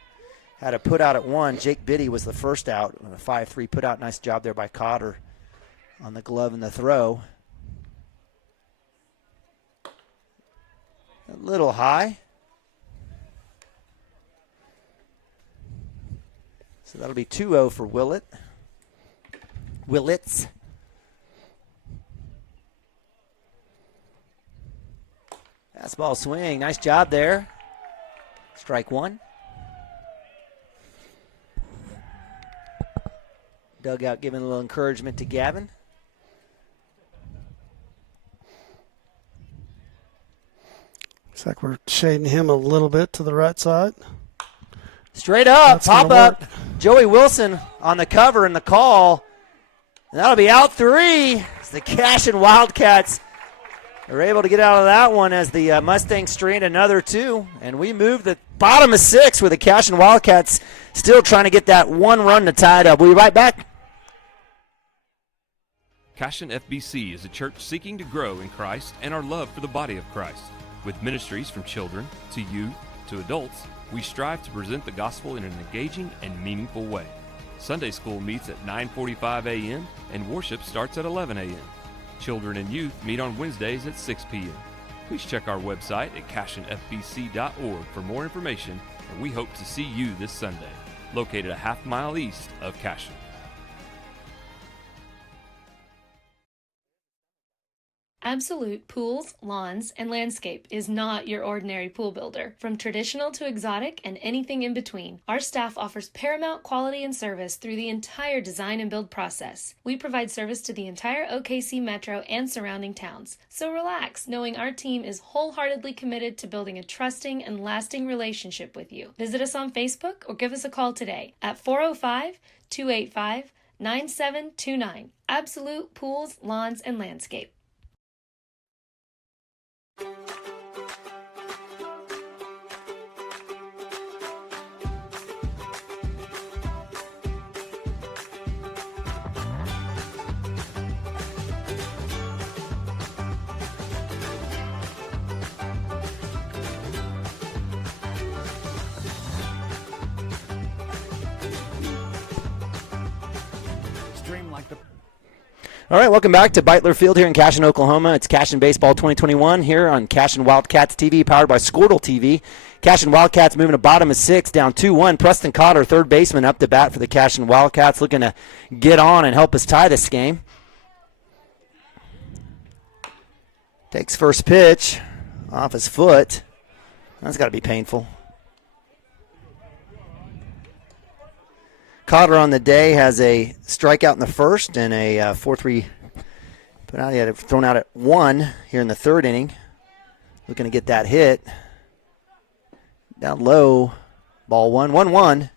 Had a put out at 1. Jake Biddy was the first out. A 5-3 put out. Nice job there by Cotter on the glove and the throw. A little high. So that'll be 2-0 for Willett. Willits. Fastball swing. Nice job there. Strike 1. Dugout giving a little encouragement to Gavin. Looks like we're shading him a little bit to the right side. Straight up, That's pop up. Joey Wilson on the cover and the call. And that'll be out 3. As the Cashion Wildcats are able to get out of that one as the Mustangs strain another 2. And we move the bottom of 6 with the Cashion Wildcats still trying to get that 1 run to tie it up. We'll be right back. Cashion FBC is a church seeking to grow in Christ and our love for the body of Christ. With ministries from children to youth to adults, we strive to present the gospel in an engaging and meaningful way. Sunday school meets at 9:45 a.m. and worship starts at 11 a.m. Children and youth meet on Wednesdays at 6 p.m. Please check our website at cashionfbc.org for more information, and we hope to see you this Sunday, located a half-mile east of Cashion. Absolute Pools, Lawns, and Landscape is not your ordinary pool builder. From traditional to exotic and anything in between, our staff offers paramount quality and service through the entire design and build process. We provide service to the entire OKC metro and surrounding towns. So relax, knowing our team is wholeheartedly committed to building a trusting and lasting relationship with you. Visit us on Facebook or give us a call today at 405-285-9729. Absolute Pools, Lawns, and Landscape. All right, welcome back to Beitler Field here in Cashion, Oklahoma. It's Cashion Baseball 2021 here on Cashion Wildcats TV, powered by Squirtle TV. Cashion Wildcats moving to bottom of 6, down 2-1. Preston Cotter, third baseman, up to bat for the Cashion Wildcats, looking to get on and help us tie this game. Takes first pitch off his foot. That's got to be painful. Cotter on the day has a strikeout in the first and a 4-3 put out. He had it thrown out at 1 here in the third inning. Looking to get that hit. Down low, ball 1-1-1.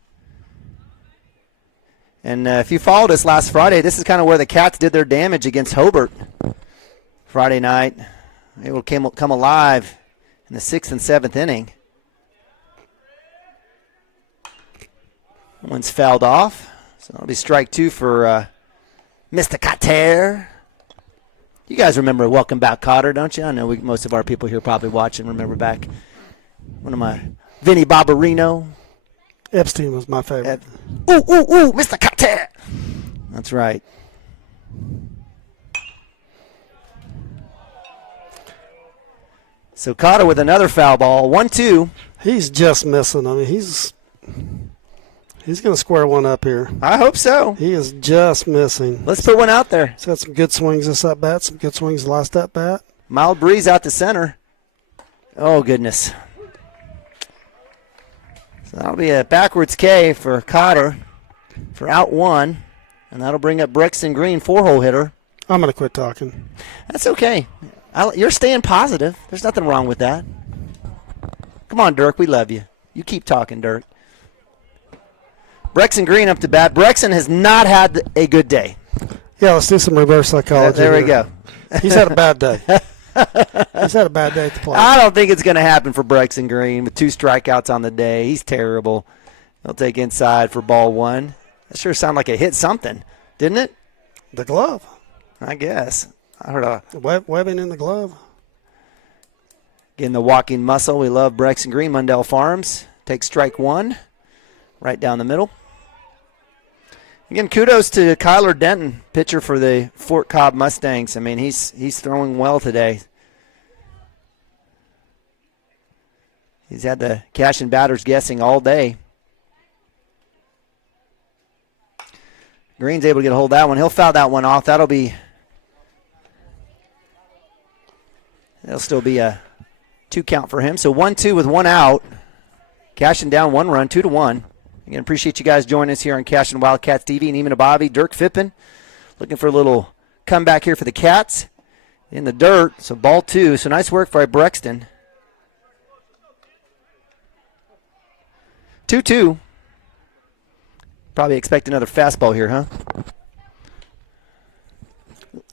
And if you followed us last Friday, this is kind of where the Cats did their damage against Hobart Friday night. They will come alive in the 6th and 7th inning. One's fouled off, so that'll be strike 2 for Mr. Cotter. You guys remember Welcome Back Cotter, don't you? I know most of our people here probably watching remember back one of my Vinny Barbarino. Epstein was my favorite. Ooh, Mr. Cotter. That's right. So Cotter with another foul ball, 1-2. He's just missing. I mean, he's going to square one up here. I hope so. He is just missing. Let's put one out there. He's got some good swings this at bat, some good swings last at bat. Mild breeze out to center. Oh, goodness. So that'll be a backwards K for Cotter for out 1, and that'll bring up Broxton Green, 4-hole hitter. I'm going to quit talking. That's okay. You're staying positive. There's nothing wrong with that. Come on, Dirk. We love you. You keep talking, Dirk. Broxton Green up to bat. Broxton has not had a good day. Yeah, let's do some reverse psychology. There we go. He's had a bad day. He's had a bad day at the plate. I don't think it's going to happen for Broxton Green with 2 strikeouts on the day. He's terrible. He'll take inside for ball 1. That sure sounded like it hit something, didn't it? The glove. I guess. I heard a webbing in the glove. Getting the walking muscle. We love Broxton Green. Mundell Farms takes strike 1 right down the middle. Again, kudos to Kyler Denton, pitcher for the Fort Cobb Mustangs. I mean, he's throwing well today. He's had the Cashion batters guessing all day. Green's able to get a hold of that one. He'll foul that one off. That'll still be a 2 count for him. So 1-2 with 1 out. Cashion down 1 run, 2-1. Again, appreciate you guys joining us here on Cashion Wildcats TV. Neiman and Bobby, Dirk Fippen, looking for a little comeback here for the Cats in the dirt. So ball 2. So nice work by Broxton. 2-2. Probably expect another fastball here, huh?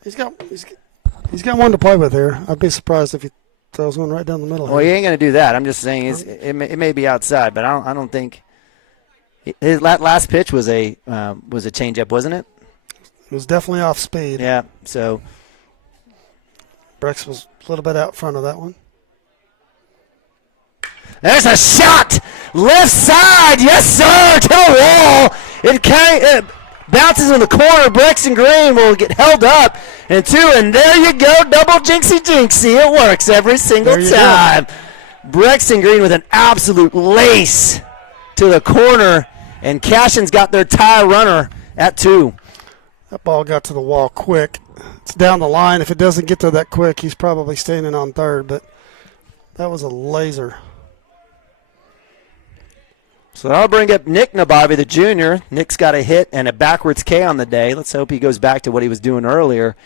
He's got one to play with here. I'd be surprised if he throws one right down the middle. Well, he ain't going to do that. I'm just saying it may be outside, but I don't think. His last pitch was a changeup, wasn't it? It was definitely off speed. Yeah, so. Brex was a little bit out front of that one. There's a shot! Left side! Yes, sir! To the wall! It bounces in the corner. Broxton Green will get held up. And 2, and there you go. Double jinxie. It works every single time. Broxton Green with an absolute lace to the corner. And Cashion's got their tie runner at 2. That ball got to the wall quick. it's down the line. If it doesn't get there that quick, he's probably standing on third. But that was a laser. So that'll bring up Nick Nabavi, the junior. Nick's got a hit and a backwards K on the day. Let's hope he goes back to what he was doing earlier.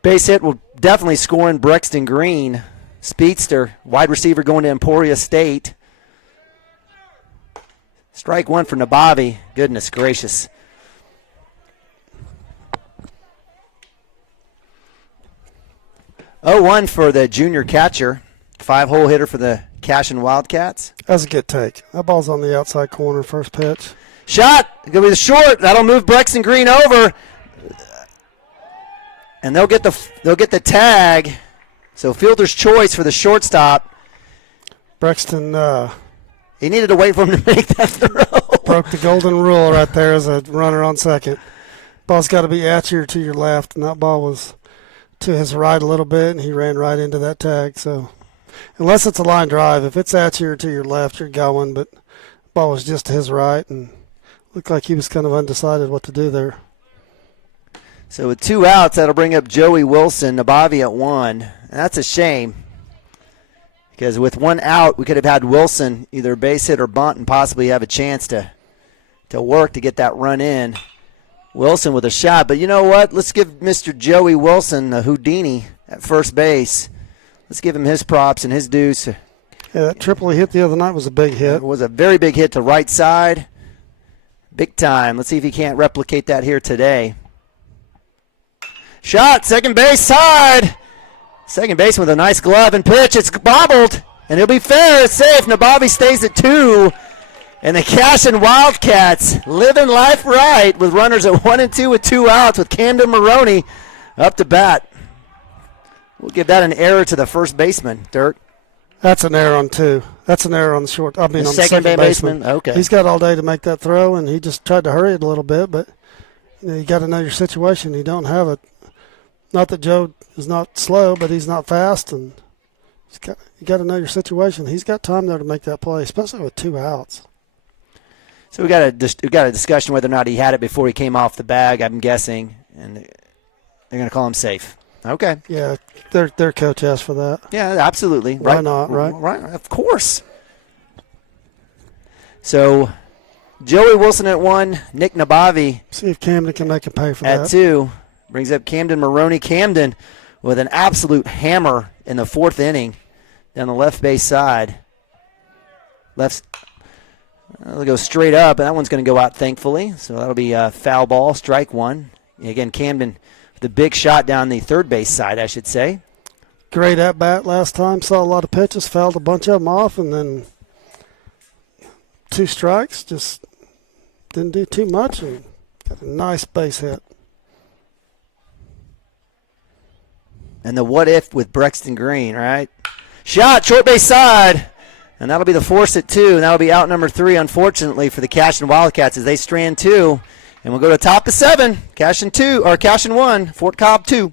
Base hit will definitely score in Broxton Green. Speedster, wide receiver going to Emporia State. Strike one for Nabavi. Goodness gracious. Oh, 1 for the junior catcher. 5-hole hitter for the Cashion Wildcats. That's a good take. That ball's on the outside corner, first pitch. Shot. Going to be the short. That'll move Broxton Green over. And they'll get the tag. So fielder's choice for the shortstop. Broxton, he needed to wait for him to make that throw. Broke the golden rule right there as a runner on second. Ball's got to be at you or to your left, and that ball was to his right a little bit, and he ran right into that tag. So unless it's a line drive, if it's at you or to your left, you're going, but the ball was just to his right, and looked like he was kind of undecided what to do there. So with 2 outs, that'll bring up Joey Wilson, Nabavi at 1. And that's a shame because with 1 out, we could have had Wilson either base hit or bunt and possibly have a chance to work to get that run in. Wilson with a shot, but you know what? Let's give Mr. Joey Wilson the Houdini at first base. Let's give him his props and his dues. Yeah, that triple he hit the other night was a big hit. It was a very big hit to right side. Big time. Let's see if he can't replicate that here today. Shot, second base side. Second baseman with a nice glove and pitch. It's bobbled, and it'll be fair. It's safe. Nabavi stays at 2. And the Cashion Wildcats living life right with runners at 1 and 2 with 2 outs with Camden Maroney up to bat. We'll give that an error to the first baseman, Dirk. That's an error on 2. That's an error on the second baseman. Okay. He's got all day to make that throw, and he just tried to hurry it a little bit, but you got to know your situation. You don't have it. Not that Joe is not slow, but he's not fast, and you got to know your situation. He's got time there to make that play, especially with 2 outs. So we got a discussion whether or not he had it before he came off the bag, I'm guessing, and they're going to call him safe. Okay. Yeah, their coach asked for that. Yeah, absolutely. Why right, not, right? Right, of course. So Joey Wilson at 1, Nick Nabavi. See if Camden can make a pay for at that. 2. Brings up Camden Maroney. Camden with an absolute hammer in the 4th inning down the left base side. They'll go straight up, and that one's going to go out, thankfully. So that'll be a foul ball, strike 1. Again, Camden with a big shot down the third base side, I should say. Great at-bat last time. Saw a lot of pitches, fouled a bunch of them off, and then 2 strikes. Just didn't do too much, and got a nice base hit. And the what if with Broxton Green, right? Shot, short base side. And that'll be the force at 2. And that'll be out number 3, unfortunately, for the Cashion Wildcats as they strand 2. And we'll go to top of 7. Cashion 1, Fort Cobb 2.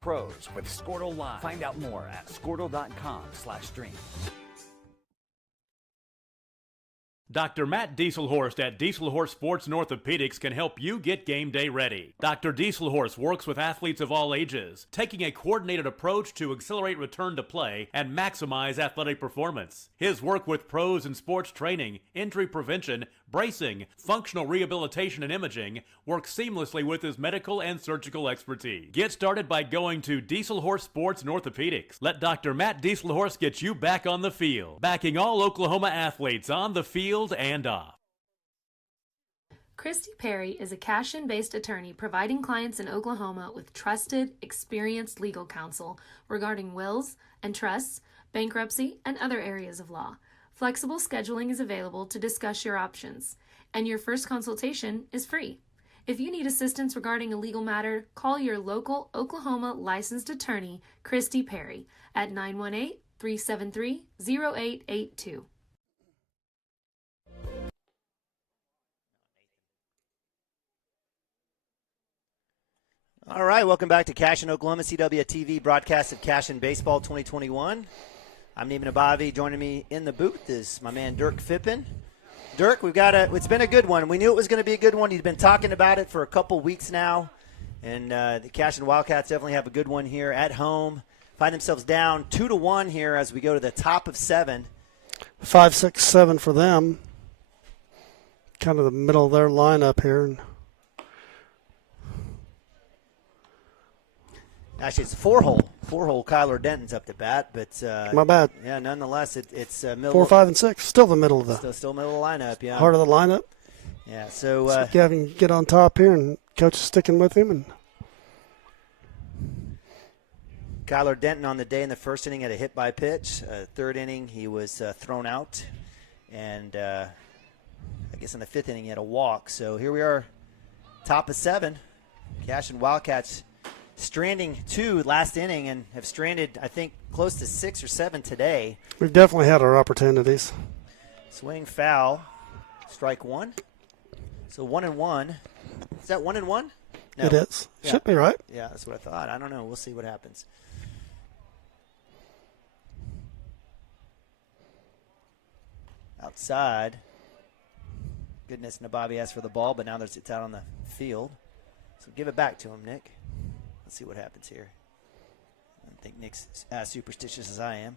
Pros with Squirtle Live. Find out more at squirtle.com/stream. Dr. Matt Dieselhorst at Dieselhorst Sports and Orthopedics can help you get game day ready. Dr. Dieselhorst works with athletes of all ages, taking a coordinated approach to accelerate return to play and maximize athletic performance. His work with pros in sports training, injury prevention, bracing, functional rehabilitation, and imaging works seamlessly with his medical and surgical expertise. Get started by going to Dieselhorst Sports and Orthopedics. Let Dr. Matt Dieselhorst get you back on the field, backing all Oklahoma athletes on the field and off. Christy Perry is a Cashion-based attorney providing clients in Oklahoma with trusted, experienced legal counsel regarding wills and trusts, bankruptcy, and other areas of law. Flexible scheduling is available to discuss your options, and your first consultation is free. If you need assistance regarding a legal matter, call your local Oklahoma licensed attorney, Christy Perry, at 918-373-0882. All right, welcome back to Cashion, Oklahoma, CWTV broadcast of Cashion Baseball 2021. I'm Neiman Abavi. Joining me in the booth is my man Dirk Fippen. Dirk, it's been a good one. We knew it was going to be a good one. He's been talking about it for a couple weeks now. And the Cashion Wildcats definitely have a good one here at home. Find themselves down 2-1 here as we go to the top of 7. 5, 6, 7 for them. Kind of the middle of their lineup here. Actually, it's a 4-hole. 4-hole Kyler Denton's up to bat, but my bad. Yeah, nonetheless, it's middle. 4, 5, and 6. Still the middle of the still middle of the lineup. Yeah, heart of the lineup. Yeah, so Gavin get on top here, and coach is sticking with him. And Kyler Denton on the day in the first inning had a hit by pitch. Third inning, he was thrown out, and I guess in the fifth inning he had a walk. So here we are, top of 7. Cashion Wildcats stranding 2 last inning and have stranded, I think, close to 6 or 7 today. We've definitely had our opportunities. Swing foul, strike 1. So 1-1. Is that 1-1? No. It is. Yeah. Should be right. Yeah, that's what I thought. I don't know. We'll see what happens. Outside. Goodness, Nababi asked for the ball, but now it's out on the field. So give it back to him, Nick. Let's see what happens here. I don't think Nick's as superstitious as I am.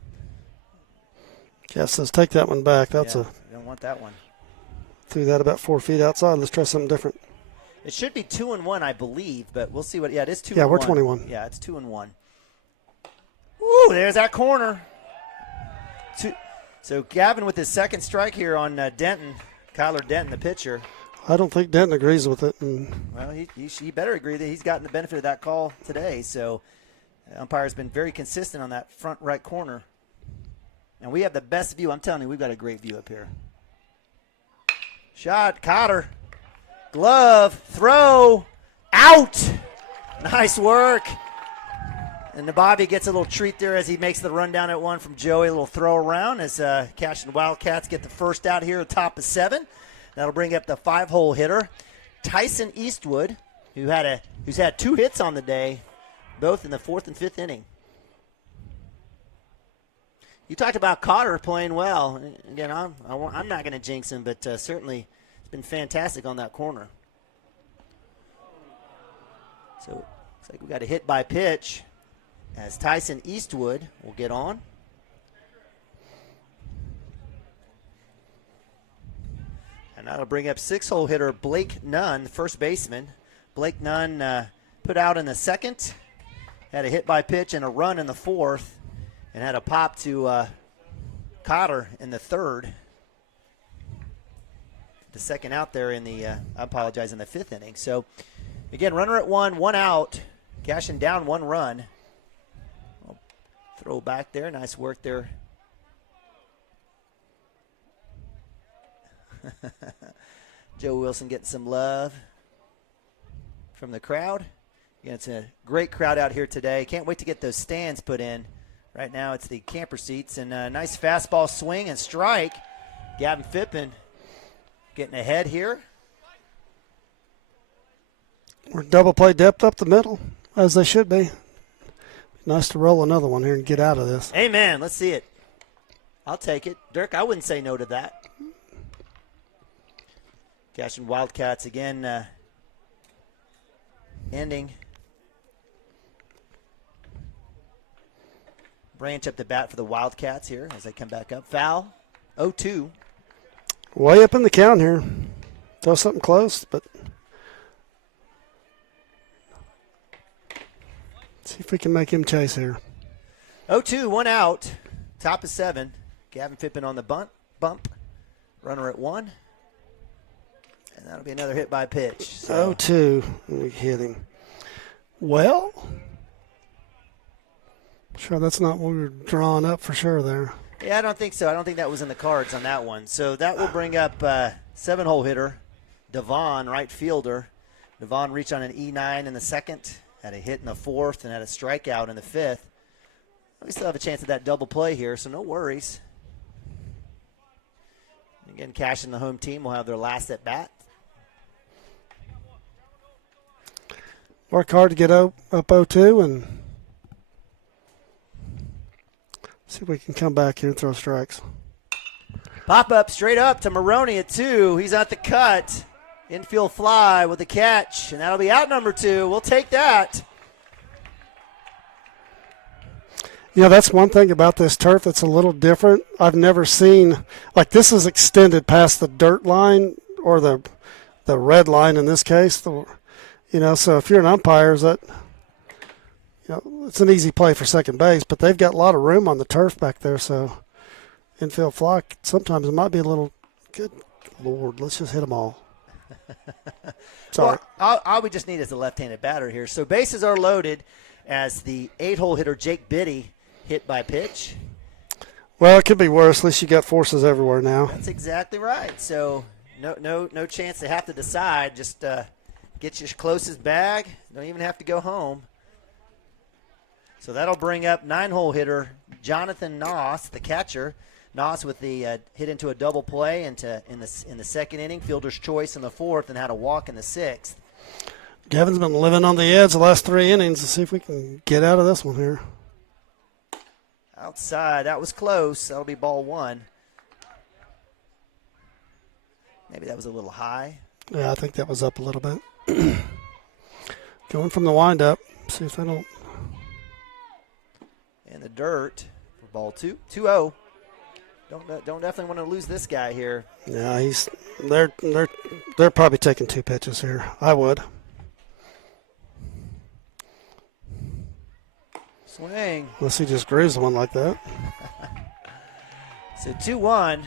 Jeff says take that one back. I don't want that one. Threw that about 4 feet outside. Let's try something different. It should be 2-1, I believe, but we'll see what. Yeah, it is 2-1. Yeah, we're 21. Yeah, it's 2-1. Woo! There's that corner. So Gavin with his second strike here on Denton, Kyler Denton, the pitcher. I don't think Denton agrees with it. Well, he better agree that he's gotten the benefit of that call today. So the umpire's been very consistent on that front right corner. And we have the best view. I'm telling you, we've got a great view up here. Shot, Cotter. Glove, throw, out. Nice work. And Nababi gets a little treat there as he makes the run down at 1 from Joey. A little throw around as Cashion Wildcats get the first out here at top of 7. That'll bring up the 5-hole hitter, Tyson Eastwood, who's had 2 hits on the day, both in the 4th and 5th inning. You talked about Cotter playing well. Again, I'm not going to jinx him, but certainly it's been fantastic on that corner. So looks like we got a hit by pitch as Tyson Eastwood will get on. And that'll bring up 6-hole hitter Blake Nunn, first baseman. Blake Nunn put out in the 2nd, had a hit by pitch and a run in the 4th, and had a pop to Cotter in the 3rd. The second out there in the, in the 5th inning. So, again, runner at 1 out. Cashion down 1 run. I'll throw back there. Nice work there. Joe Wilson getting some love from the crowd. Again, it's a great crowd out here today. Can't wait to get those stands put in. Right now it's the camper seats. And a nice fastball swing and strike. Gavin Phippen getting ahead here. We're double play depth up the middle, as they should be. Nice to roll another one here and get out of this. Amen. Let's see it. I'll take it. Dirk, I wouldn't say no to that. Cashion Wildcats again ending. Branch up the bat for the Wildcats here as they come back up. Foul, 0-2. Way up in the count here. Throw something close, but see if we can make him chase here. 0-2, 1 out. Top of 7. Gavin Phippen on the bump. Runner at 1. And that'll be another hit by pitch. So. 0-2. We hit him. Well, sure that's not what we were drawing up for sure there. Yeah, I don't think so. I don't think that was in the cards on that one. So that will bring up 7-hole hitter, Devon, right fielder. Devon reached on an E9 in the 2nd, had a hit in the 4th, and had a strikeout in the 5th. We still have a chance at that double play here, so no worries. Again, Cashion, the home team, will have their last at bat. Work hard to get up 0-2 and see if we can come back here and throw strikes. Pop up straight up to Maroney at 2. He's at the cut. Infield fly with the catch, and that'll be out number 2. We'll take that. That's one thing about this turf that's a little different. I've never seen, like, this is extended past the dirt line or the red line in this case. So if you're an umpire, it's an easy play for second base, but they've got a lot of room on the turf back there, so infield fly, sometimes it might be a little, good Lord, let's just hit them all. Sorry. Well, all we just need is a left-handed batter here. So bases are loaded as the 8-hole hitter Jake Biddy hit by pitch. Well, it could be worse. At least you got forces everywhere now. That's exactly right. So no chance to have to decide. Just get your closest bag. Don't even have to go home. So that'll bring up 9-hole hitter Jonathan Noss, the catcher. Noss with the hit into a double play in the second inning, fielder's choice in the 4th, and had a walk in the 6th. Gavin's been living on the edge the last 3 innings. Let's see if we can get out of this one here. Outside, that was close. That'll be ball 1. Maybe that was a little high. Yeah, I think that was up a little bit. Going from the windup. See if they don't. In the dirt for ball 2. 2-0. Don't definitely want to lose this guy here. Yeah, they're probably taking 2 pitches here. I would. Swing. Unless he just grooves one like that. So 2-1.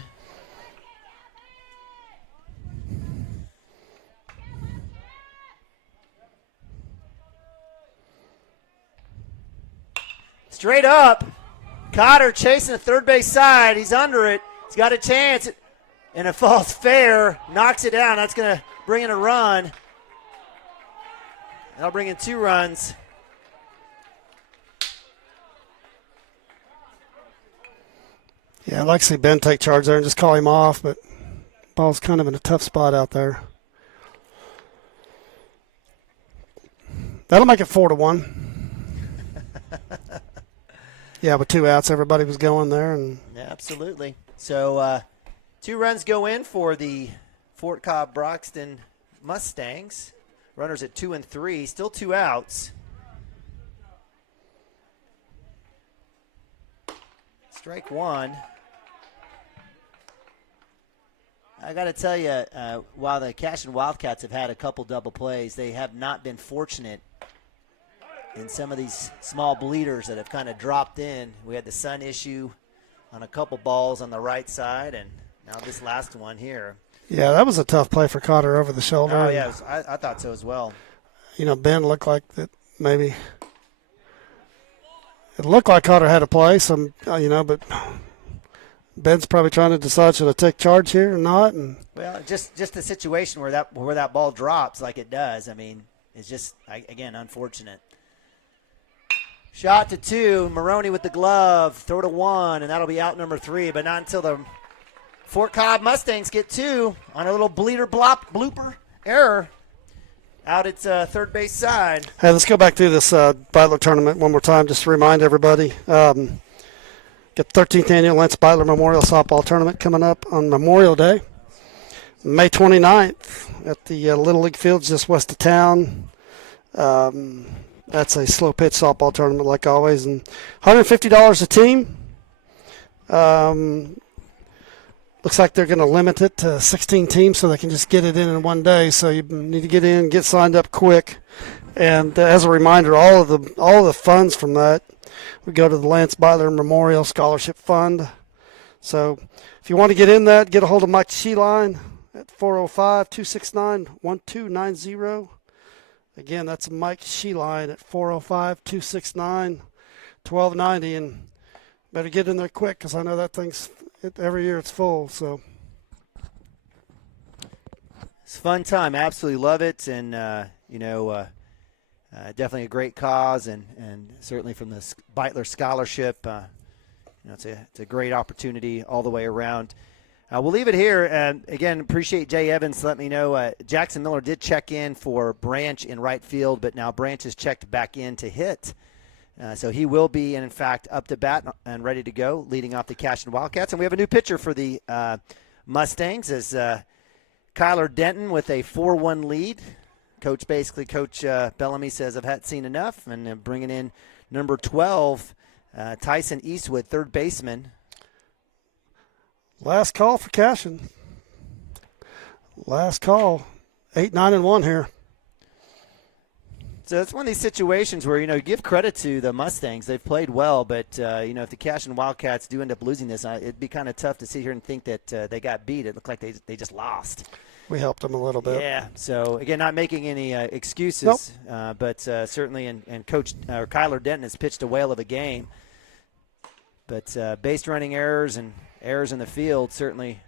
Straight up. Cotter chasing the third base side. He's under it. He's got a chance. And it falls fair. Knocks it down. That's going to bring in a run. That'll bring in 2 runs. Yeah, I'd like to see Ben take charge there and just call him off, but ball's kind of in a tough spot out there. That'll make it 4-1. Yeah, with 2 outs, everybody was going there. Yeah, absolutely. So 2 runs go in for the Fort Cobb Broxton Mustangs. Runners at 2 and 3, still 2 outs. Strike 1. I got to tell you, while the Cashion Wildcats have had a couple double plays, they have not been fortunate in some of these small bleeders that have kind of dropped in. We had the sun issue on a couple balls on the right side, and now this last one here. Yeah, that was a tough play for Cotter over the shoulder. Oh, yeah, I thought so as well. Ben looked like that maybe. It looked like Cotter had a play, but Ben's probably trying to decide should I take charge here or not. And well, just the situation where that ball drops like it does. I mean, it's just again unfortunate. Shot to 2, Maroney with the glove, throw to 1, and that'll be out number 3. But not until the Fort Cobb Mustangs get 2 on a little blooper error out its third base side. Hey, let's go back through this Beitler tournament one more time just to remind everybody. Got the 13th annual Lance Beitler Memorial Softball Tournament coming up on Memorial Day, May 29th at the Little League Fields just west of town. That's a slow pitch softball tournament like always, and $150 a team. Looks like they're going to limit it to 16 teams so they can just get it in one day. So you need to get in, get signed up quick. And as a reminder, all of the funds from that would go to the Lance Beitler Memorial Scholarship Fund. So if you want to get in that, get a hold of Mike Sheeline at 405-269-1290. Again, that's Mike Sheeline at 405-269-1290. And better get in there quick because I know that thing's every year it's full. So it's a fun time. Absolutely love it. And, definitely a great cause. And certainly from the Beitler Scholarship, it's a great opportunity all the way around. We'll leave it here. And again, appreciate Jay Evans letting me know Jackson Miller did check in for Branch in right field, but now Branch has checked back in to hit. So he will be, in fact, up to bat and ready to go, leading off the Cashion Wildcats. And we have a new pitcher for the Mustangs as Kyler Denton with a 4-1 lead. Coach Bellamy says, I've seen enough, and bringing in number 12, Tyson Eastwood, third baseman. Last call for Cashion. Last call. 8-9-1 here. So it's one of these situations where, give credit to the Mustangs. They've played well, but, if the Cashion Wildcats do end up losing this, it'd be kind of tough to sit here and think that they got beat. It looked like they just lost. We helped them a little bit. Yeah. So, again, not making any excuses, nope. But certainly, and Coach Kyler Denton has pitched a whale of a game. But base running errors and errors in the field certainly.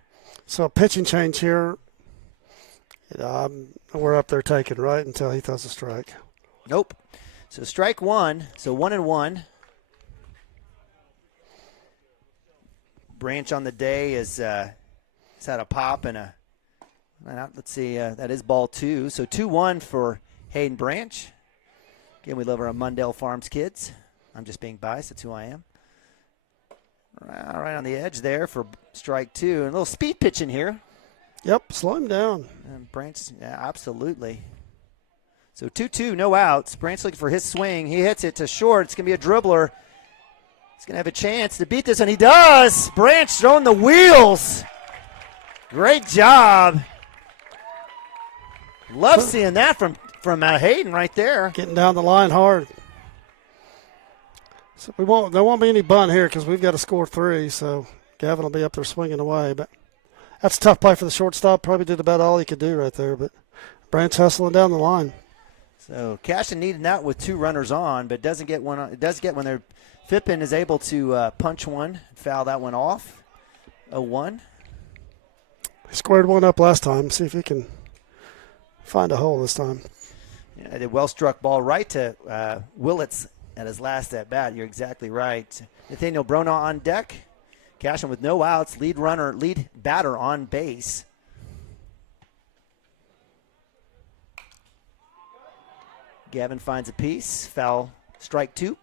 So a pitching change here. We're up there taking, right, until he throws a strike. Nope. So strike one. So 1-1. Branch on the day has had a pop and a. Let's see. That is ball 2. So 2-1 for Hayden Branch. Again, we love our Mundell Farms kids. I'm just being biased. That's who I am. Right on the edge there for strike 2. And a little speed pitch in here. Yep, slow him down. And Branch, yeah, absolutely. So 2-2, no outs. Branch looking for his swing. He hits it to short. It's going to be a dribbler. He's going to have a chance to beat this, and he does. Branch throwing the wheels. Great job. Love seeing that from Hayden right there. Getting down the line hard. So there won't be any bunt here because we've got to score 3, so Gavin will be up there swinging away. But that's a tough play for the shortstop. Probably did about all he could do right there, but Branch hustling down the line. So Cashion needed that with 2 runners on, but doesn't get one. It does get when their Fippen is able to punch one, foul that one off. 0-1. He squared one up last time. See if he can find a hole this time. Yeah, the well-struck ball right to Willits at his last at bat. You're exactly right. Nathaniel Brona on deck. Cashion with no outs. Lead batter on base. Gavin finds a piece. Foul, strike 2.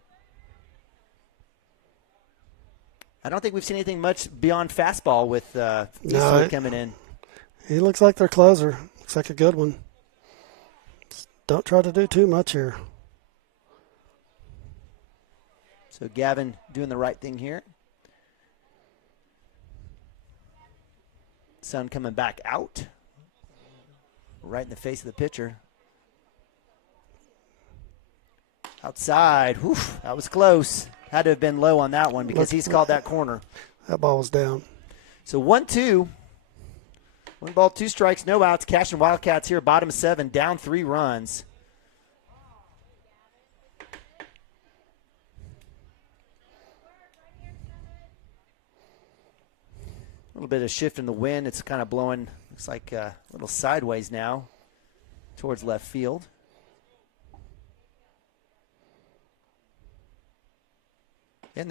I don't think we've seen anything much beyond fastball with Eastwood coming in. He looks like their closer. Looks like a good one. Just don't try to do too much here. So Gavin doing the right thing here. Sun coming back out. Right in the face of the pitcher. Outside. Whew, that was close. Had to have been low on that one because he's called that corner. That ball was down. So 1-2. 1 ball, 2 strikes, no outs. Cashion Wildcats here, bottom 7, down 3 runs. A little bit of shift in the wind. It's kind of blowing, looks like a little sideways now towards left field. So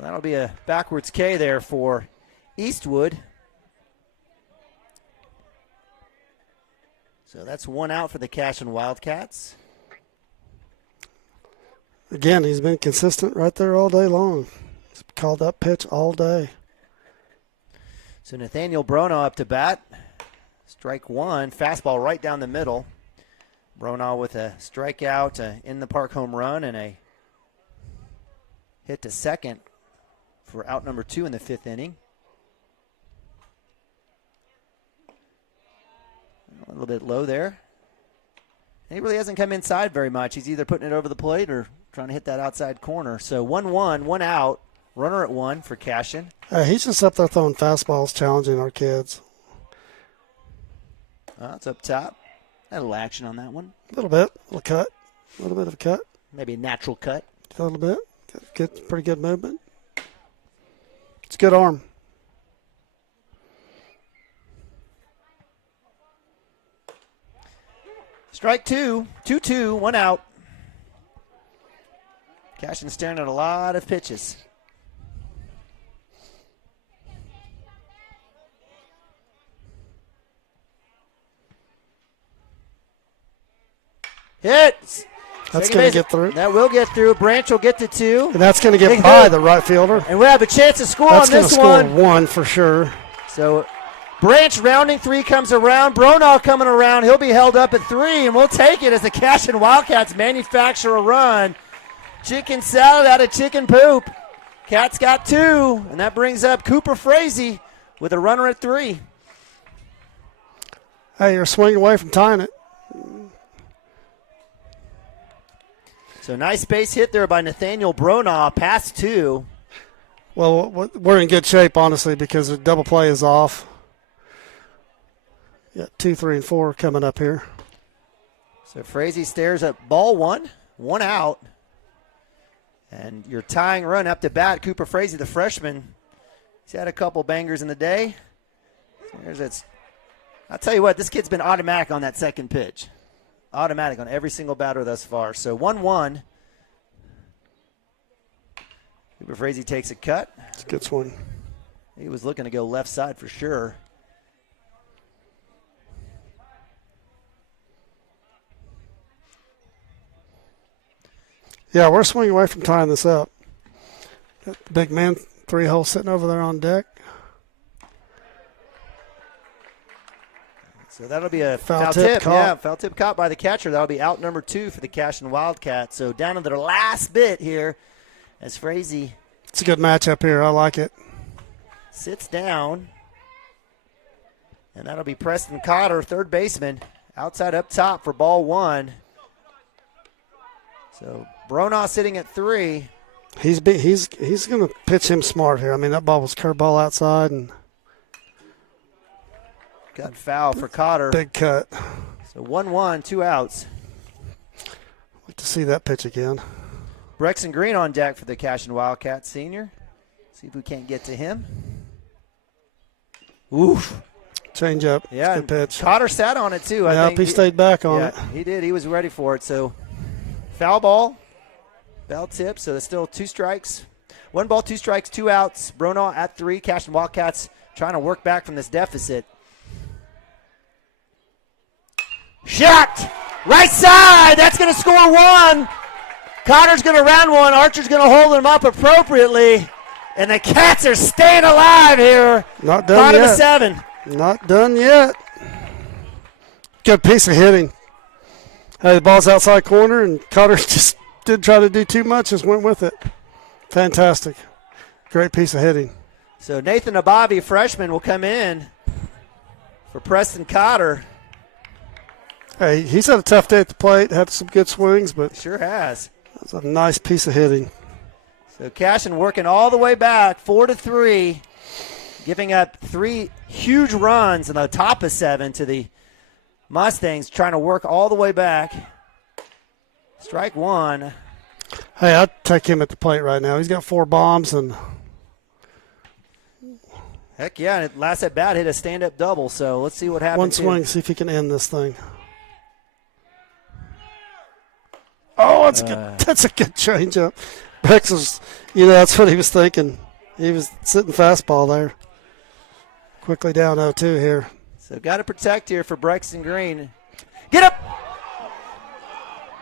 that'll be a backwards K there for Eastwood. So that's 1 out for the Cashion Wildcats. Again, he's been consistent right there all day long. He's called that pitch all day. So Nathaniel Bronaugh up to bat. Strike 1, fastball right down the middle. Bronaugh with a strikeout, in the park home run, and a hit to second for out number 2 in the 5th inning. A little bit low there. He really hasn't come inside very much. He's either putting it over the plate or trying to hit that outside corner. So 1-1, 1 out. Runner at 1 for Cashion. He's just up there throwing fastballs, challenging our kids. It's up top. Had a little action on that one. A little bit. A little cut. A little bit of a cut. Maybe a natural cut. A little bit. Pretty good movement. It's a good arm. Strike 2. 2-2. 1 out. Cashion staring at a lot of pitches. Hit. That's going to get through. That will get through. Branch will get to 2. And that's going to get by the right fielder. And we'll have a chance to score that's on this one. That's going to score 1 for sure. So Branch rounding 3 comes around. Bronaugh coming around. He'll be held up at 3, and we'll take it as the Cashion Wildcats manufacture a run. Chicken salad out of chicken poop. Cats got 2, and that brings up Cooper Frazee with a runner at 3. Hey, you're swinging away from tying it. So nice base hit there by Nathaniel Bronaugh, past 2. Well, we're in good shape, honestly, because the double play is off. Yeah, 2, 3, and 4 coming up here. So Frazee stares at ball 1 out. And your tying run up to bat, Cooper Frazee, the freshman. He's had a couple bangers in the day. I'll tell you what, this kid's been automatic on that second pitch. Automatic on every single batter thus far. So 1-1. Cooper Frazee takes a cut. It's a good swing. He was looking to go left side for sure. Yeah, we're swinging away from tying this up. Got the big man, 3-hole sitting over there on deck. So that'll be a foul tip. Yeah, foul tip caught by the catcher. That'll be out number 2 for the Cashion Wildcats. So down to their last bit here as Frazee. It's a good matchup here. I like it. Sits down. And that'll be Preston Cotter, third baseman, outside up top for ball 1. So Bronaugh sitting at 3. He's going to pitch him smart here. I mean, that ball was curveball outside and got foul for Cotter. Big cut. So 1-1, 2 outs. Like to see that pitch again. Broxton Green on deck for the Cashion Wildcats senior. See if we can't get to him. Oof. Change up. Yeah, good pitch. Cotter sat on it too. Yeah, I think he stayed back on it. He did. He was ready for it. So foul ball. Foul tip. So there's still 2 strikes. 1 ball, 2 strikes, 2 outs. Bronaugh at 3. Cashion Wildcats trying to work back from this deficit. Shot! Right side! That's going to score 1. Cotter's going to round 1. Archer's going to hold him up appropriately. And the Cats are staying alive here. Not done Bottom yet. of 7. Not done yet. Good piece of hitting. Hey, the ball's outside corner, and Cotter just didn't try to do too much, just went with it. Fantastic. Great piece of hitting. So Nathan Ababi, freshman, will come in for Preston Cotter. Hey, he's had a tough day at the plate, had some good swings, but sure has. That's a nice piece of hitting. So Cashion working all the way back, 4-3, giving up 3 huge runs in the top of 7 to the Mustangs, trying to work all the way back. Strike 1. Hey, I'd take him at the plate right now. He's got 4 bombs and heck yeah, and last at bat hit a stand-up double, so let's see what happens. 1 swing, see if he can end this thing. Oh, that's a good changeup. Rex was, that's what he was thinking. He was sitting fastball there. Quickly down 0-2 here. So got to protect here for Broxton Green. Get up!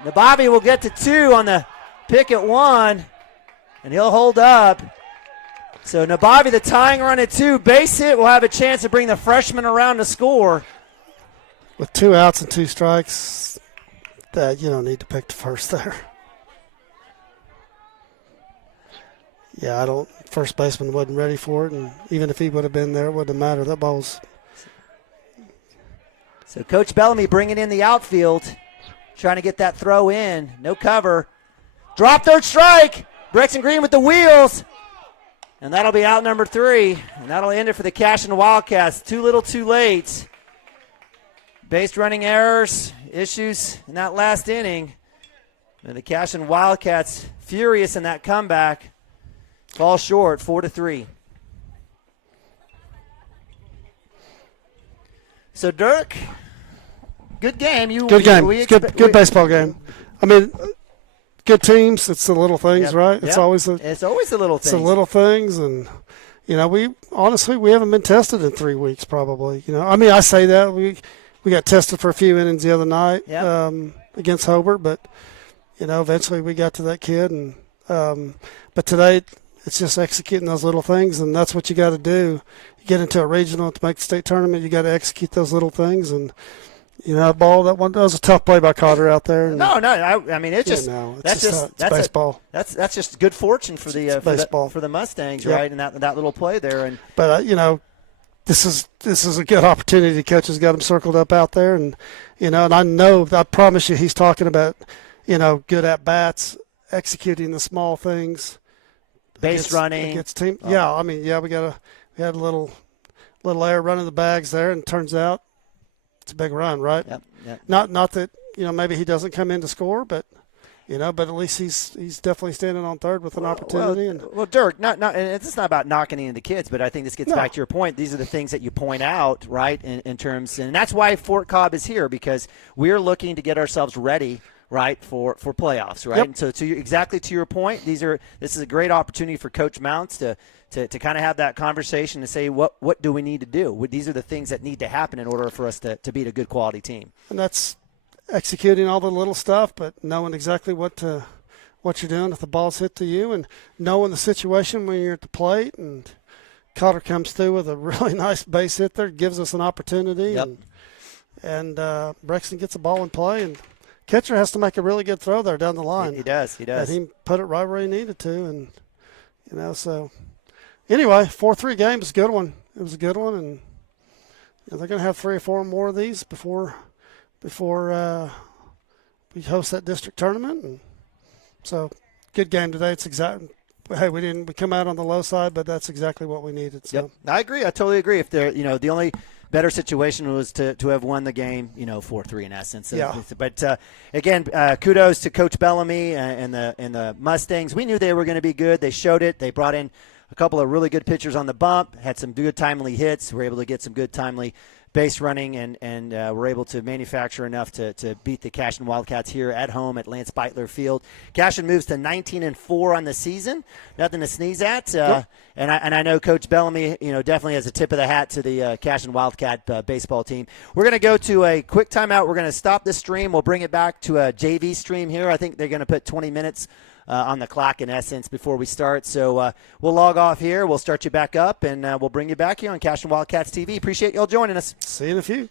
Nabavi will get to 2 on the pick at 1, and he'll hold up. So Nabavi, the tying run at 2, base hit, will have a chance to bring the freshman around to score. With 2 outs and 2 strikes, that you don't need to pick the first there. Yeah, first baseman wasn't ready for it, and even if he would have been there, it wouldn't matter. That ball's. So Coach Bellamy bringing in the outfield, trying to get that throw in. No cover. Drop third strike. Broxton Green with the wheels. And that'll be out number 3. And that'll end it for the Cashion Wildcats. Too little, too late. Base running errors, issues in that last inning. And the Cashion Wildcats furious in that comeback. Fall short, 4-3. So Dirk, good game. Good game. Good baseball game. I mean, good teams. It's the little things, right? It's always the little things. It's the little things, and we haven't been tested in 3 weeks, probably. I mean, I say that we got tested for a few innings the other night against Hobart, but eventually we got to that kid. And but today it's just executing those little things, and that's what you got to do. You get into a regional to make the state tournament, you got to execute those little things. And that was a tough play by Cotter out there. And, I mean, it's just it's baseball. That's just good fortune for the baseball for the Mustangs, yep. right? And that little play there. And but this is a good opportunity. Coach has got him circled up out there, and and I promise you, he's talking about good at bats, executing the small things, base running against team. Oh. Yeah, I mean, we had a little air running the bags there, and it turns out it's a big run, right? Yep. Not that maybe he doesn't come in to score, but but at least he's definitely standing on third with an opportunity. Well, Dirk, and it's not about knocking into the kids, but I think this gets back to your point. These are the things that you point out, right? In terms, and that's why Fort Cobb is here, because we're looking to get ourselves ready, right, for playoffs, right? Yep. And so exactly to your point, this is a great opportunity for Coach Mounts to kind of have that conversation and say, what do we need to do? These are the things that need to happen in order for us to beat a good quality team. And that's executing all the little stuff, but knowing exactly what you're doing if the ball's hit to you, and knowing the situation when you're at the plate. And Cotter comes through with a really nice base hit there, gives us an opportunity. Yep. And Broxton gets the ball in play, and catcher has to make a really good throw there down the line. He does. And he put it right where he needed to, and so anyway, 4-3 game is a good one. It was a good one, and they're going to have 3 or 4 more of these before we host that district tournament. And so good game today. It's exactly, hey, we come out on the low side, but that's exactly what we needed. So. Yep, I agree. I totally agree. If they're, the only better situation was to have won the game, 4-3 in essence. Yeah. But again, kudos to Coach Bellamy and the Mustangs. We knew they were going to be good. They showed it. They brought in a couple of really good pitchers on the bump, had some good timely hits. Were able to get some good timely base running, and were able to manufacture enough to beat the Cashion Wildcats here at home at Lance Beitler Field. Cashion moves to 19-4 on the season, nothing to sneeze at. Yep. And I know Coach Bellamy, definitely has a tip of the hat to the Cashion Wildcat baseball team. We're going to go to a quick timeout. We're going to stop the stream. We'll bring it back to a JV stream here. I think they're going to put 20 minutes on the clock in essence before we start. So we'll log off here. We'll start you back up, and we'll bring you back here on Cashion Wildcats TV. Appreciate y'all joining us. See you in a few.